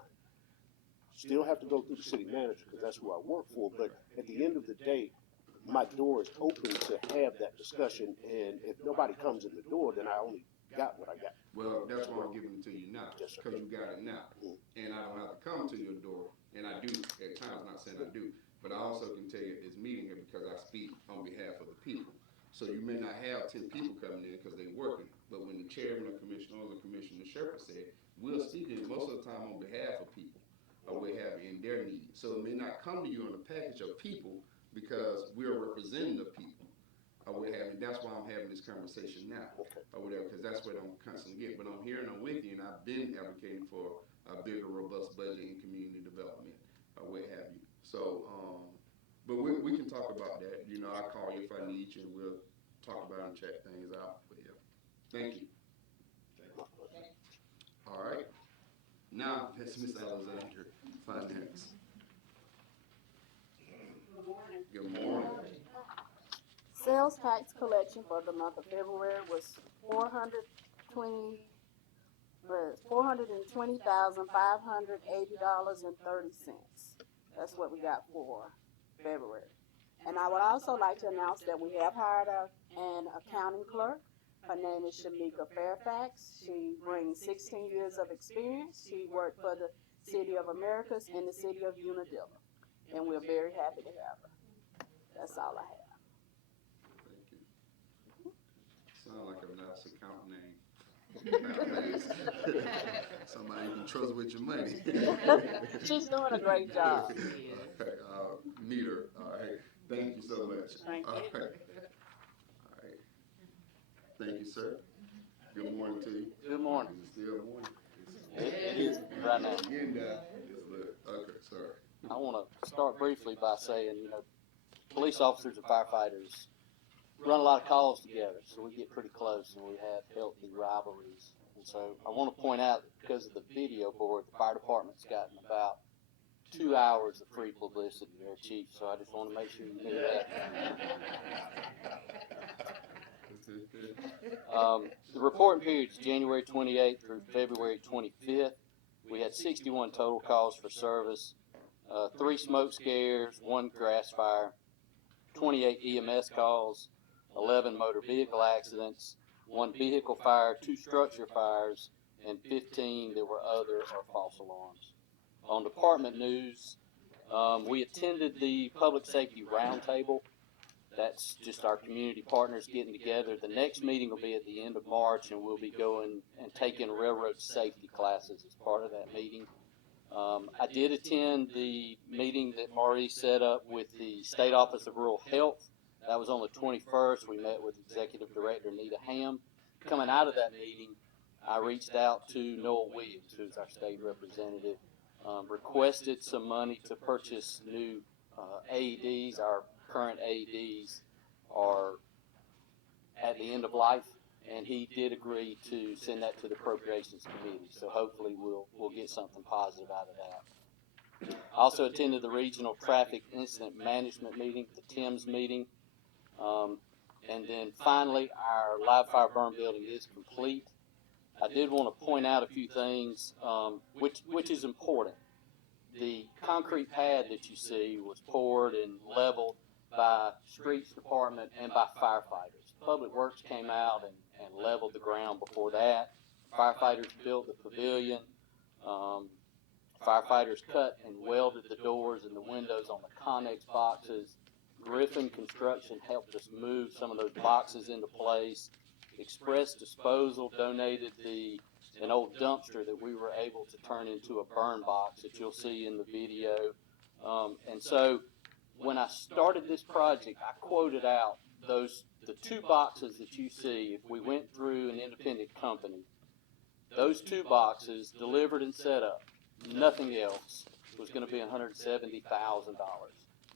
Still have to go through the city manager, because that's who I work for, but at the end of the day, my door is open to have that discussion, and if nobody comes in the door, then I only got what I got. Well, that's why I'm giving it to you now, Yes, sir. because you got it now. And I don't have to come to your door, and I do at times, not saying I do, but I also can tell you at this meeting here because I speak on behalf of the people. So you may not have 10 people coming in because they're working, but when the chairman or commissioner or the commissioner Sherpa said, we'll speak in most of the time on behalf of people or what have you in their needs. So it may not come to you in a package of people because we're representing the people or what have you. That's why I'm having this conversation now or whatever, because that's what I'm constantly getting. But I'm here and I'm with you, and I've been advocating for a bigger, robust budget in community development or what have you. So, but we can talk about that. You know, I'll call you if I need you, and we'll talk about it and check things out. But yeah, thank you. All right. Now, that's Ms. Alexander, Finance. Good morning. Sales tax collection for the month of February was $420,580.30. That's what we got for February. And I would also like to announce that we have hired an accounting clerk. Her name is Shamika Fairfax. She brings 16 years of experience. She worked for the City of Americas and the City of Unadilla. And we're very happy to have her. That's all I have. Thank you. Sound like a nice account name. Somebody you can trust with your money. She's doing a great job. Okay, meet her. All right. Thank you so much. Thank you. All right. All right. Thank you, sir. Good morning to you. Good morning. Is it still morning? It is right now. Getting down. It's lit. Okay, sorry. I want to start briefly by saying, police officers and firefighters run a lot of calls together, so we get pretty close and we have healthy rivalries. And so I want to point out that because of the video board, the fire department's gotten about 2 hours of free publicity there, Chief, so I just want to make sure you knew that. The reporting period is January 28th through February 25th. We had 61 total calls for service, 3 smoke scares, 1 grass fire, 28 EMS calls, 11 motor vehicle accidents, 1 vehicle fire, 2 structure fires, and 15 that were other or false alarms. On department news, we attended the Public Safety Roundtable. That's just our community partners getting together. The next meeting will be at the end of March, and we'll be going and taking railroad safety classes as part of that meeting. I did attend the meeting that Maurice set up with the State Office of Rural Health. That was on the 21st. We met with Executive Director Nita Ham. Coming out of that meeting, I reached out to Noel Williams, who's our state representative, requested some money to purchase new AEDs. Our current AEDs are at the end of life, and he did agree to send that to the Appropriations Committee. So hopefully we'll get something positive out of that. I also attended the Regional Traffic Incident Management meeting, the TIMS meeting. And then finally, our live fire burn building is complete. I did want to point out a few things, which is important. The concrete pad that you see was poured and leveled by Streets Department and by firefighters. Public Works came out and leveled the ground before that. Firefighters built the pavilion. Firefighters cut and welded the doors and the windows on the Connex boxes. Griffin Construction helped us move some of those boxes into place. Express Disposal donated an old dumpster that we were able to turn into a burn box that you'll see in the video. And so when I started this project, I quoted out the 2 boxes that you see. If we went through an independent company, those 2 boxes delivered and set up, nothing else, was going to be $170,000.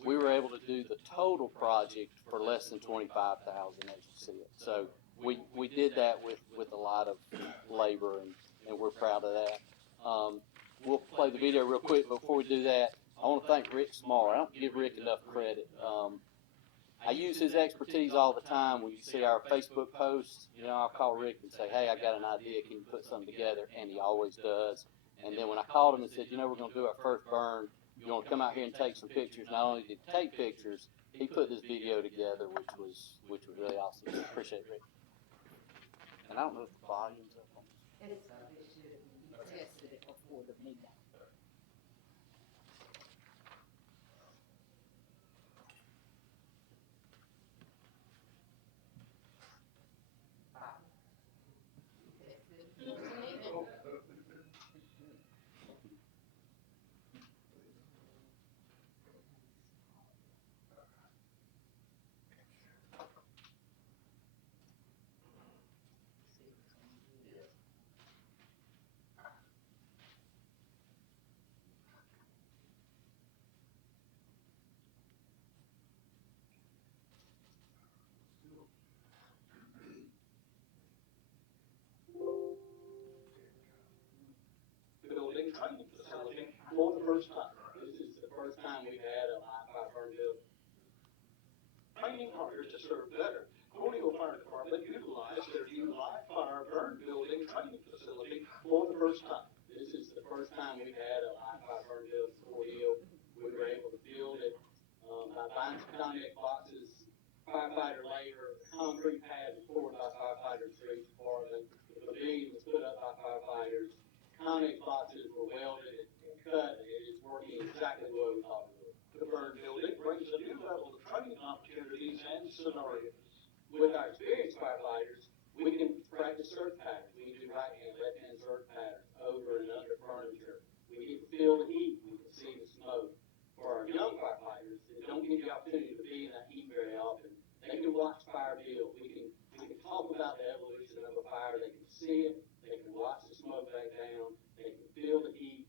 We were able to do the total project for less than $25,000, as you see it. So we did that with a lot of labor, and we're proud of that. We'll play the video real quick. Before we do that, I want to thank Rick Small. I don't give Rick enough credit. I use his expertise all the time. When you see our Facebook posts, I'll call Rick and say, hey, I got an idea. Can you put something together? And he always does. And then when I called him and said, we're gonna do our first burn, you wanna come out here and take some pictures? Not only did he take pictures, he put this video together, which was really awesome. Appreciate it, Rick. And I don't know if the volume's up on this. It's, it should be tested before the meeting. Building training facility for the first time. This is the first time we've had a live fire burn bill. Training harder to serve better. Cornell Fire Department utilized their new live fire burn building training facility for the first time. This is the first time we've had a live fire burn bill ordeal. We were able to build it by buying some Connex boxes, firefighter layer, concrete pads poured by firefighters for each department. The pavilion was put up by firefighters. Connex boxes were welded and cut, and it is working exactly the way we thought it would. The burn building brings a new level of training opportunities and scenarios. With our experienced firefighters, we can practice surf patterns. We can do right-hand, left-hand surf patterns over and under furniture. We can feel the heat. We can see the smoke. For our young firefighters that don't get the opportunity to be in that heat very often, they can watch fire build. We can talk about the evolution of a fire. They can see it. They can watch the smoke back down. They can feel the heat.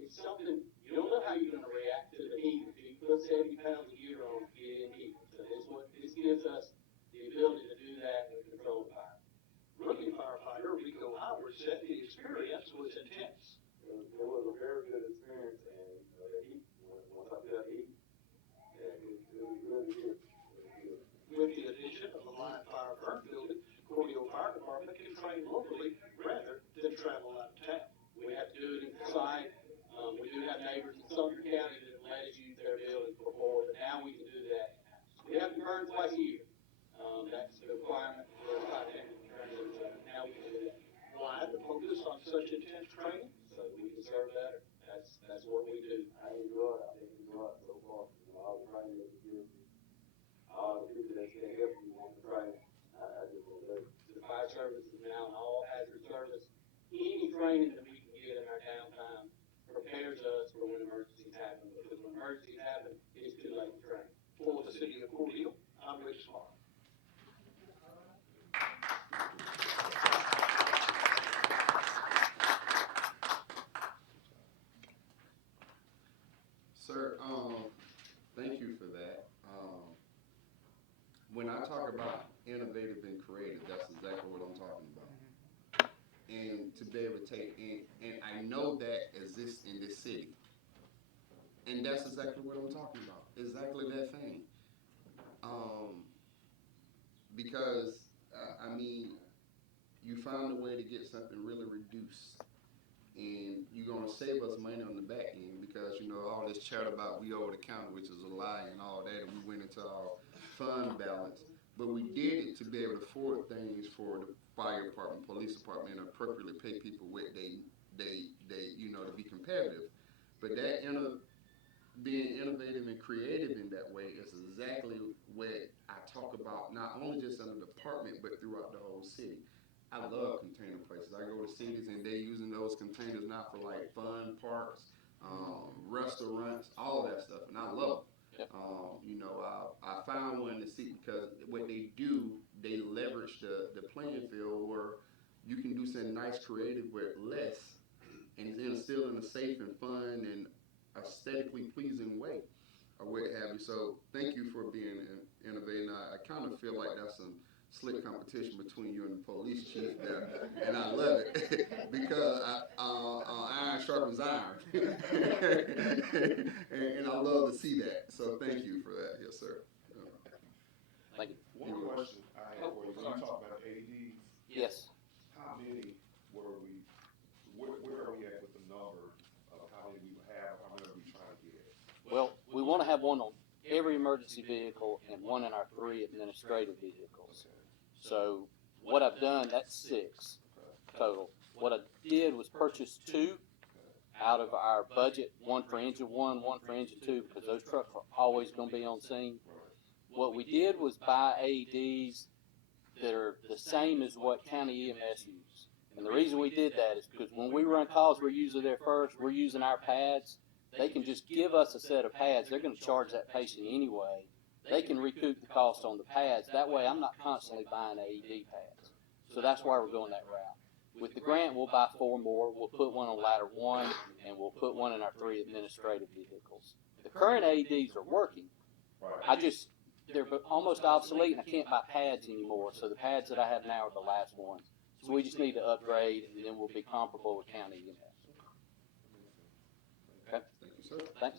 It's something, you don't know how you're going to react to the heat if you put 70 pounds of gear on to get in heat. So this gives us the ability to do that and control the fire. Rookie firefighter Rico Howard said the experience was intense. It was a very good experience, and the heat, once I felt heat, it was really good. With the addition of the live fire burn building, Cornell Fire Department can train locally rather than travel out of town. We have to do it inside. We do have neighbors in Sumter County that let us use their buildings before, but now we can do that. We have to burn twice a year. That's the requirement for the fire technical training, so now we can do that. Why the focus on such intense training? So we can serve better. That's what we do. I enjoyed it. I think enjoyed it so far. All the training that we give, all the people that can help you on the training, I just enjoyed it. The fire service is now an all hazard service. Any training that we can get in our downtime prepares us for when emergencies happen, because when emergencies happen, it's too late to train. For the city of Cornell, I'm Rich Smart. Sir, thank you for that. When I talk about innovative and creative, that's exactly what I'm talking about. And to be able to take in, and I know that exists in this city. And that's exactly what I'm talking about. Exactly that thing. Because, I mean, you found a way to get something really reduced. And you're going to save us money on the back end because, all this chatter about we over the counter, which is a lie and all that, and we went into our fund balance. But we did it to be able to afford things for the fire department, police department, and appropriately pay people what they to be competitive. But that being innovative and creative in that way is exactly what I talk about, not only just in the department, but throughout the whole city. I love container places. I go to cities and they're using those containers now for like fun parks, restaurants, all that stuff, and I love them. I found one to see because what they do, they leverage the playing field where you can do something nice, creative with less, and still in a safe and fun and aesthetically pleasing way, or what have you. So thank you for being innovative. I kind of feel like that's some slick competition between you and the police chief there, and I love it because iron sharpens iron, and I love to see that. So thank you for that, yes sir. Thank you. One question I have for you, when you talk about AEDs, Yes. how many were we, where are we at with the have one on every emergency vehicle and one in our 3 administrative vehicles. So what I've done, that's 6 total. What I did was purchase 2 out of our budget, one for engine 1, one for engine 2, because those trucks are always going to be on scene. What we did was buy AEDs that are the same as what county EMS use. And the reason we did that is because when we run calls, we're usually there first, we're using our pads. They can just give us a set of pads. They're going to charge that patient anyway. They can recoup the cost on the pads. That way I'm not constantly buying AED pads. So that's why we're going that route. With the grant, we'll buy 4 more. We'll put one on ladder 1, and we'll put one in our 3 administrative vehicles. The current AEDs are working. They're almost obsolete, and I can't buy pads anymore. So the pads that I have now are the last ones. So we just need to upgrade, and then we'll be comparable with county EMS. Okay? Thank you, sir. Thanks.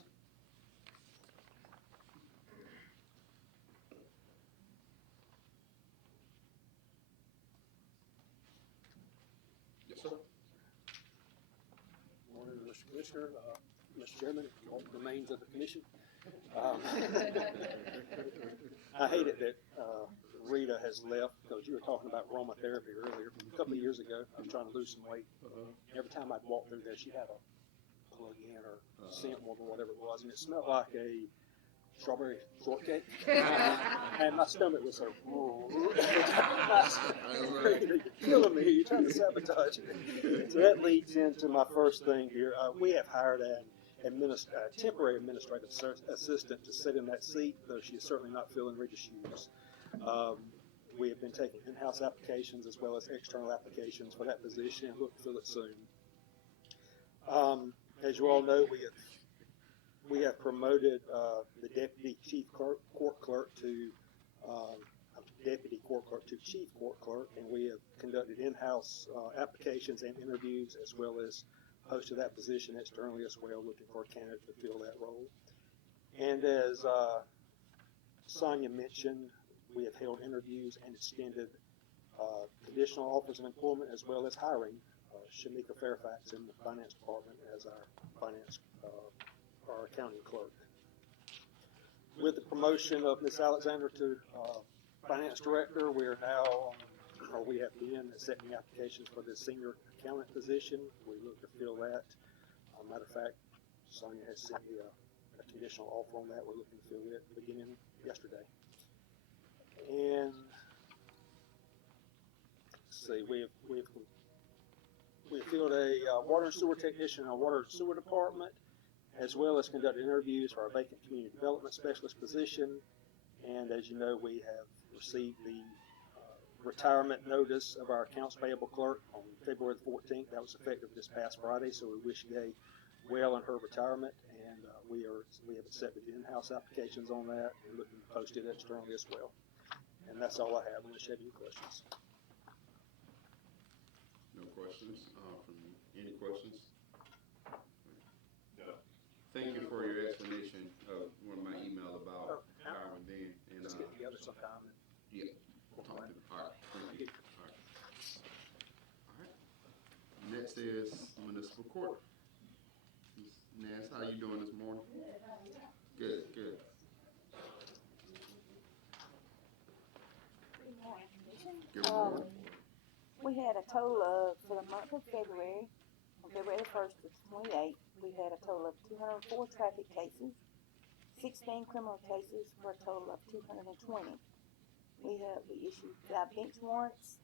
Yes, sir. Morning, Mr. Commissioner, Mr. Chairman, all remains of the commission. I hate it that Rita has left because you were talking about aromatherapy earlier. A couple of years ago, I was trying to lose some weight. Every time I'd walk through there, she'd have a plug-in or scent or whatever it was, and it smelled like a strawberry shortcake. And my stomach was so, you're killing me, you're trying to sabotage it. So that leads into my first thing here. We have hired a temporary administrative assistant to sit in that seat, though she is certainly not filling Rita's shoes. We have been taking in-house applications as well as external applications for that position, and look to fill it soon. As you all know, we have promoted the deputy chief court clerk to deputy court clerk to chief court clerk, and we have conducted in-house applications and interviews, as well as posted that position externally as well, looking for a candidate to fill that role. And as Sonia mentioned, we have held interviews and extended conditional offers of employment, as well as hiring Shamika Fairfax in the finance department as our accounting clerk. With the promotion of Ms. Alexander to finance director, we are now, or we have been accepting applications for the senior accountant position. We look to fill that. Matter of fact, Sonia has sent me a conditional offer on that. We're looking to fill it beginning yesterday. And let's see, we've filled a water and sewer technician in our water and sewer department, as well as conducted interviews for our vacant community development specialist position. And as you know, we have received the retirement notice of our accounts payable clerk on February the 14th. That was effective this past Friday, so we wish Gay well in her retirement, and we have accepted in-house applications on that and looking to post it externally as well. And that's all I have, unless you have any questions. No questions from you. Any questions? No. Thank you for your explanation of one of my email about hiring then. And Let's get together sometime. yeah, we'll talk to them. All right. Thank you. All right. All right. Next is municipal court. Ms. Nance, how you doing this morning? Good, good. Good morning. We had a total of, for the month of February, from February the 1st to the 28th, we had a total of 204 traffic cases, 16 criminal cases for a total of 220. We issued 5 bench warrants,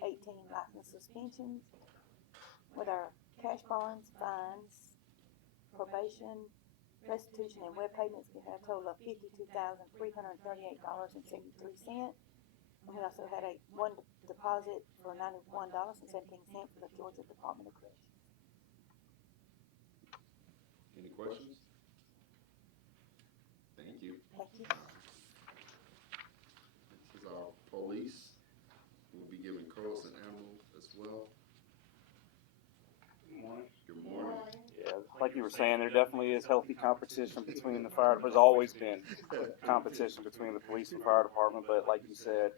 18 license suspensions. With our cash bonds, fines, probation, restitution, and web payments, we had a total of $52,338.73. And we also had one deposit for $91.17 for the Georgia Department of Corrections. Any questions? Thank you. Thank you. This is our police. We'll be giving codes and animals as well. Good morning. Good morning. Yeah, like you were saying, there definitely is healthy competition between the fire. There's always been competition between the police and fire department, but like you said,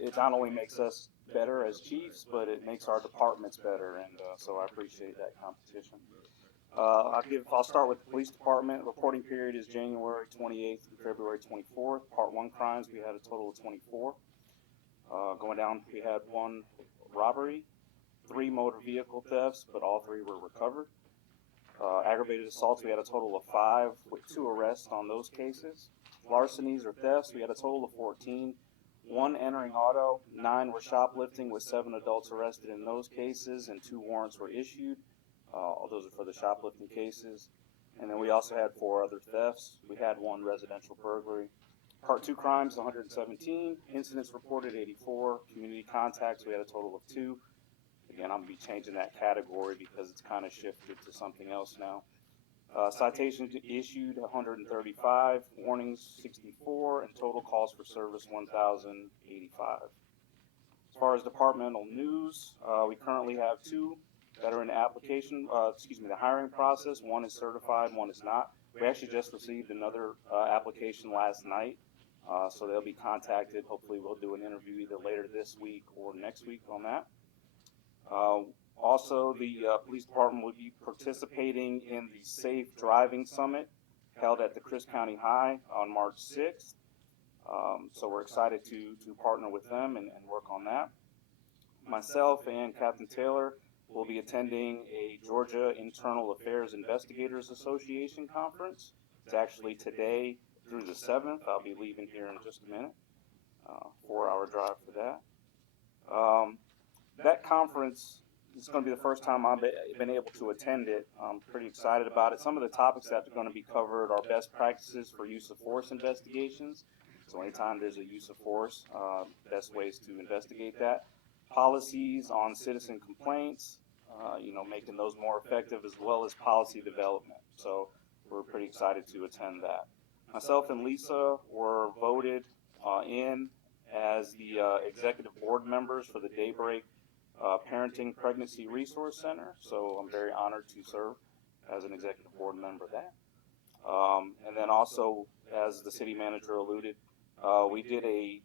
it not only makes us better as chiefs, but it makes our departments better, and so I appreciate that competition. I'll start with the police department. Reporting period is January 28th through February 24th. Part 1 crimes, we had a total of 24. Going down, we had 1 robbery, 3 motor vehicle thefts, but all 3 were recovered. Aggravated assaults, we had a total of 5 with 2 arrests on those cases. Larcenies or thefts, we had a total of 14. 1 entering auto, 9 were shoplifting with 7 adults arrested in those cases, and 2 warrants were issued. All those are for the shoplifting cases. And then we also had 4 other thefts. We had 1 residential burglary. Part 2 crimes, 117. Incidents reported, 84. Community contacts, we had a total of 2. Again, I'm going to be changing that category because it's kind of shifted to something else now. Citations issued, 135. Warnings, 64. And total calls for service, 1,085. As far as departmental news, we currently have 2 that are in the the hiring process. 1 is certified, 1 is not. We actually just received another application last night, so they'll be contacted. Hopefully we'll do an interview either later this week or next week on that. Also, the police department will be participating in the Safe Driving Summit held at the Crisp County High on March 6th. So we're excited to partner with them and work on that. Myself and Captain Taylor will be attending a Georgia Internal Affairs Investigators Association conference. It's actually today through the 7th. I'll be leaving here in just a minute. 4-hour drive for that. That conference is going to be the first time I've been able to attend it. I'm pretty excited about it. Some of the topics that are going to be covered are best practices for use of force investigations. So anytime there's a use of force, best ways to investigate that. Policies on citizen complaints, making those more effective, as well as policy development. So we're pretty excited to attend that. Myself and Lisa were voted in as the executive board members for the Daybreak Parenting Pregnancy Resource Center. So I'm very honored to serve as an executive board member of that. And then also, as the city manager alluded, we did a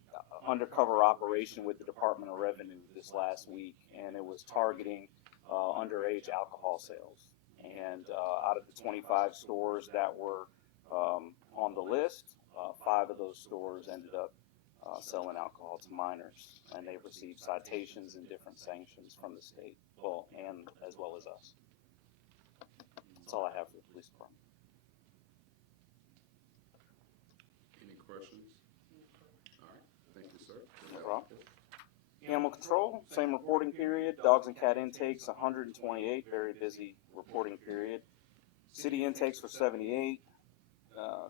undercover operation with the Department of Revenue this last week, and it was targeting underage alcohol sales. And out of the 25 stores that were on the list, 5 of those stores ended up selling alcohol to minors, and they've received citations and different sanctions from the state, and as well as us. That's all I have for the police department. Any questions? All right, thank you, sir. No problem. Animal control, same reporting period. Dogs and cat intakes, 128, very busy reporting period. City intakes were 78.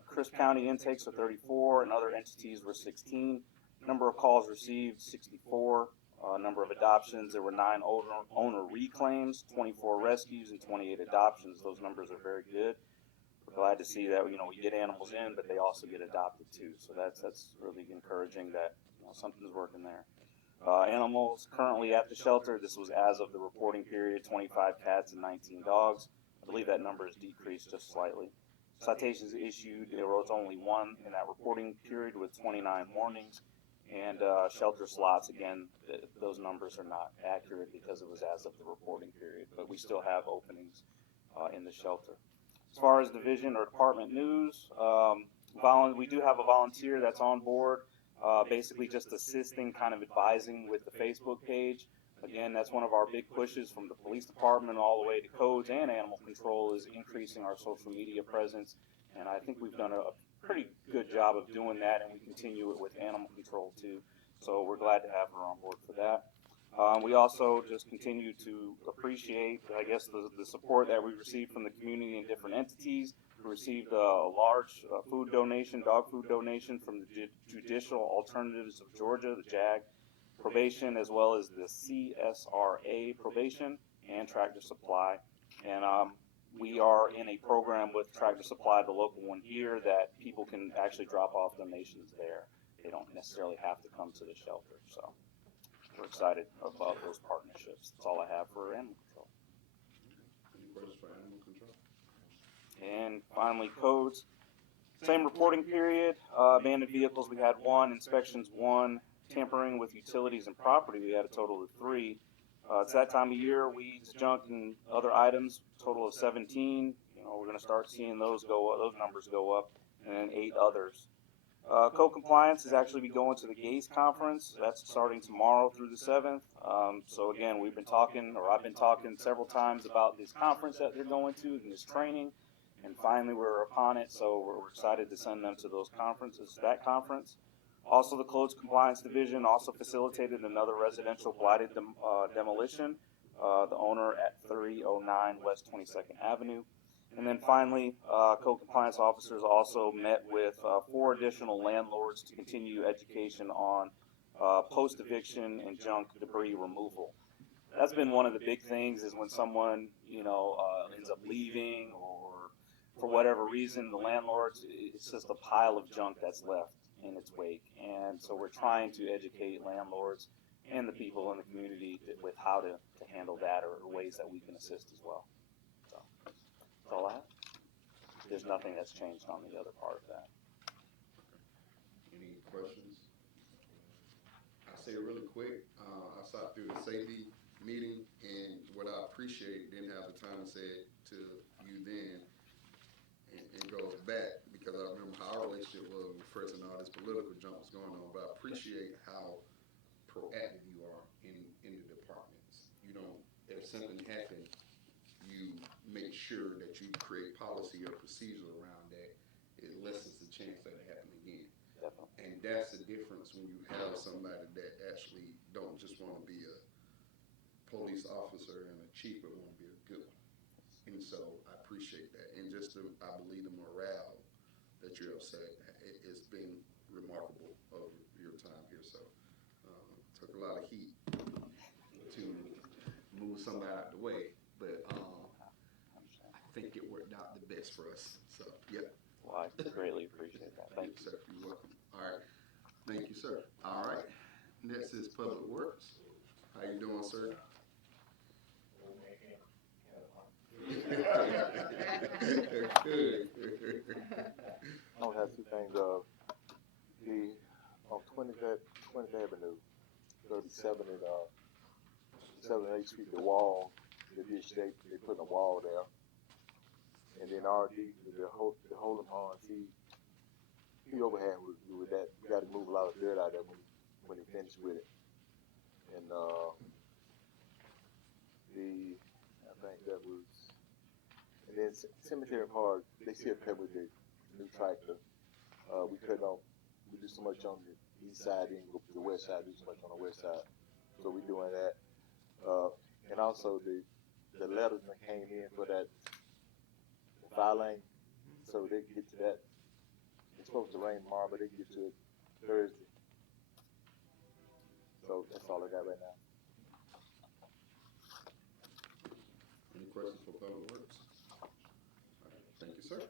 Crisp County intakes were 34, and other entities were 16. Number of calls received, 64. Number of adoptions, there were 9 owner reclaims, 24 rescues, and 28 adoptions. Those numbers are very good. We're glad to see that we get animals in, but they also get adopted too. So that's really encouraging that something's working there. Animals currently at the shelter, this was as of the reporting period, 25 cats and 19 dogs. I believe that number has decreased just slightly. Citations issued, there was only 1 in that reporting period with 29 warnings. And shelter slots, again, those numbers are not accurate because it was as of the reporting period, but we still have openings in the shelter. As far as division or department news, we do have a volunteer that's on board, basically just assisting, kind of advising with the Facebook page. Again, that's one of our big pushes from the police department all the way to codes and animal control, is increasing our social media presence. And I think we've done a pretty good job of doing that, and we continue it with animal control too. So we're glad to have her on board for that. We also just continue to appreciate, I guess, the support that we received from the community and different entities. We received a large food donation, dog food donation from the Judicial Alternatives of Georgia, the JAG, probation, as well as the CSRA probation and Tractor Supply. And we are in a program with Tractor Supply, the local one here, that people can actually drop off donations there. They don't necessarily have to come to the shelter. So we're excited about those partnerships. That's all I have for animal control. Any questions for animal control? And finally, codes. Same reporting period. Abandoned vehicles, we had 1. Inspections, 1. Tampering with utilities and property, we had a total of 3. It's that time of year, weeds, junk, and other items, total of 17. You know, we're going to start seeing those numbers go up, and then 8 others. Code compliance is actually be going to the GAZE conference. That's starting tomorrow through the 7th. So again, I've been talking several times about this conference that they're going to and this training, and finally we're upon it. So we're excited to send them to that conference. Also, the Codes Compliance Division also facilitated another residential blighted demolition. The owner at 309 West 22nd Avenue. And then finally, Code Compliance officers also met with 4 additional landlords to continue education on post-eviction and junk debris removal. That's been one of the big things, is when someone, ends up leaving, or for whatever reason, the landlords, it's just a pile of junk that's left in its wake. And so we're trying to educate landlords and the people in the community with how to handle that, or ways that we can assist as well. So that's all I have. There's nothing that's changed on the other part of that. Any questions? I'll say it really quick. I sat through the safety meeting, and what I appreciate, didn't have the time to say it to you then, and goes back, because I remember how our relationship was when first and all this political junk was going on, but I appreciate how proactive you are in the departments. You don't, if something happens, you make sure that you create policy or procedure around that. It lessens the chance that it happen again. Definitely. And that's the difference when you have somebody that actually don't just want to be a police officer and a chief, but want to be a good one. And so I appreciate that. And just I believe the morale that you have said, it's been remarkable over your time here. So took a lot of heat to move somebody out the way, but I think it worked out the best for us. So yeah. Well, I greatly appreciate that. Thank you, sir. You're welcome. All right. Thank you, sir. All right. Next is Public Works. How you doing, sir? Good. I only have 2 things. On 20th Avenue, 37 and 7 and 8 Street, the wall, the ditch shape, they put a wall there. And then RD, the Hold'em Ponds, he overhand with that. We got to move a lot of dirt out there when he finished with it. And I think that was, and then Cemetery Park, they still cut with the new tractor. We do so much on the east side, then go to the west side, do so much on the west side. So we're doing that. And also the letters that came in for that fire lane, so they can get to that. It's supposed to rain tomorrow, but they can get to it Thursday. So that's all I got right now. Any questions for Public Works? All right. Thank you, sir.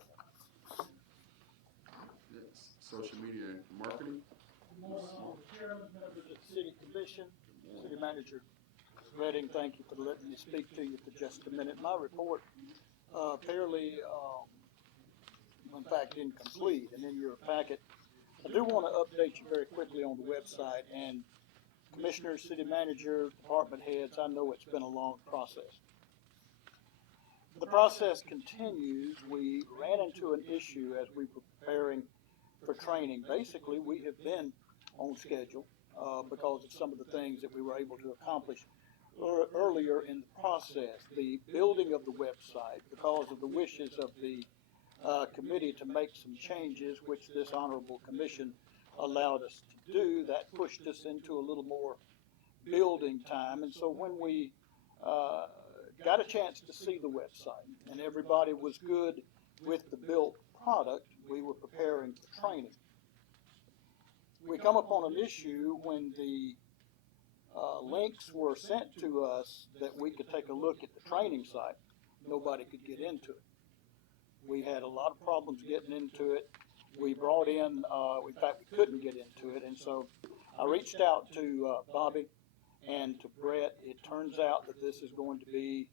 Yes. Social media and marketing. Good morning, Mr. Chairman, members of the City Commission, City Manager Redding, thank you for letting me speak to you for just a minute. My report, fairly, in fact, incomplete, and in your packet. I do want to update you very quickly on the website, and Commissioners, City Manager, Department Heads, I know it's been a long process. The process continues. We ran into an issue as we were preparing for training. Basically, we have been on schedule because of some of the things that we were able to accomplish earlier in the process. The building of the website, because of the wishes of the committee to make some changes, which this honorable commission allowed us to do, that pushed us into a little more building time. And so when we got a chance to see the website and everybody was good with the built product, we were preparing for training. We come upon an issue when the links were sent to us that we could take a look at the training site. Nobody could get into it. We had a lot of problems getting into it. We brought in, in fact, we couldn't get into it, and so I reached out to Bobby and to Brett. It turns out that this is going to be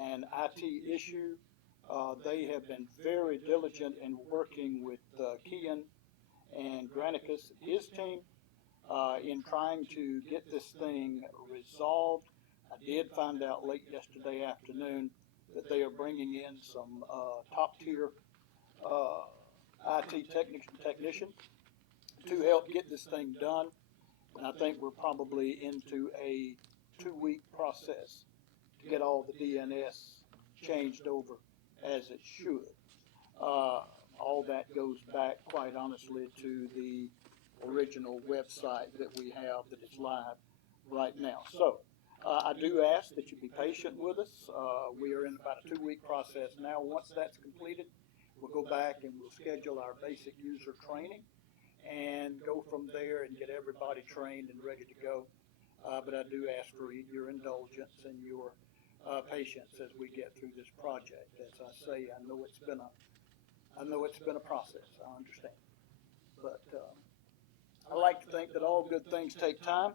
an IT issue. They have been very diligent in working with Kian and Granicus, his team, in trying to get this thing resolved. I did find out late yesterday afternoon that they are bringing in some top-tier IT technician to help get this thing done. And I think we're probably into a 2-week process to get all the DNS changed over as it should. All that goes back, quite honestly, to the original website that we have that is live right now. So I do ask that you be patient with us. We are in about a 2-week process now. Once that's completed, we'll go back and we'll schedule our basic user training and go from there and get everybody trained and ready to go. But I do ask for your indulgence and your patience as we get through this project. As I say, I know it's been a process. I understand, but I like to think that all good things take time,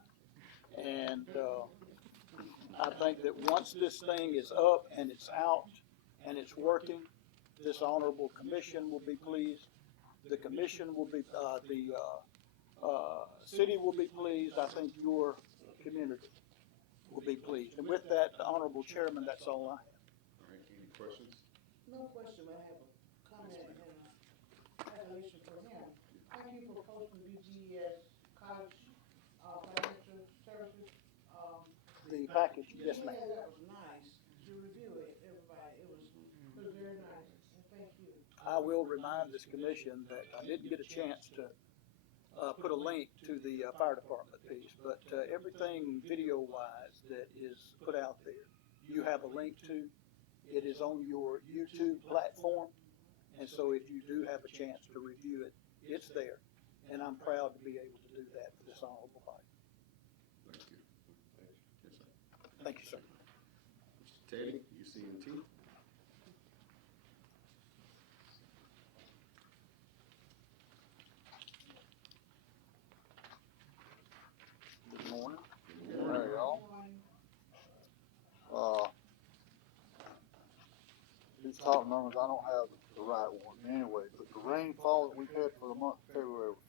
and I think that once this thing is up and it's out and it's working, this honorable commission will be pleased. The commission will be, the city will be pleased. I think your community will be pleased. And with that, Honorable Chairman, that's all I have. All right, any questions? No question, but I have a comment and evaluation for him. Thank you for posting BGS College Financial Services. The package, yes, ma'am. Yeah, that was nice to review it, everybody. It was very nice, and thank you. I will remind this commission that I didn't get a chance to put a link to the fire department piece, but everything video-wise that is put out there, you have a link to. It is on your YouTube platform, and so if you do have a chance to review it, it's there, and I'm proud to be able to do that for this honorable body. Thank you. Yes, sir. Thank you, sir. Mr. Teddy, UCNT. Good morning. Good morning, y'all. These top numbers, I don't have the right one anyway, but the rainfall that we've had for the month of February was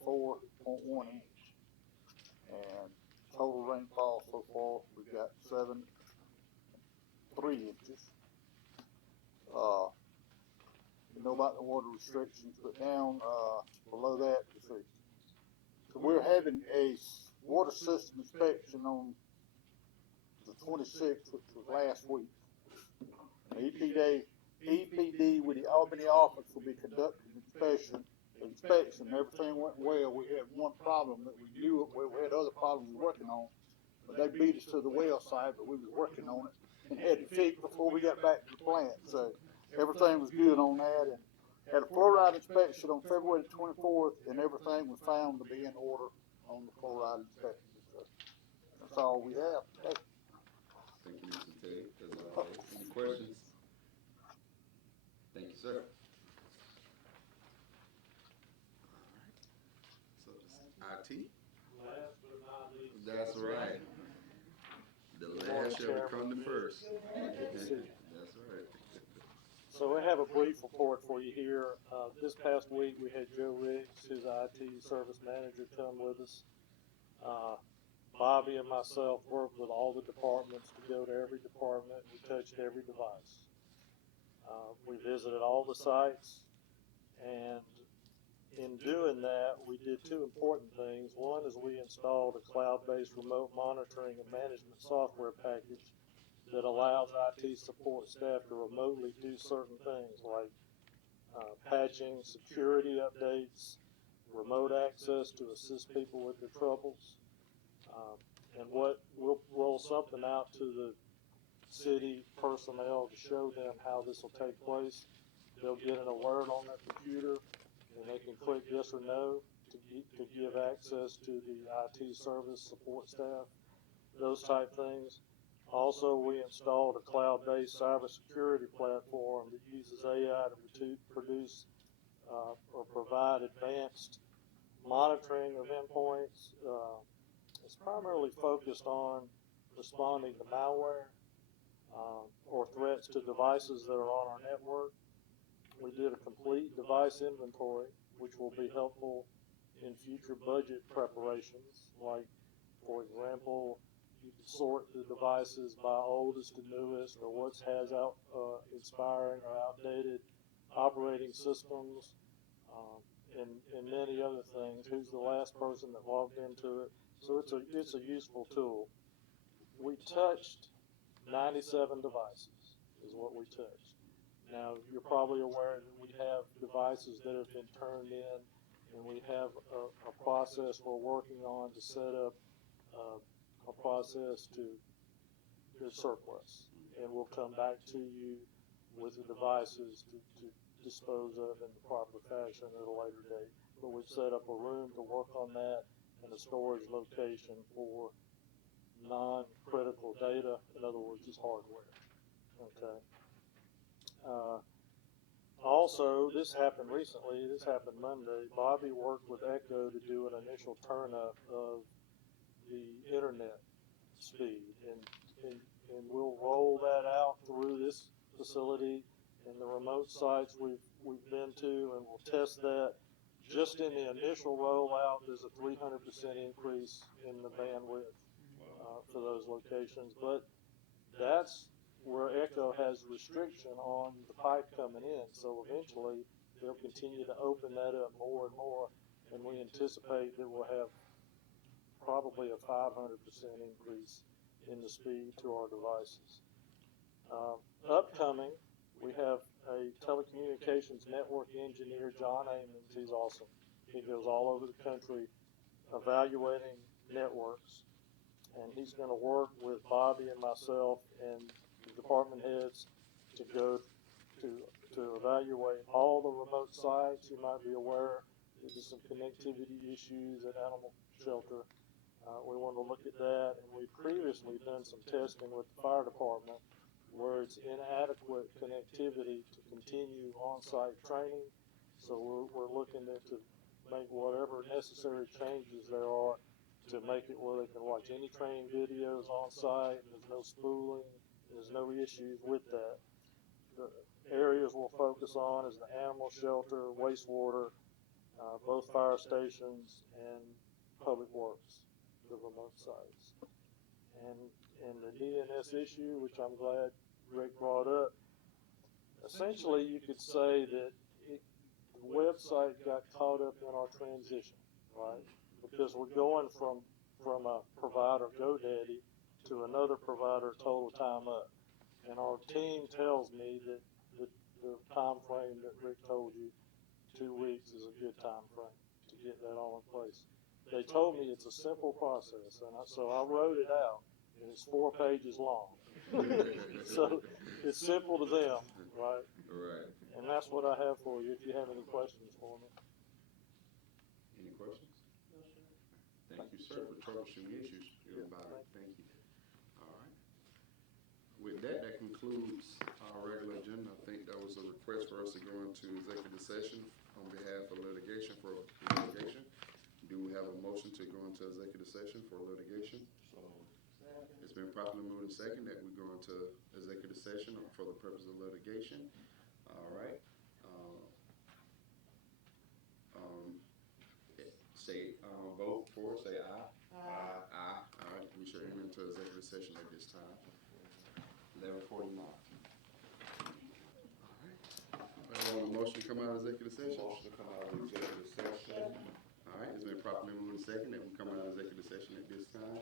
4.1 inch. And total rainfall so far, we've got 3 inches. You know about the water restrictions, but down below that, you see. So we're having a water system inspection on the 26th, which was last week. EPD with the Albany office will be conducting inspection. Everything went well. We had one problem that we knew it. We had other problems we were working on, but they beat us to the well side, but we was working on it and had it fixed before we got back to the plant. So everything was good on that, and had a fluoride inspection on February the 24th, and everything was found to be in order on the fluoride inspection. So that's all we have today. Thank you, Mr. Teddy. As always. Any questions? Thank you, sir. So it's IT. Last but not least. That's right. The last shall become the first. That's right. So we have a brief report for you here. This past week we had Joe Riggs, who's IT service manager, come with us. Bobby and myself worked with all the departments to go to every department. We touched every device. We visited all the sites, and in doing that, we did 2 important things. One is we installed a cloud-based remote monitoring and management software package that allows IT support staff to remotely do certain things like patching, security updates, remote access to assist people with their troubles. And what we'll roll something out to the city personnel to show them how this will take place. They'll get an alert on their computer, and they can click yes or no to give access to the IT service support staff, those type things. Also, we installed a cloud-based cybersecurity platform that uses AI to produce or provide advanced monitoring of endpoints. It's primarily focused on responding to malware or threats to devices that are on our network. We did a complete device inventory, which will be helpful in future budget preparations. Like, for example, you can sort the devices by oldest to newest, or what has expiring or outdated operating systems, and many other things. Who's the last person that logged into it? So it's a useful tool. We touched 97 devices is what we touched. Now, you're probably aware that we have devices that have been turned in, and we have a process we're working on to set up a process to surplus. And we'll come back to you with the devices to dispose of in the proper fashion at a later date. But we've set up a room to work on that and a storage location for non-critical data, in other words, just hardware. Okay. Also, this happened recently. This happened Monday. Bobby worked with Echo to do an initial turn-up of the internet speed, and we'll roll that out through this facility and the remote sites we've been to, and we'll test that. Just in the initial rollout, there's a 300% increase in the bandwidth for those locations, but that's where Echo has restriction on the pipe coming in. So eventually, they'll continue to open that up more and more, and we anticipate that we'll have probably a 500% increase in the speed to our devices. Upcoming, we have a telecommunications network engineer, John Amons. He's awesome. He goes all over the country evaluating networks, and he's going to work with Bobby and myself and the department heads to go to evaluate all the remote sites. You might be aware there's some connectivity issues at Animal Shelter. We want to look at that, and we've previously done some testing with the fire department where it's inadequate connectivity to continue on-site training. So we're looking to make whatever necessary changes there are to make it where they can watch any training videos on-site, and there's no spooling, there's no issues with that. The areas we'll focus on is the animal shelter, wastewater, both fire stations, and public works, the remote sites. And the DNS issue, which I'm glad Rick brought up, essentially you could say that the website got caught up in our transition, right? Because we're going from a provider, GoDaddy, to another provider, Total Time Up. And our team tells me that the time frame that Rick told you, 2 weeks, is a good time frame to get that all in place. They told me it's a simple process, and so I wrote it out, and it's 4 pages long. So it's simple to them, right? Right. And that's what I have for you, if you have any questions for me. Any questions? Thank you, sir, for troubleshooting issues. Everybody, thank you. All right. With that, that concludes our regular agenda. I think that was a request for us to go into executive session on behalf of litigation for litigation. Do we have a motion to go into executive session for litigation? It's been properly moved and second that we go into executive session for the purpose of litigation. All right. Vote for, say aye. Aye. Aye. All right, we should enter into executive session at this time. 11:49. All right. Motion to come out of executive session? Motion to come out of executive session. All right, it's been properly moved and second that we come out of executive session at this time.